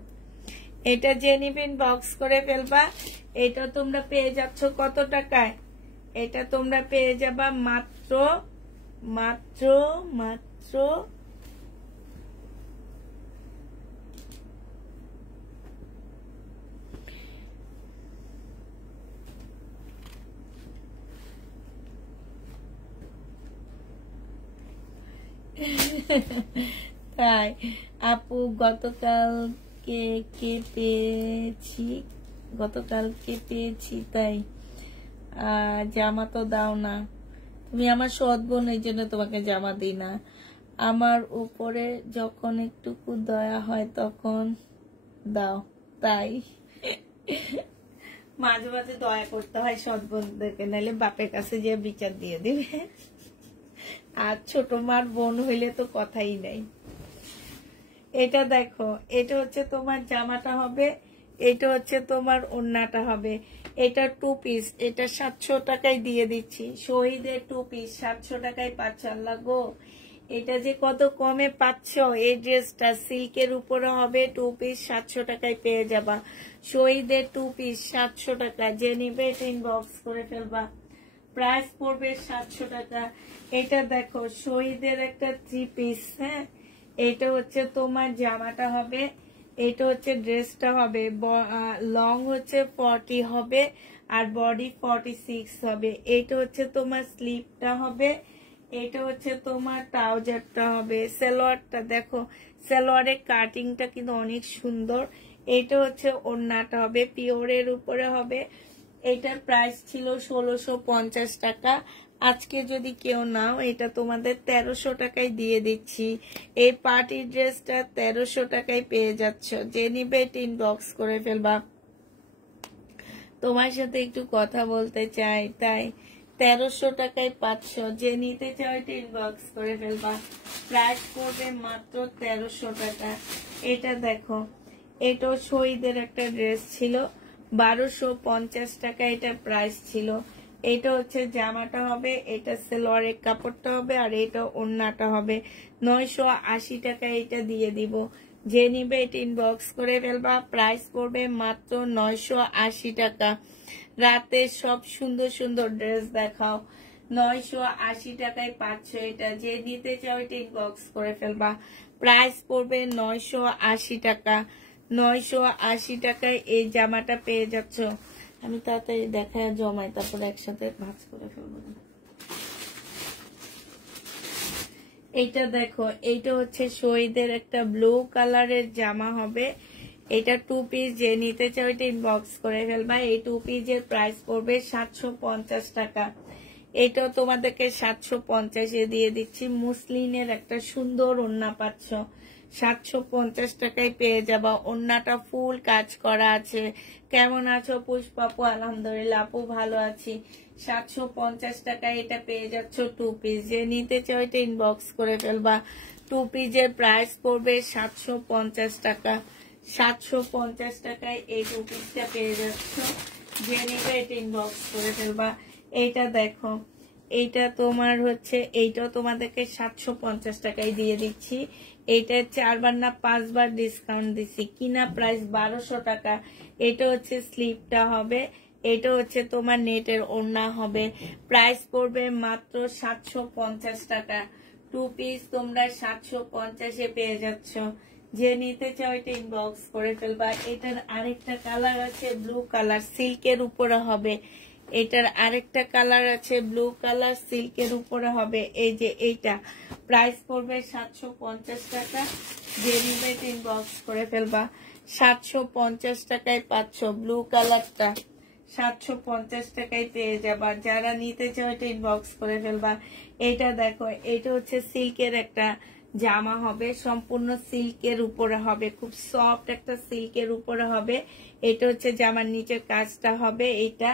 এটা যে নিবেন বক্স করে ফেলবা। এটা তোমরা পেয়ে যাচ্ছ কত টাকায়? এটা তোমরা পেয়ে যাবা মাত্র মাত্র মাত্র তাই আপু, গতকালকে পেয়েছি তাই জামা তো দাও না। তুমি আমার সৎ বোন, এই জন্য তোমাকে জামা দিই না। আমার উপরে যখন একটুকু দয়া হয় তখন দাও, তাই মাঝে মাঝে দয়া করতে হয় সৎ বোনদেরকে, নাহলে বাপের কাছে যে বিচার দিয়ে দিবে। আর ছোট মার বোন হইলে তো কথাই নাই। এটা দেখো, এটা হচ্ছে তোমার জামাটা হবে, এটা হচ্ছে তোমার ওড়নাটা হবে। এটা 2 পিস, এটা 700 টাকায় দিয়ে দিচ্ছি। শহীদের 2 পিস 700 টাকায় পাচ্ছ। আল্লাহ গো, এটা যে কত কমে পাচ্ছ। এই ড্রেসটা সিল্কের উপরে হবে, 2 পিস 700 টাকায় পেয়ে যাবা। শহীদের 2 পিস 700 টাকা, যে নিবে ইনবক্স করে ফেলবা। প্রাইস পড়বে 700 টাকা। এটা দেখো, শহীদের একটা 3 পিস। হ্যাঁ, এটা হচ্ছে তোমার জামাটা হবে, এটা হচ্ছে ড্রেসটা হবে। লং হচ্ছে 40 হবে আর বডি 46 হবে। এটা হচ্ছে তোমার স্লিপটা হবে, এটা হচ্ছে তোমার ট্রাউজারটা হবে। সালোয়ারটা দেখো, সালোয়ারের কাটিংটা কিন্তু অনেক সুন্দর। এটা হচ্ছে ওড়নাটা হবে, পিওরের উপরে হবে। এটার প্রাইস ছিল 1650 টাকা। আজকে যদি কেউ নাও, এটা তোমাদের 1300 টাকায় দিয়ে দিচ্ছি। এই পার্টি ড্রেসটা 1300 টাকায় পেয়ে যাচ্ছ। যে নিবে ইনবক্স করে ফেলবা। তোমার সাথে একটু কথা বলতে চাই, তাই 1300 টাকায় পাচ্ছ। যে নিতে চাও এটা ইনবক্স করে ফেলবা। প্রাইস পড়বে মাত্র 1300 টাকা। এটা দেখো, এটাও শহীদের একটা ড্রেস ছিল, 1250 টাকা এটা প্রাইস ছিল। এটা হচ্ছে জামাটা হবে, এটা সালোয়ারের কাপড়টা হবে, আর এটা ওড়নাটা হবে। 980 টাকা এটা দিয়ে দিব। যে নিবে এটা ইনবক্স করে ফেলবা। প্রাইস পড়বে মাত্র 980 টাকা। রাতে সব সুন্দর সুন্দর ড্রেস দেখাও। 980 টাকায় পাচ্ছ এটা। যে নিতে চাও এটা ইনবক্স করে ফেলবা। প্রাইস পড়বে 980 টাকা। 980 টাকায় এই জামাটা পেয়ে যাচ্ছ। আমি তাড়াতাড়ি দেখায় জমাই, তারপর একসাথে ভাঁজ করে ফেলবো। এইটা দেখো, এইটা হচ্ছে শহীদের একটা ব্লু কালারের জামা হবে। এটা 2 পিস। যে নিতে চাও এটা ইনবক্স করে ফেলবা। এই 2 পিসের প্রাইস পড়বে 750 টাকা। এটাও তোমাদেরকে 750 দিয়ে দিচ্ছি। মুসলিনের একটা সুন্দর ওড়না পাচ্ছ, 750 টাকায় পেয়ে যাবা। ওড়নাটা ফুল কাজ করা আছে। কেমন আছো পুষ্পাপু? আলহামদুলিল্লাহ আপু, ভালো আছি। 750 টাকায় এটা পেয়ে যাচ্ছ 2 পিস। যে নিতে চাও এটা ইনবক্স করে ফেলবা। 2 পিসের প্রাইস পড়বে 750 টাকা। 750 টাকায় এই 2 পিসটা পেয়ে যাচ্ছ। যে নিবে এটা ইনবক্স করে ফেলবা। এইটা দেখো, এইটা তোমার হচ্ছে, এইটাও তোমাদেরকে 750 টাকায় দিয়ে দিচ্ছি। এইটা 4 বার না 5 বার ডিসকাউন্ট দিচ্ছি। কিনা প্রাইস 1200 টাকা। এটা হচ্ছে স্লিপটা হবে, এটা হচ্ছে তোমার নেটের ওড়না হবে। প্রাইস পড়বে মাত্র 750 টাকা। 2 পিস তোমরা 750-এ পেয়ে যাচ্ছ। যে নিতে চাও এটা ইনবক্স করে ফেলবা। এটার আরেকটা কালার আছে ব্লু কালার, সিল্কের উপরে হবে। এটার আরেকটা কালার আছে ব্লু কালার, সিল্কের উপরে হবে। এই যে এইটা প্রাইস পড়বে 750 টাকা। যে নিবে ইনবক্স করে ফেলবা। 750 টাকায় পাচ্ছ ব্লু কালারটা। 750 টাকায় পেয়ে যাবা। যারা নিতে চাও এটা ইনবক্স করে ফেলবা। এটা দেখো, এটা হচ্ছে সিল্কের একটা জামা হবে, সম্পূর্ণ সিল্কের উপরে হবে, খুব সফট একটা সিল্কের উপরে হবে। এটা হচ্ছে জামার নিচের কাজটা হবে এটা,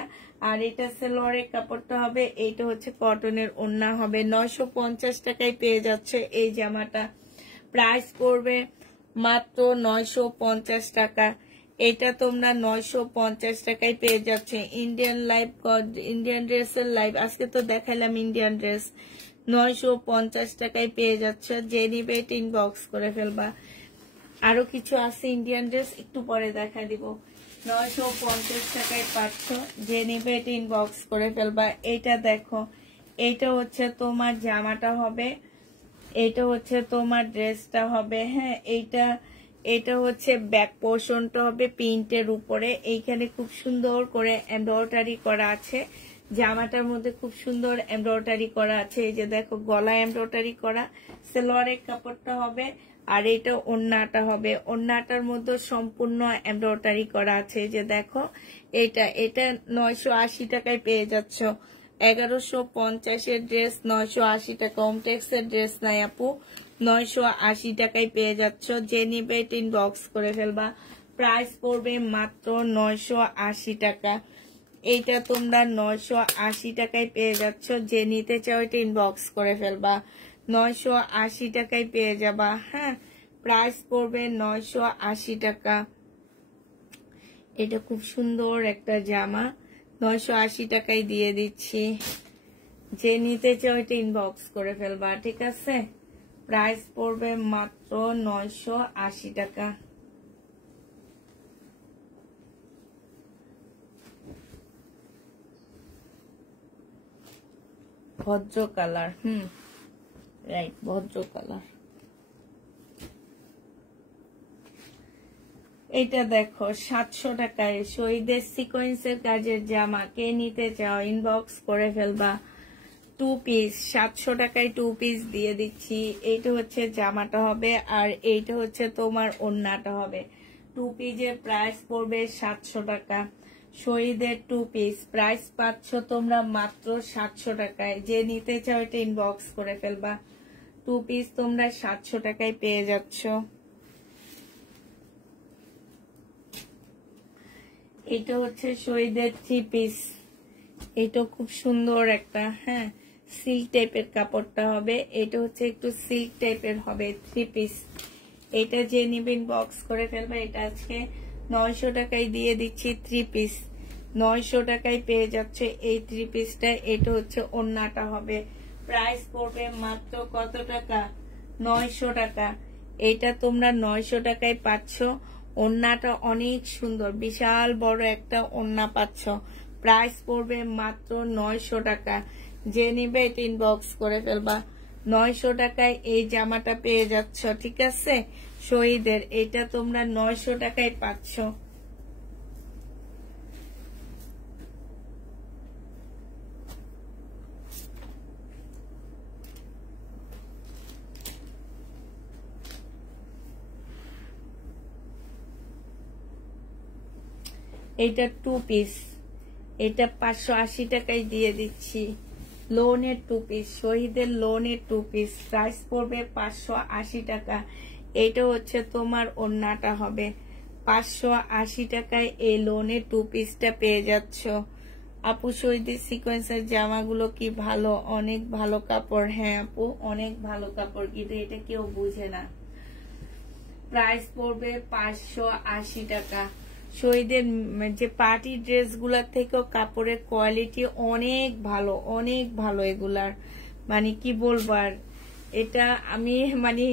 আর এটা সালোয়ারের কাপড়টা হবে। এটা হচ্ছে কটনের ওড়না হবে। 950 টাকায় পেয়ে যাচ্ছে এই জামাটা। প্রাইস পড়বে মাত্র 950 টাকা। এটা তোমরা 950 টাকায় পেয়ে যাচ্ছে। ইন্ডিয়ান লাইভ, ইন্ডিয়ান ড্রেসের লাইভ আজকে তো দেখাইলাম ইন্ডিয়ান ড্রেস। 950 টাকায় পেয়ে যাচ্ছে। যে নিবে এটা ইনবক্স করে ফেলবা। আরো কিছু আছে ইন্ডিয়ান ড্রেস, একটু পরে দেখা দিব। 950 টাকায় পাচ্ছ। যে নিবে এটা ইনবক্স করে ফেলবা। এটা দেখো, এটা হচ্ছে তোমার জামাটা হবে, এটা হচ্ছে তোমার ড্রেসটা হবে। হ্যাঁ, এটা হচ্ছে ব্যাক পোর্শনটা হবে প্রিন্টের উপরে। এইখানে খুব সুন্দর করে এমব্রয়ডারি করা আছে। জামাটার মধ্যে খুব সুন্দর এমব্রয়ডারি করা আছে। এই যে দেখো, গলা এমব্রয়ডারি করা। সালোয়ারের কাপড়টা হবে, আর এটা ওড়নাটা হবে। ওড়নাটার মধ্যে সম্পূর্ণ এমব্রয়ডারি করা আছে। এই যে দেখো, এটা 980 টাকায় পেয়ে যাচ্ছ। 1150-এর ড্রেস 980 টাকা। হোমটেক্সের ড্রেস নাই আপু, 980 টাকায় পেয়ে যাচ্ছ। যে নিবে এটা ইনবক্স করে ফেলবা। প্রাইস পড়বে মাত্র 980 টাকা। এইটা তোমরা 980 টাকায় পেয়ে যাচ্ছ। যে নিতে চাও এটা ইনবক্স করে ফেলবা, 980 টাকায় পেয়ে যাবা। হ্যাঁ, প্রাইস পড়বে 980 টাকা। এটা খুব সুন্দর একটা জামা, 980 টাকায় দিয়ে দিচ্ছি। যে নিতে চাও এটা ইনবক্স করে ফেলবা, ঠিক আছে? প্রাইস পড়বে মাত্র 980 টাকা। ভদ্র কালার, রাইট, ভদ্র কালার। এটা দেখো 700 টাকায় শহীদের সিকোয়েন্সের কাজের জামা। কে নিতে চাও ইনবক্স করে ফেলবা। 2 পিস 700 টাকায় 2 পিস দিয়ে দিচ্ছি। এইটা হচ্ছে জামাটা হবে, আর এইটা হচ্ছে তোমার ওড়নাটা হবে। 2 পিসের প্রাইস পড়বে 700 টাকা। শহীদের 2 পিস প্রাইস পাচ্ছ তোমরা মাত্র 700 টাকায়। যে নিতে চাও এটা ইনবক্স করে ফেলবা। 2 পিস তোমরা 700 টাকায় পেয়ে যাচ্ছ। এটা হচ্ছে শহীদের 3 পিস। এটা খুব সুন্দর একটা, হ্যাঁ, সিল্ক টাইপের কাপড়টা হবে। এটা হচ্ছে একটু সিল্ক টাইপের হবে, 3 পিস। এটা যে নিবেন বক্স করে ফেলবে। এটা আজকে 900 টাকায় দিয়ে দিচ্ছি 3 পিস। 900 টাকায় পেয়ে যাচ্ছে এই 3 পিসটা। এটা হচ্ছে ওড়নাটা হবে। প্রাইস পড়বে মাত্র কত টাকা? 900 টাকা। এটা তোমরা 900 টাকায় পাচ্ছ। ওড়নাটা অনেক সুন্দর, বিশাল বড় একটা ওড়না পাচ্ছ। প্রাইস পড়বে মাত্র 900 টাকা। যে নিবে এটা ইনবক্স করে ফেলবা। 900 টাকায় এই জামাটা পেয়ে যাচ্ছ, ঠিক আছে? শহীদের এটা তোমরা 900 টাকায় পাচ্ছ। এটা 2 পিস, এটা 580 টাকায় দিয়ে দিচ্ছি। লোনের 2 পিস, শহীদের লোনের 2 পিস। প্রাইস পড়বে 580 টাকা। এটা হচ্ছে তোমার ওড়নাটা হবে। 580 টাকায় এই লোনের 2 পিসটা পেয়ে যাচ্ছ। আপু শহীদের সিকোয়েন্সের জামাগুলো কি ভালো? অনেক ভালো কাপড়। হ্যাঁ আপু, অনেক ভালো কাপড়, কিন্তু এটা কেউ বুঝে না। প্রাইস পড়বে 580 টাকা। শহীদের যে পার্টি ড্রেস গুলার থেকেও কাপড়ের কোয়ালিটি অনেক ভালো, অনেক ভালো এগুলার। মানে কি বলবো আর, এটা আমি মানে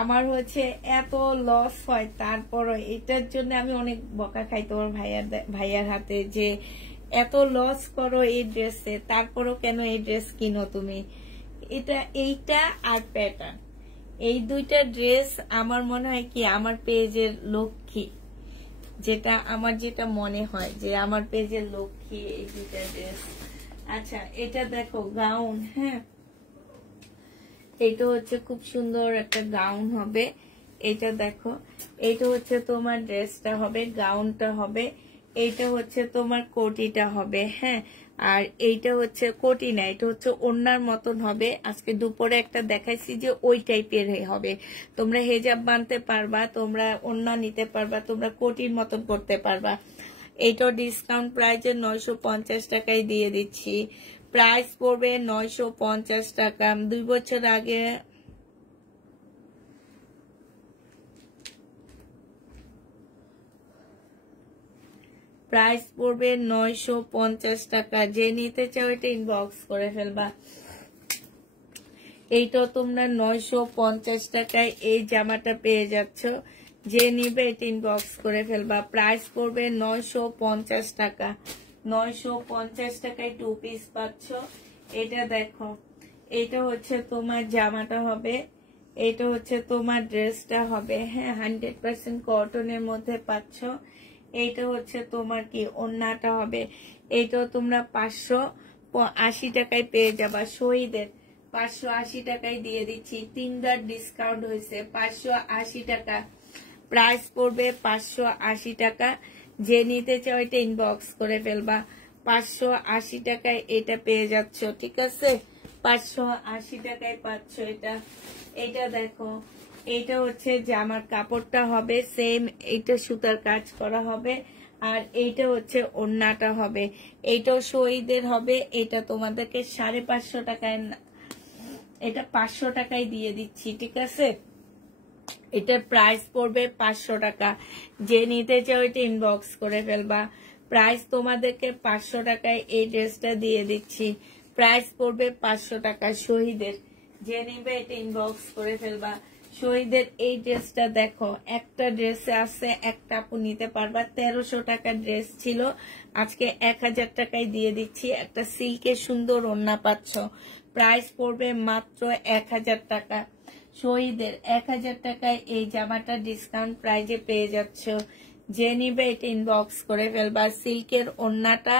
আমার হচ্ছে এত লস হয়, তারপরও এটার জন্য আমি অনেক বকা খাই তোমার ভাইয়ার হাতে, যে এত লস করো এই ড্রেসে, তারপরও কেন এই ড্রেস কিনো তুমি। এইটা আর প্যাটার্ন, এই দুইটা ড্রেস আমার মনে হয় কি আমার পেজের লক্ষ্মী, যেটা মনে হয় যে আমার পেজের লক্ষ্মী এই দুইটা ড্রেস। আচ্ছা, এটা দেখো গাউন। হ্যাঁ, এটা হচ্ছে খুব সুন্দর একটা গাউন হবে। এটা দেখো, এটা হচ্ছে তোমার ড্রেসটা হবে, গাউনটা হবে। এইটা হচ্ছে তোমার কোটিটা হবে। হ্যাঁ, আর এইটা হচ্ছে কোটি না, এটা হচ্ছে ওড়নার মতন হবে। আজকে দুপুরে একটা দেখাইছি যে ওই টাইপের হবে। তোমরা হেজাব বানতে পারবা, তোমরা ওড়না নিতে পারবা, তোমরা কোটির মতন করতে পারবা। এইটা ডিসকাউন্ট প্রাইসে 950 টাকায় দিয়ে দিচ্ছি। প্রাইস পড়বে 950 টাকা। 2 বছর আগে প্রাইস পড়বে 950 টাকা। যে নিতে চাও এটা ইনবক্স করে ফেলবা। এইটা তোমরা 950 টাকায় এই জামাটা পেয়ে যাচ্ছ। যে নিবে এটা ইনবক্স করে ফেলবা। প্রাইস পড়বে 950 টাকা। 950 টাকায় 2 পিস পাচ্ছ। এটা দেখো, এটা হচ্ছে তোমার জামাটা হবে, এটা হচ্ছে তোমার ড্রেসটা হবে। হ্যাঁ, 100% কটনের মধ্যে পাচ্ছ। এইটা হচ্ছে তোমার কি ওড়নাটা হবে। এইটাও তোমরা 580 টাকায় পেয়ে যাবা। শহীদের 580 টাকায় দিয়ে দিচ্ছি। 3বার ডিসকাউন্ট হয়েছে, 580 টাকা। প্রাইস পড়বে 580 টাকা। যে নিতে চাও এটা ইনবক্স করে ফেলবা। 580 টাকায় এটা পেয়ে যাচ্ছ, ঠিক আছে? 580 টাকায় পাচ্ছ এটা। এটা দেখো, এটা হচ্ছে জামার কাপড়টা হবে সেম, এটা সুতার কাজ করা হবে। আর এইটা হচ্ছে ওড়নাটা হবে, এইটাও শহীদের হবে। এটা তোমাদেরকে 550 টাকায়, এটা 500 টাকায় দিয়ে দিচ্ছি, ঠিক আছে। এটার প্রাইস পড়বে 500 টাকা। যে নিতে চাও এটা ইনবক্স করে ফেলবা। প্রাইস তোমাদেরকে 500 টাকায় এই ড্রেসটা দিয়ে দিচ্ছি। প্রাইস পড়বে 500 টাকা শহীদের। যে নিবে এটা ইনবক্স করে ফেলবা। শহীদের এই ড্রেসটা দেখো, একটা ড্রেসে আছে, একটা আপু নিতে পারবা। 1300 টাকার ড্রেস ছিল, আজকে 1000 টাকায় দিয়ে দিচ্ছি। একটা সিল্কের সুন্দর ওড়না পাচ্ছ। প্রাইস পড়বে মাত্র 1000 টাকা শহীদের। 1000 টাকায় এই জামাটা ডিসকাউন্ট প্রাইজে পেয়ে যাচ্ছ। যে নিবে এটা ইনবক্স করে ফেলবা। সিল্কের ওড়নাটা,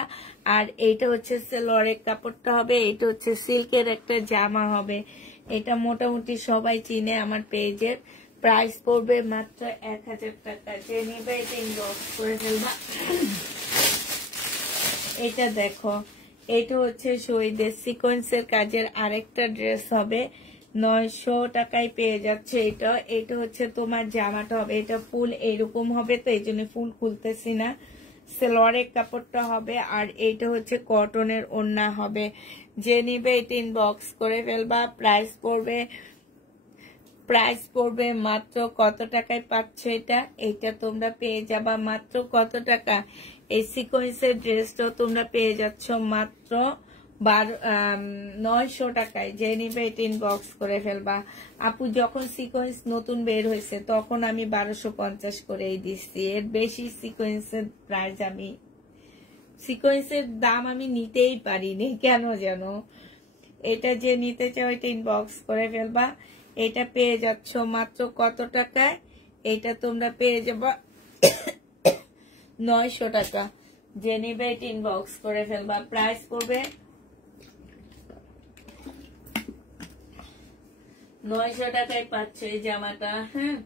আর এইটা হচ্ছে সেলোয়ারের কাপড়টা হবে, এইটা হচ্ছে সিল্কের একটা জামা হবে। এটা মোটামুটি সবাই চিনে আমার পেজের। প্রাইস পড়বে মাত্র 1000 টাকা। যে নিবে এটা ইনবক্স করে ফেলবা। এটা দেখো, এটা হচ্ছে শহীদের সিকোয়েন্সের কাজের আরেকটা ড্রেস হবে, 900 টাকায় পেয়ে যাচ্ছে। এটা হচ্ছে তোমার জামাটা হবে, এটা ফুল এরকম হবে, তো এই জন্য ফুল খুলতেছি না। সেলোয়ারের কাপড়টা হবে, আর এইটা হচ্ছে কটনের ওড়না হবে। যে নিবে এটা ইনবক্স করে ফেলবা। প্রাইস পড়বে মাত্র কত টাকায় পাচ্ছ এটা? এটা তোমরা পেয়ে যাবা মাত্র কত টাকা? এই সিকোয়েন্সের ড্রেসটা তোমরা পেয়ে যাচ্ছ মাত্র 900 টাকায়। যে নিবে এটা ইনবক্স করে ফেলবা। আপু যখন সিকোয়েন্স নতুন বের হয়েছে তখন আমি 1250 করেই দিচ্ছি, এর বেশি সিকোয়েন্সের প্রাইস সিকোয়েন্সের দাম আমি নিতেই পারিনি কেন জানো। এটা যে নিতে চাও এটা ইনবক্স করে ফেলবা। এটা পেয়ে যাচ্ছ মাত্র কত টাকায়? এটা তোমরা পেয়ে যাবা 900 টাকা। যে নিবে এটা ইনবক্স করে ফেলবা। প্রাইস পড়বে 900 টাকায় পাচ্ছ এই জামাটা। হ্যাঁ,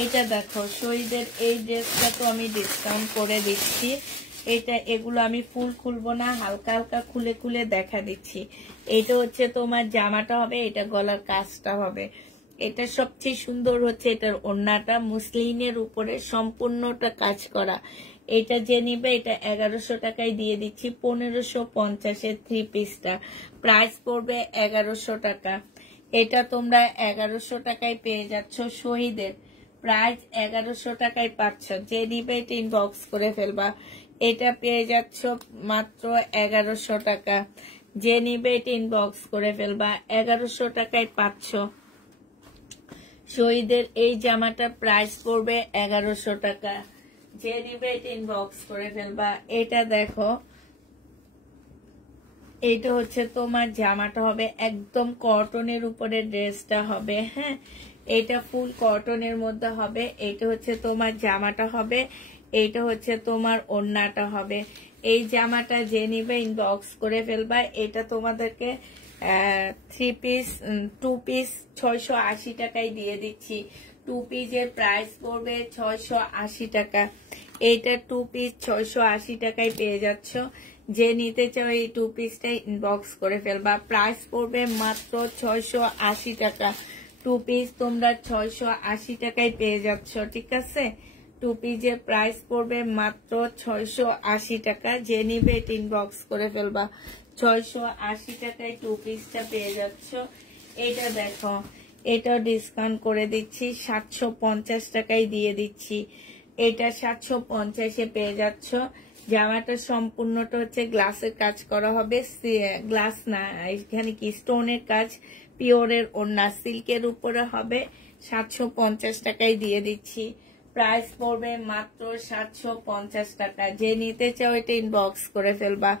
এইটা দেখো শহীদের এই ড্রেসটা তো আমি ডিসকাউন্ট করে দিচ্ছি। এগুলো আমি ফুল খুলবো না, হালকা হালকা খুলে খুলে দেখা দিচ্ছি। এটা হচ্ছে তোমার জামাটা হবে, এটা গলার কাজটা হবে। এটা সবচেয়ে সুন্দর হচ্ছে এটার ওড়নাটা, মুসলিনের উপরে সম্পূর্ণটা কাজ করা। এটা যে নিবে এটা 1100 টাকায় দিয়ে দিচ্ছি। 1550 3 পিসটা প্রাইস পড়বে 1100 টাকা। এটা তোমরা 1100 টাকায় পেয়ে যাচ্ছ শহীদের। প্রাইস 1100 টাকায় পাচ্ছ। যে নিবে এটা ইনবক্স করে ফেলবা। এটা পেয়ে যাচ্ছ মাত্র 1100 টাকা। যে নিবে এটা ইনবক্স করে ফেলবা। 1100 টাকায় পাচ্ছ শহীদের এই জামাটা। প্রাইস পড়বে 1100 টাকা। যে নিবে এটা ইনবক্স করে ফেলবা। এটা দেখো, এইটা হচ্ছে তোমার জামাটা হবে, একদম কটনের উপরে ড্রেসটা হবে। হ্যাঁ, এটা ফুল কটনের মধ্যে হবে। এটা হচ্ছে তোমার জামাটা হবে, এইটা হচ্ছে তোমার ওড়নাটা হবে। এই জামাটা যে নিবে ইনবক্স করে ফেলবা। এটা তোমাদেরকে 2 পিস 680 টাকায় দিয়ে দিচ্ছি। 2 পিসের প্রাইস পড়বে 680 টাকা। এইটা 2 পিস 680 টাকায় পেয়ে যাচ্ছ। যে নিতে চাও এই 2 পিসটা ইনবক্স করে ফেলবা। প্রাইস পড়বে মাত্র 680 টাকা। 2 পিস তোমরা 680 টাকায় পেয়ে যাচ্ছ, ঠিক আছে। 2 পিসের প্রাইস পড়বে মাত্র 680 টাকা। যে নিবে এটা ইনবক্স করে ফেলবা। 680 টাকায় 2 পিসটা পেয়ে যাচ্ছ। এটা দেখো, এটাও ডিসকাউন্ট করে দিচ্ছি, 750 টাকায় দিয়ে দিচ্ছি। এটা 750-এ পেয়ে যাচ্ছ। জামাটা সম্পূর্ণটা হচ্ছে গ্লাসের কাজ করা হবে, গ্লাস না, এখানে কি স্টোনের কাজ, পিওরের ওড়না, সিল্কের উপরে হবে। 750 টাকায় দিয়ে দিচ্ছি। প্রাইস পড়বে মাত্র 750 টাকা। যে নিতে চাও এটা ইনবক্স করে ফেলবা।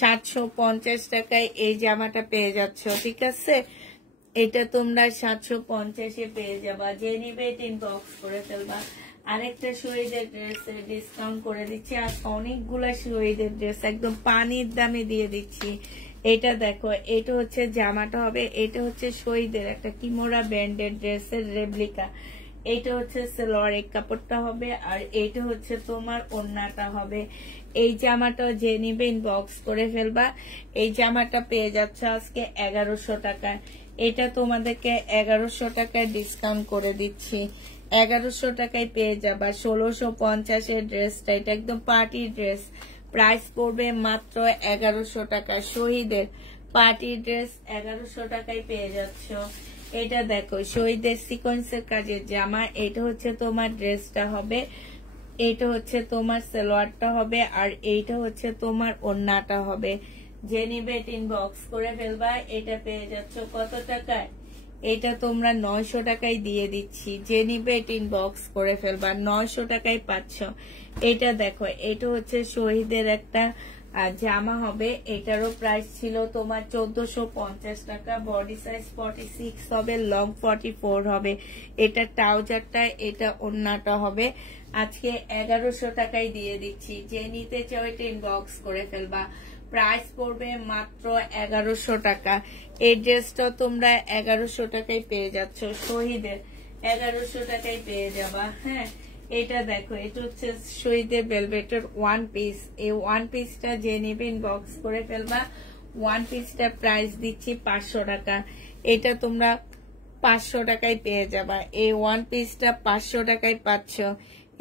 750 টাকায় এই জামাটা পেয়ে যাচ্ছ, ঠিক আছে। এটা তোমরা 750-এ পেয়ে যাবা। যে নিবে এটা ইনবক্স করে ফেলবা। আরেকটা শহীদের ড্রেস ডিসকাউন্ট করে দিচ্ছি। আর অনেকগুলা শহীদের ড্রেস একদম পানির দামে দিয়ে দিচ্ছি। এটা দেখো, এটা হচ্ছে জামাটা হবে, এটা হচ্ছে শহীদের একটা কিমোরা ব্র্যান্ডের ড্রেসের রেপ্লিকা। এটা হচ্ছে সেলোয়ারের কাপড়টা হবে, আর এটা হচ্ছে তোমার ওড়নাটা হবে। এই জামাটা যে নিবে ইনবক্স করে ফেলবা। এই জামাটা পেয়ে যাচ্ছে আজকে 1100 টাকায়। এটা তোমাদেরকে 1100 টাকায় ডিসকাউন্ট করে দিচ্ছি। 1100 টাকায় পেয়ে যাবা 1650 ড্রেসটা। এটা একদম পার্টি ড্রেস, প্রাইস পড়বে মাত্র 1100 টাকা। শহীদের পার্টি ড্রেস 1100 টাকায় পেয়ে যাচ্ছ। এটা দেখো শহীদের সিকোয়েন্সের কাজের জামা, এটা হচ্ছে তোমার ড্রেসটা হবে, এইটা হচ্ছে তোমার সালোয়ারটা হবে, আর এইটা হচ্ছে তোমার ওড়নাটা হবে। যে নিবে ইনবক্স করে ফেলবা। এটা পেয়ে যাচ্ছ কত টাকায়? এটা তোমরা 900 টাকায় দিয়ে দিচ্ছি। যে নিবে ইনবক্স করে ফেলবা, 900 টাকায় পাচ্ছ। এটা দেখো, এটা হচ্ছে শহীদের একটা জামা হবে, এটারও প্রাইস ছিল তোমার 1450 টাকা। বডি সাইজ 46 হবে, লং 44 হবে। এটা ট্রাউজারটা, এটা ওড়নাটা হবে। আজকে 1100 টাকায় দিয়ে দিচ্ছি। যে নিতে চাও এটা ইনবক্স করে ফেলবা। প্রাইস পড়বে মাত্র 1100 টাকা। এই ড্রেসটা তোমরা 1100 টাকায় পেয়ে যাচ্ছ। শহীদের 1100 টাকায় পেয়ে যাবা। হ্যাঁ, এটা দেখো, এটা হচ্ছে শহীদের ভেলভেটের ওয়ান পিস। এই ওয়ান পিসটা যে নেবে ইনবক্স করে ফেলবা। ওয়ান পিসটা প্রাইস দিচ্ছি 500 টাকা। এটা তোমরা 500 টাকায় পেয়ে যাবা। এই ওয়ান পিসটা 500 টাকায় পাচ্ছ।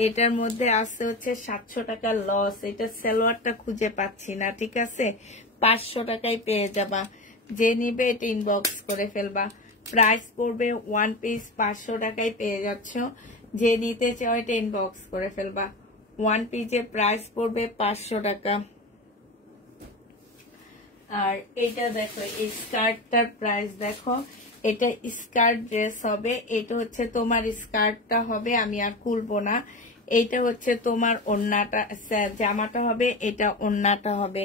এটার মধ্যে আছে হচ্ছে 700 টাকা লস। এটা সালোয়ারটা খুঁজে পাচ্ছি না, ঠিক আছে। 500 টাকায় পেয়ে যাবা। যে নিবে এটা ইনবক্স করে ফেলবা। প্রাইস পড়বে ওয়ান পিস 500 টাকায় পেয়ে যাচ্ছ। যে নিতে চাও এটা ইনবক্স করে ফেলবা। ওয়ান পিসের প্রাইস পড়বে 500 টাকা। আর এটা দেখো, এই স্কার্টটার প্রাইস দেখো, এটা স্কার্ট ড্রেস হবে। এটা হচ্ছে তোমার স্কার্টটা হবে, আমি আর খুলবো না। এইটা হচ্ছে তোমার ওড়নাটা, জামাটা হবে, এটা ওড়নাটা হবে।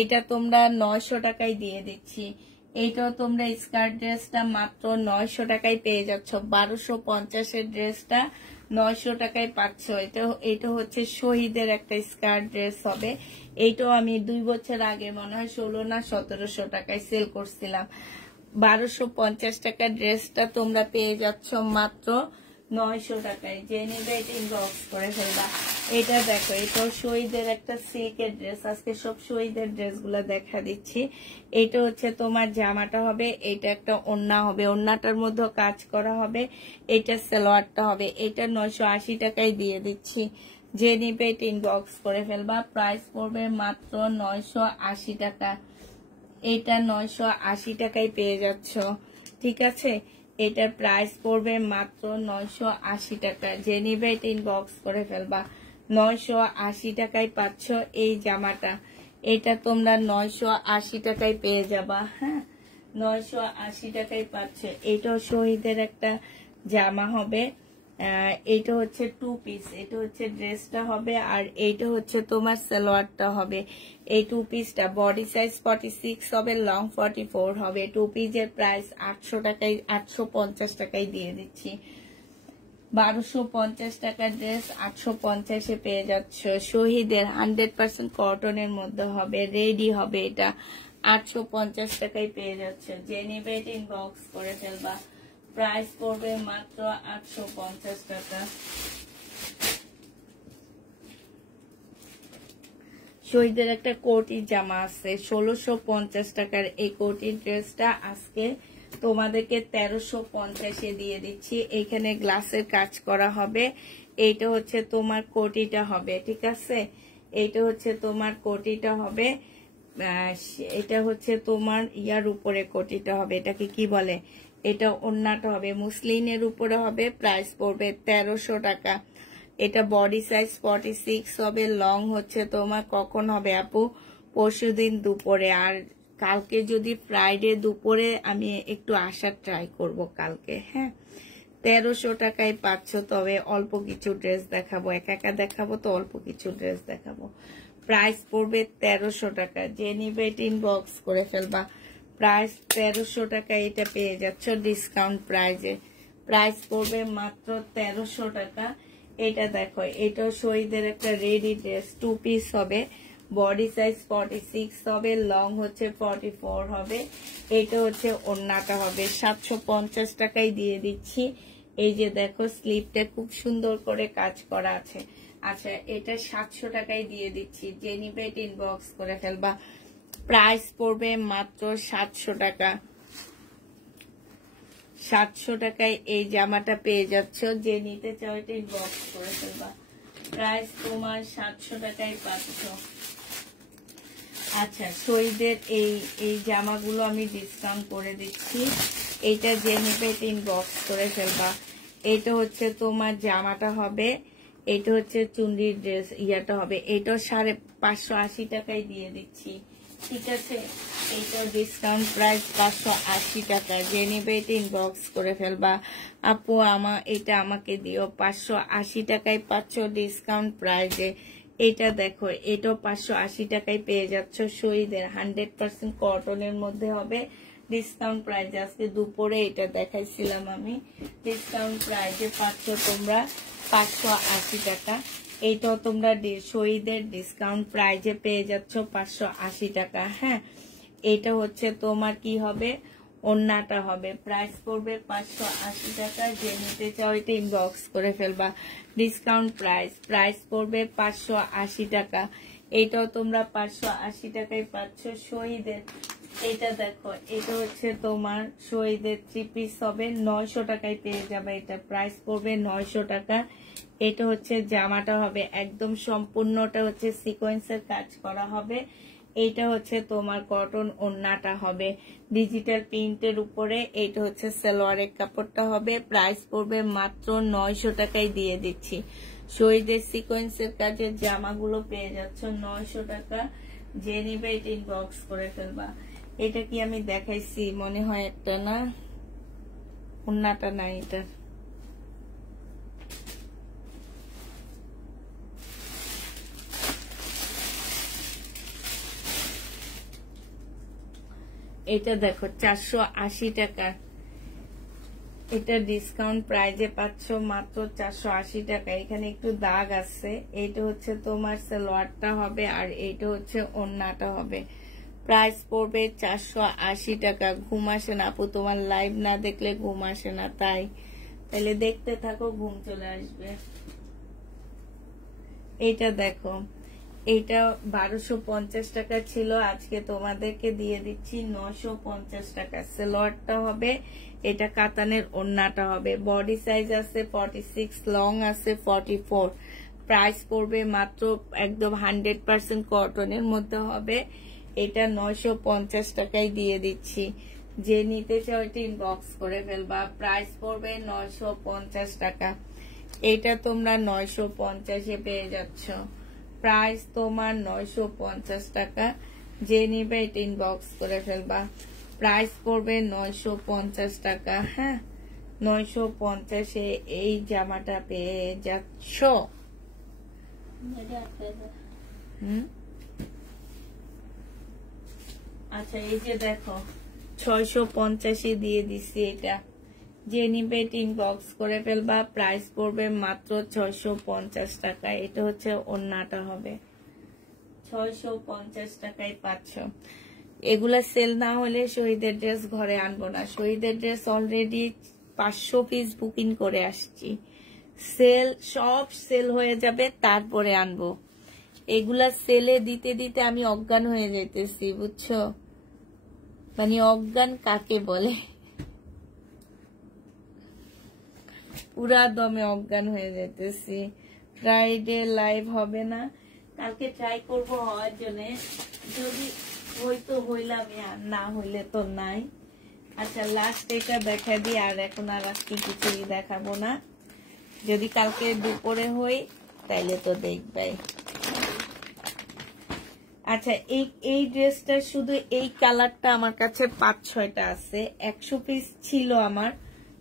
এটা তোমরা 900 টাকায় দিয়ে দিচ্ছি। এইটাও তোমরা স্কার্ট ড্রেসটা মাত্র 900 টাকায় পেয়ে যাচ্ছ। 1250 ড্রেসটা 900 টাকায় পাচ্ছ। এটা হচ্ছে শহীদের একটা স্কার্ট ড্রেস হবে। এইটাও আমি 2 বছর আগে মনে হয় 16 না 1700 টাকায় সেল করছিলাম। 1250 টাকার ড্রেসটা তোমরা পেয়ে যাচ্ছ মাত্র 900 টাকায়। যে নিবে এটা ইনবক্স করে ফেলবা। এটা দেখো, এটাও শহীদের একটা সিল্কের ড্রেস। আজকে সব শহীদের ড্রেসগুলো দেখা দিচ্ছি। এটা হচ্ছে তোমার জামাটা হবে, এটা একটা ওড়না হবে, ওড়নাটার মধ্যে কাজ করা হবে। এটা সালোয়ারটা হবে। এটা 980 টাকায় দিয়ে দিচ্ছি। যে নিবে এটা ইনবক্স করে ফেলবা। প্রাইস পড়বে মাত্র 980 টাকা। এটা 980 টাকায় পেয়ে যাচ্ছ, ঠিক আছে। এটার প্রাইস পড়বে মাত্র 980 টাকা। যে নিবে এটা ইনবক্স করে ফেলবা। 980 টাকায় পাচ্ছ এই জামাটা। এটা তোমরা 980 টাকায় পেয়ে যাবা। হ্যাঁ, 980 টাকায় পাচ্ছ। এটাও শহীদের একটা জামা হবে। এইটা হচ্ছে 2 পিস। এটা হচ্ছে ড্রেসটা হবে, আর এইটা হচ্ছে তোমার সালোয়ারটা হবে। এই 2 পিসটা বডি সাইজ 46 হবে, লং 44 হবে। 2 পিসের প্রাইস 800 টাকায়, 850 টাকায় দিয়ে দিচ্ছি। 1250 টাকার ড্রেস 850-এ পেয়ে যাচ্ছ। শহীদের 100% কটনের মধ্যে হবে, রেডি হবে। এটা 850 টাকায় পেয়ে যাচ্ছে। যে নিবে এটা ইনবক্স করে ফেলবা। প্রাইস পড়বে মাত্র 850 টাকা। শহীদের একটা কোটি জামা আছে 1650 টাকার। এই কোটি ড্রেসটা আজকে তোমাদেরকে 1350-এ দিয়ে দিচ্ছি। এখানে গ্লাসের কাজ করা হবে। এইটা হচ্ছে তোমার কোটিটা হবে, ঠিক আছে। এইটা হচ্ছে তোমার কোটিটা হবে। এটা হচ্ছে তোমার ইয়ার উপরে কোটিটা হবে, এটাকে কি বলে, এটা ওড়নাটা হবে, মুসলিনের উপরে হবে। প্রাইস পড়বে 1300 টাকা। এটা বডি সাইজ 46 হবে, লং হচ্ছে তোমার কখন হবে আপু? পরশুদিন দুপুরে। আর কালকে যদি ফ্রাইডে দুপুরে আমি একটু আসার ট্রাই করব কালকে। হ্যাঁ, 1300 টাকায় পাচ্ছ। তবে অল্প কিছু ড্রেস দেখাবো, একা দেখাবো তো অল্প কিছু ড্রেস দেখাবো। প্রাইস পড়বে 1300 টাকা। যে নিবে এটা ইনবক্স করে ফেলবা। প্রাইস 1300 টাকা। এটা পেয়ে যাচ্ছ ডিসকাউন্ট প্রাইজে। প্রাইস পড়বে মাত্র 1300 টাকা। এটা দেখো, এটাও শহীদের একটা রেডি ড্রেস, 2 পিস হবে, বডি সাইজ 46 হবে, লং হচ্ছে 44 হবে। এটা হচ্ছে ওড়নাটা হবে। 750 টাকায় দিয়ে দিচ্ছি। এই যে দেখো, স্লিপটা খুব সুন্দর করে কাজ করা আছে। আচ্ছা, এটা 700 টাকায় দিয়ে দিচ্ছি। যে নিবে এটা ইনবক্স করে ফেলবা। প্রাইস পড়বে মাত্র 700 টাকা। 700 টাকায় এই জামাটা পেয়ে যাচ্ছ। যে নিতে চাও এটা ইনবক্স করে ফেলবা। প্রাইস তোমার 700 টাকায় পাচ্ছ। আচ্ছা, শহীদের এই জামাগুলো আমি ডিসকাউন্ট করে দিচ্ছি। এইটা যে নেবে এটা ইনবক্স করে ফেলবা। এটা হচ্ছে তোমার জামাটা হবে, এটা হচ্ছে চুন্ডির ড্রেস ইয়াটা হবে। এটাও 580 টাকায় দিয়ে দিচ্ছি, ঠিক আছে। এইটাও ডিসকাউন্ট প্রাইস 580 টাকা। যে নেবে এটা ইনবক্স করে ফেলবা। আপু এটা আমাকে দিও। 580 টাকায় পাচ্ছ ডিসকাউন্ট প্রাইজে। এটা দেখো, এটাও 580 টাকায় পেয়ে যাচ্ছ। শহীদের 100% কটনের মধ্যে হবে। ডিসকাউন্ট প্রাইজে আজকে দুপুরে এটা দেখাইছিলাম আমি। ডিসকাউন্ট প্রাইজে পাচ্ছ তোমরা 580 টাকা। এইটাও তোমরা শহীদের ডিসকাউন্ট প্রাইজে পেয়ে যাচ্ছ 580 টাকা। হ্যাঁ, এটা হচ্ছে তোমার কি হবে, ওন্নাটা হবে। প্রাইস পড়বে 580 টাকা। যে নিতে চাও এটা ইনবক্স করে ফেলবা। ডিসকাউন্ট প্রাইস পড়বে 580 টাকা। এটাও তোমরা 580 টাকায় পাচ্ছ। শহীদের এটা দেখো, এটা হচ্ছে তোমার শহীদের 3 পিস হবে, 900 টাকায় পেয়ে যাবে। এটা প্রাইস পড়বে 900 টাকা। এটা হচ্ছে জামাটা হবে, একদম সম্পূর্ণটা হচ্ছে সিকোয়েন্সের কাজ করা হবে। এইটা হচ্ছে তোমার কটন ওন্নাটা হবে ডিজিটাল প্রিন্টের উপরে। এইটা হচ্ছে সালোয়ারের কাপড়টা হবে। প্রাইস পড়বে মাত্র 900 টাকায় দিয়ে দিচ্ছি। শহীদের সিকোয়েন্সের কাজের জামাগুলো পেয়ে যাচ্ছ 900 টাকা। যে নিবে এটা ইনবক্স করে ফেলবা। এটা কি আমি দেখাইছি মনে হয় একটা, না ওন্নাটা নাই এটা। এটা দেখো 480 টাকা। এটা ডিসকাউন্ট প্রাইজে পাচ্ছ মাত্র 480 টাকা। এখানে একটু দাগ আছে। এইটা হচ্ছে তোমার সালোয়ারটা হবে আর এইটা হচ্ছে ওন্নাটা হবে। প্রাইস পড়বে 480 টাকা। ঘুম আসে না আপু, তোমার লাইভ না দেখলে ঘুম আসে না, তাইলে দেখতে থাকো, ঘুম চলে আসবে। এইটা দেখো, এটা 1250 টাকা ছিল, আজকে তোমাদেরকে দিয়ে দিচ্ছি 950 টাকা। সালোয়ারটা হবে, এটা কাতানের ওন্নাটা হবে। বডি সাইজ আছে 46, লং আছে 44। প্রাইস পড়বে মাত্র একদম 100% কটনের মধ্যে হবে। এটা 950 টাকায় দিয়ে দিচ্ছি। যে নিতে চাও এটা ইনবক্স করে ফেলবা। প্রাইস পড়বে 950 টাকা। এটা তোমরা 950-এ পেয়ে যাচ্ছ। প্রাইস তোমার 950 টাকা। যে নিবে এটা ইনবক্স করে ফেলবা। প্রাইস পড়বে 950 টাকা। হ্যাঁ, 950-এ এই জামাটা পেয়ে যাচ্ছ। আচ্ছা, এই যে দেখো 650-এ দিয়ে দিচ্ছি এটা। যে নিবে এটা ইনবক্স করে ফেলবা। প্রাইস পড়বে মাত্র 650 টাকা। এটা হচ্ছে ওন্নাটা হবে। 650 টাকায় পাচ্ছ। এগুলা সেল না হলে শহীদের ড্রেস ঘরে আনবো না। শহীদের ড্রেস অলরেডি 500 পিস বুকিং করে আসছি। সব সেল হয়ে যাবে, তারপরে আনবো। এগুলা সেলে দিতে দিতে আমি অজ্ঞান হয়ে যেতেছি, বুঝছো? মানে অজ্ঞান কাকে বলে, পুরা দমে অজ্ঞান হয়ে যেতেছি। ফ্রাইডে লাইভ হবে না, কালকে ট্রাই করব হওয়ার জন্য। যদি হইতো হইলাম, আর না হইলে তো নাই। আচ্ছা, লাস্ট এটা দেখা দিই, আর এখন আর আজকে কিছুই দেখাবো না। যদি কালকে দুপুরে হই তাইলে তো দেখবাই। আচ্ছা, এই ড্রেসটা শুধু এই কালারটা আমার কাছে 5-6টা আছে। 100 পিস ছিল আমার,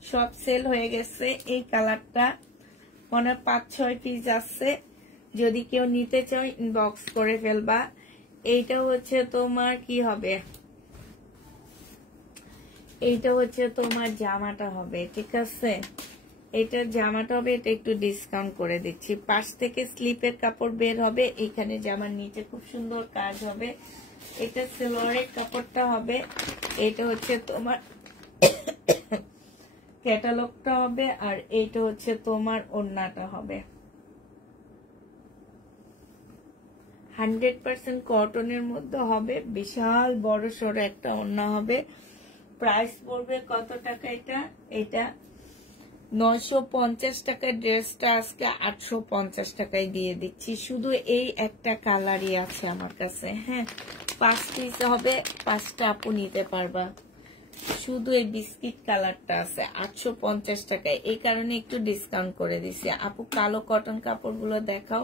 সব সেল হয়ে গেছে। এই কালারটা মনে 5-6 পিস আছে। যদি কেউ নিতে চাও ইনবক্স করে ফেলবা। এইটা হচ্ছে তোমার কি হবে, এইটা হচ্ছে তোমার জামাটা হবে, ঠিক আছে। এটা জামাটা হবে, এটা একটু ডিসকাউন্ট করে দিচ্ছি। পাশ থেকে স্লিপের কাপড় বের হবে, এখানে জামার নিচে খুব সুন্দর কাজ হবে। এটা সালোয়ারের কাপড়টা হবে। এটা হচ্ছে তোমার ক্যাটালগটা হবে, আর এইটা হচ্ছে তোমার ওন্নাটা হবে। 100% কটনের মধ্যে হবে। বিশাল বড় সড়ো একটা ওন্না হবে। প্রাইস পড়বে কত টাকা? এটা 950 টাকার ড্রেসটা আজকে 850 টাকায় দিয়ে দিচ্ছি। শুধু এই একটা কালারই আছে আমার কাছে। হ্যাঁ, 5 পিস হবে, 5টা আপু নিতে পারবা। শুধু এই বিস্কিট কালারটা আছে 850 টাকায়, এই কারণে একটু ডিসকাউন্ট করে দিছি। আপু কালো কটন কাপড়গুলো দেখাও।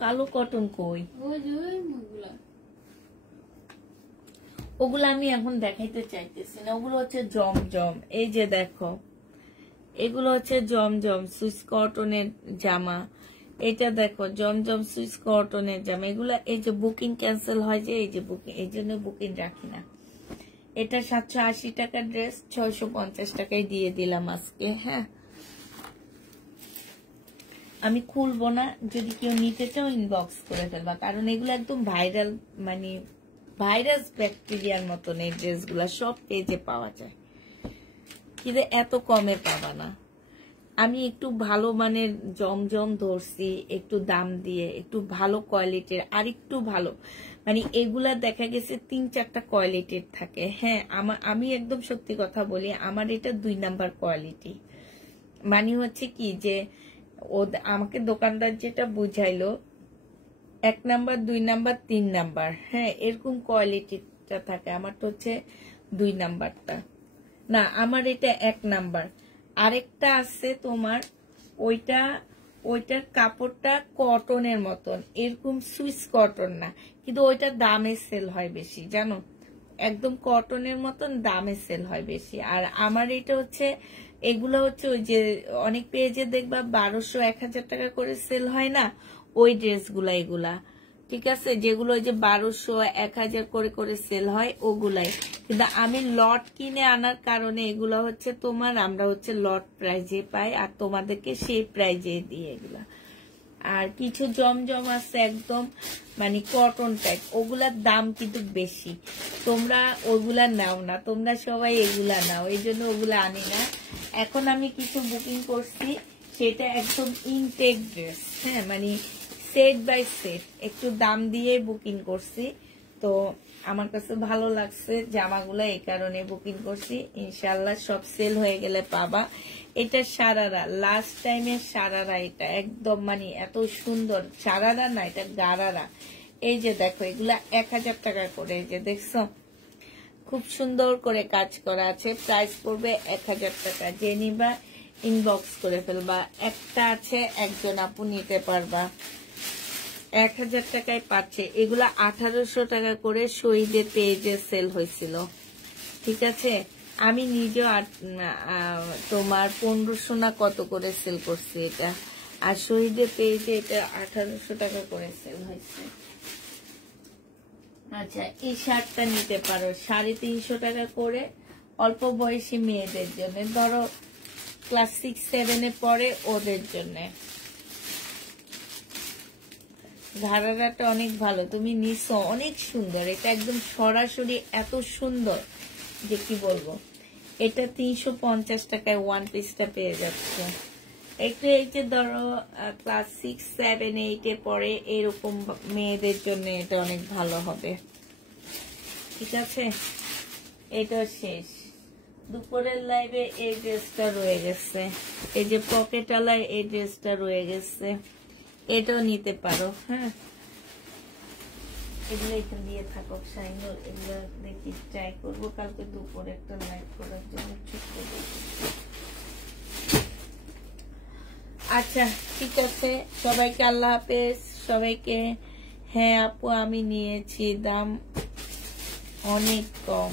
কালো কটন কই? ওগুলো আমি এখন দেখাইতে চাইতেছি না, ওগুলো হচ্ছে জমজম। এই যে দেখো, এগুলো হচ্ছে জমজম সুইস কটনের জামা। এটা দেখো জমজম সুইস কটনের জামা। এগুলা এই যে বুকিং ক্যান্সেল হয় যে, এই যে বুকিং, এই জন্য বুকিং রাখি না। এটা 780 টাকার ড্রেস 650 টাকায় দিয়ে দিলাম আজকে। হ্যাঁ, আমি খুলবো না, যদি কেউ নিতে চাও ইনবক্স করে ফেলবা, কারণ এগুলো একদম ভাইরাল, মানে ভাইরাস ব্যাকটেরিয়ার মতন এই ড্রেসগুলা সব পেজে পাওয়া যায়, কিন্তু এত কমে পাবা না। আমি একটু ভালো মানের জমজম ধরছি, একটু দাম দিয়ে, একটু ভালো কোয়ালিটির, আর একটু ভালো, মানে এগুলা দেখা গেছে 3-4টা কোয়ালিটির থাকে। হ্যাঁ, আমি একদম সত্যি কথা বলি, আমার এটা 2 নাম্বার কোয়ালিটি। মানে হচ্ছে কি যে আমাকে দোকানদার যেটা বুঝাইলো 1 নাম্বার, 2 নাম্বার, 3 নাম্বার, হ্যাঁ এরকম কোয়ালিটিটা থাকে। আমার তো হচ্ছে 2 নাম্বারটা না, আমার এটা 1 নাম্বার। আরেকটা আছে তোমার, ওইটার কাপড়টা কটনের মতন, এরকম সুইস কটন না, কিন্তু ওইটার দামে সেল হয় বেশি, জানো, একদম কটনের মতন দামে সেল হয় বেশি। আর আমার এটা হচ্ছে, এগুলো হচ্ছে ওই যে অনেক পেজে দেখবা 1200-1000 টাকা করে সেল হয় না, ওই ড্রেসগুলা এগুলা, ঠিক আছে, যেগুলো ওই যে 1200-1000 করে করে সেল হয় ওগুলাই। কিন্তু আমি লট কিনে আনার কারণে এগুলো হচ্ছে তোমার, আমরা হচ্ছে লট প্রাইজে পাই, আর তোমাদেরকে সেই প্রাইজে দিই এগুলা। আর কিছু জমজম আছে একদম মানে কটন টাইপ, ওগুলার দাম কিন্তু বেশি, তোমরা ওগুলা নাও না, তোমরা সবাই এগুলা নাও, এই জন্য ওগুলা আনি না। এখন আমি কিছু বুকিং করছি, সেটা একদম ইনটেক ড্রেস। হ্যাঁ, মানে সেট বাই সেট একটু দাম দিয়ে বুকিং করছি, তো আমার কাছে ভালো লাগছে জামাগুলো, এই কারণে বুকিং করছি। ইনশাল্লাহ সব সেল হয়ে গেলে পাবা। এটা সারারা, লাস্ট টাইমের সারারা, এটা একদম মানে এত সুন্দর সারারা না, এটা গারারা। এই যে দেখো, এগুলা 1000 টাকা করে, এই যে দেখছো খুব সুন্দর করে কাজ করা আছে। প্রাইস পড়বে 1000 টাকা। যে নিবা ইনবক্স করে ফেলবা। একটা আছে, একজন আপু নিতে পারবা, 1000 টাকায় পাচ্ছে। এগুলা 1800 টাকা করে শহীদের পেজে সেল হয়েছিল, ঠিক আছে। আমি নিজেও তোমার 1500 না কত করে সেল করছি এটা, আর শহীদের পেজে এটা 1800 টাকা করে সেল হয়েছে। আচ্ছা, এই শার্টটা নিতে পারো 350 টাকা করে, অল্প বয়সী মেয়েদের জন্য, ধরো ক্লাস 6-7 পরে ওদের জন্য। ঘাড়াটা অনেক ভালো, তুমি নিছো, অনেক সুন্দর, এটা একদম সরাসরি এত সুন্দর যে কি বলবো। এটা 350 টাকায় 1 পিসটা পেয়ে যাচ্ছে। একটু এই যে ধরো ক্লাস 6-7-8 পরে এরকম মেয়েদের জন্য এটা অনেক ভালো হবে, ঠিক আছে। এটা শেষ, দুপুরের লাইভে এই ড্রেসটা রয়ে গেছে, এই যে পকেট আলায় এই ড্রেসটা রয়ে গেছে, এটাও নিতে পারো। হ্যাঁ, এগুলো এখান দিয়ে থাকুক শাইনুর, এগুলো দেখি ট্রাই করবো কালকে দুপুরে একটা লাইভ করার জন্য। আচ্ছা, ঠিক আছে, সবাইকে আল্লাহ হাফেজ, সবাইকে। হ্যাঁ আপু, আমি নিয়েছি, দাম অনেক কম,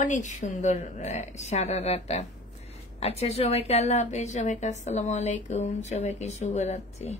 অনেক সুন্দর সারারাটা। আচ্ছা, সবাইকে আল্লাহ হাফেজ, সবাইকে আসসালামু আলাইকুম, সবাইকে শুভরাত্রি।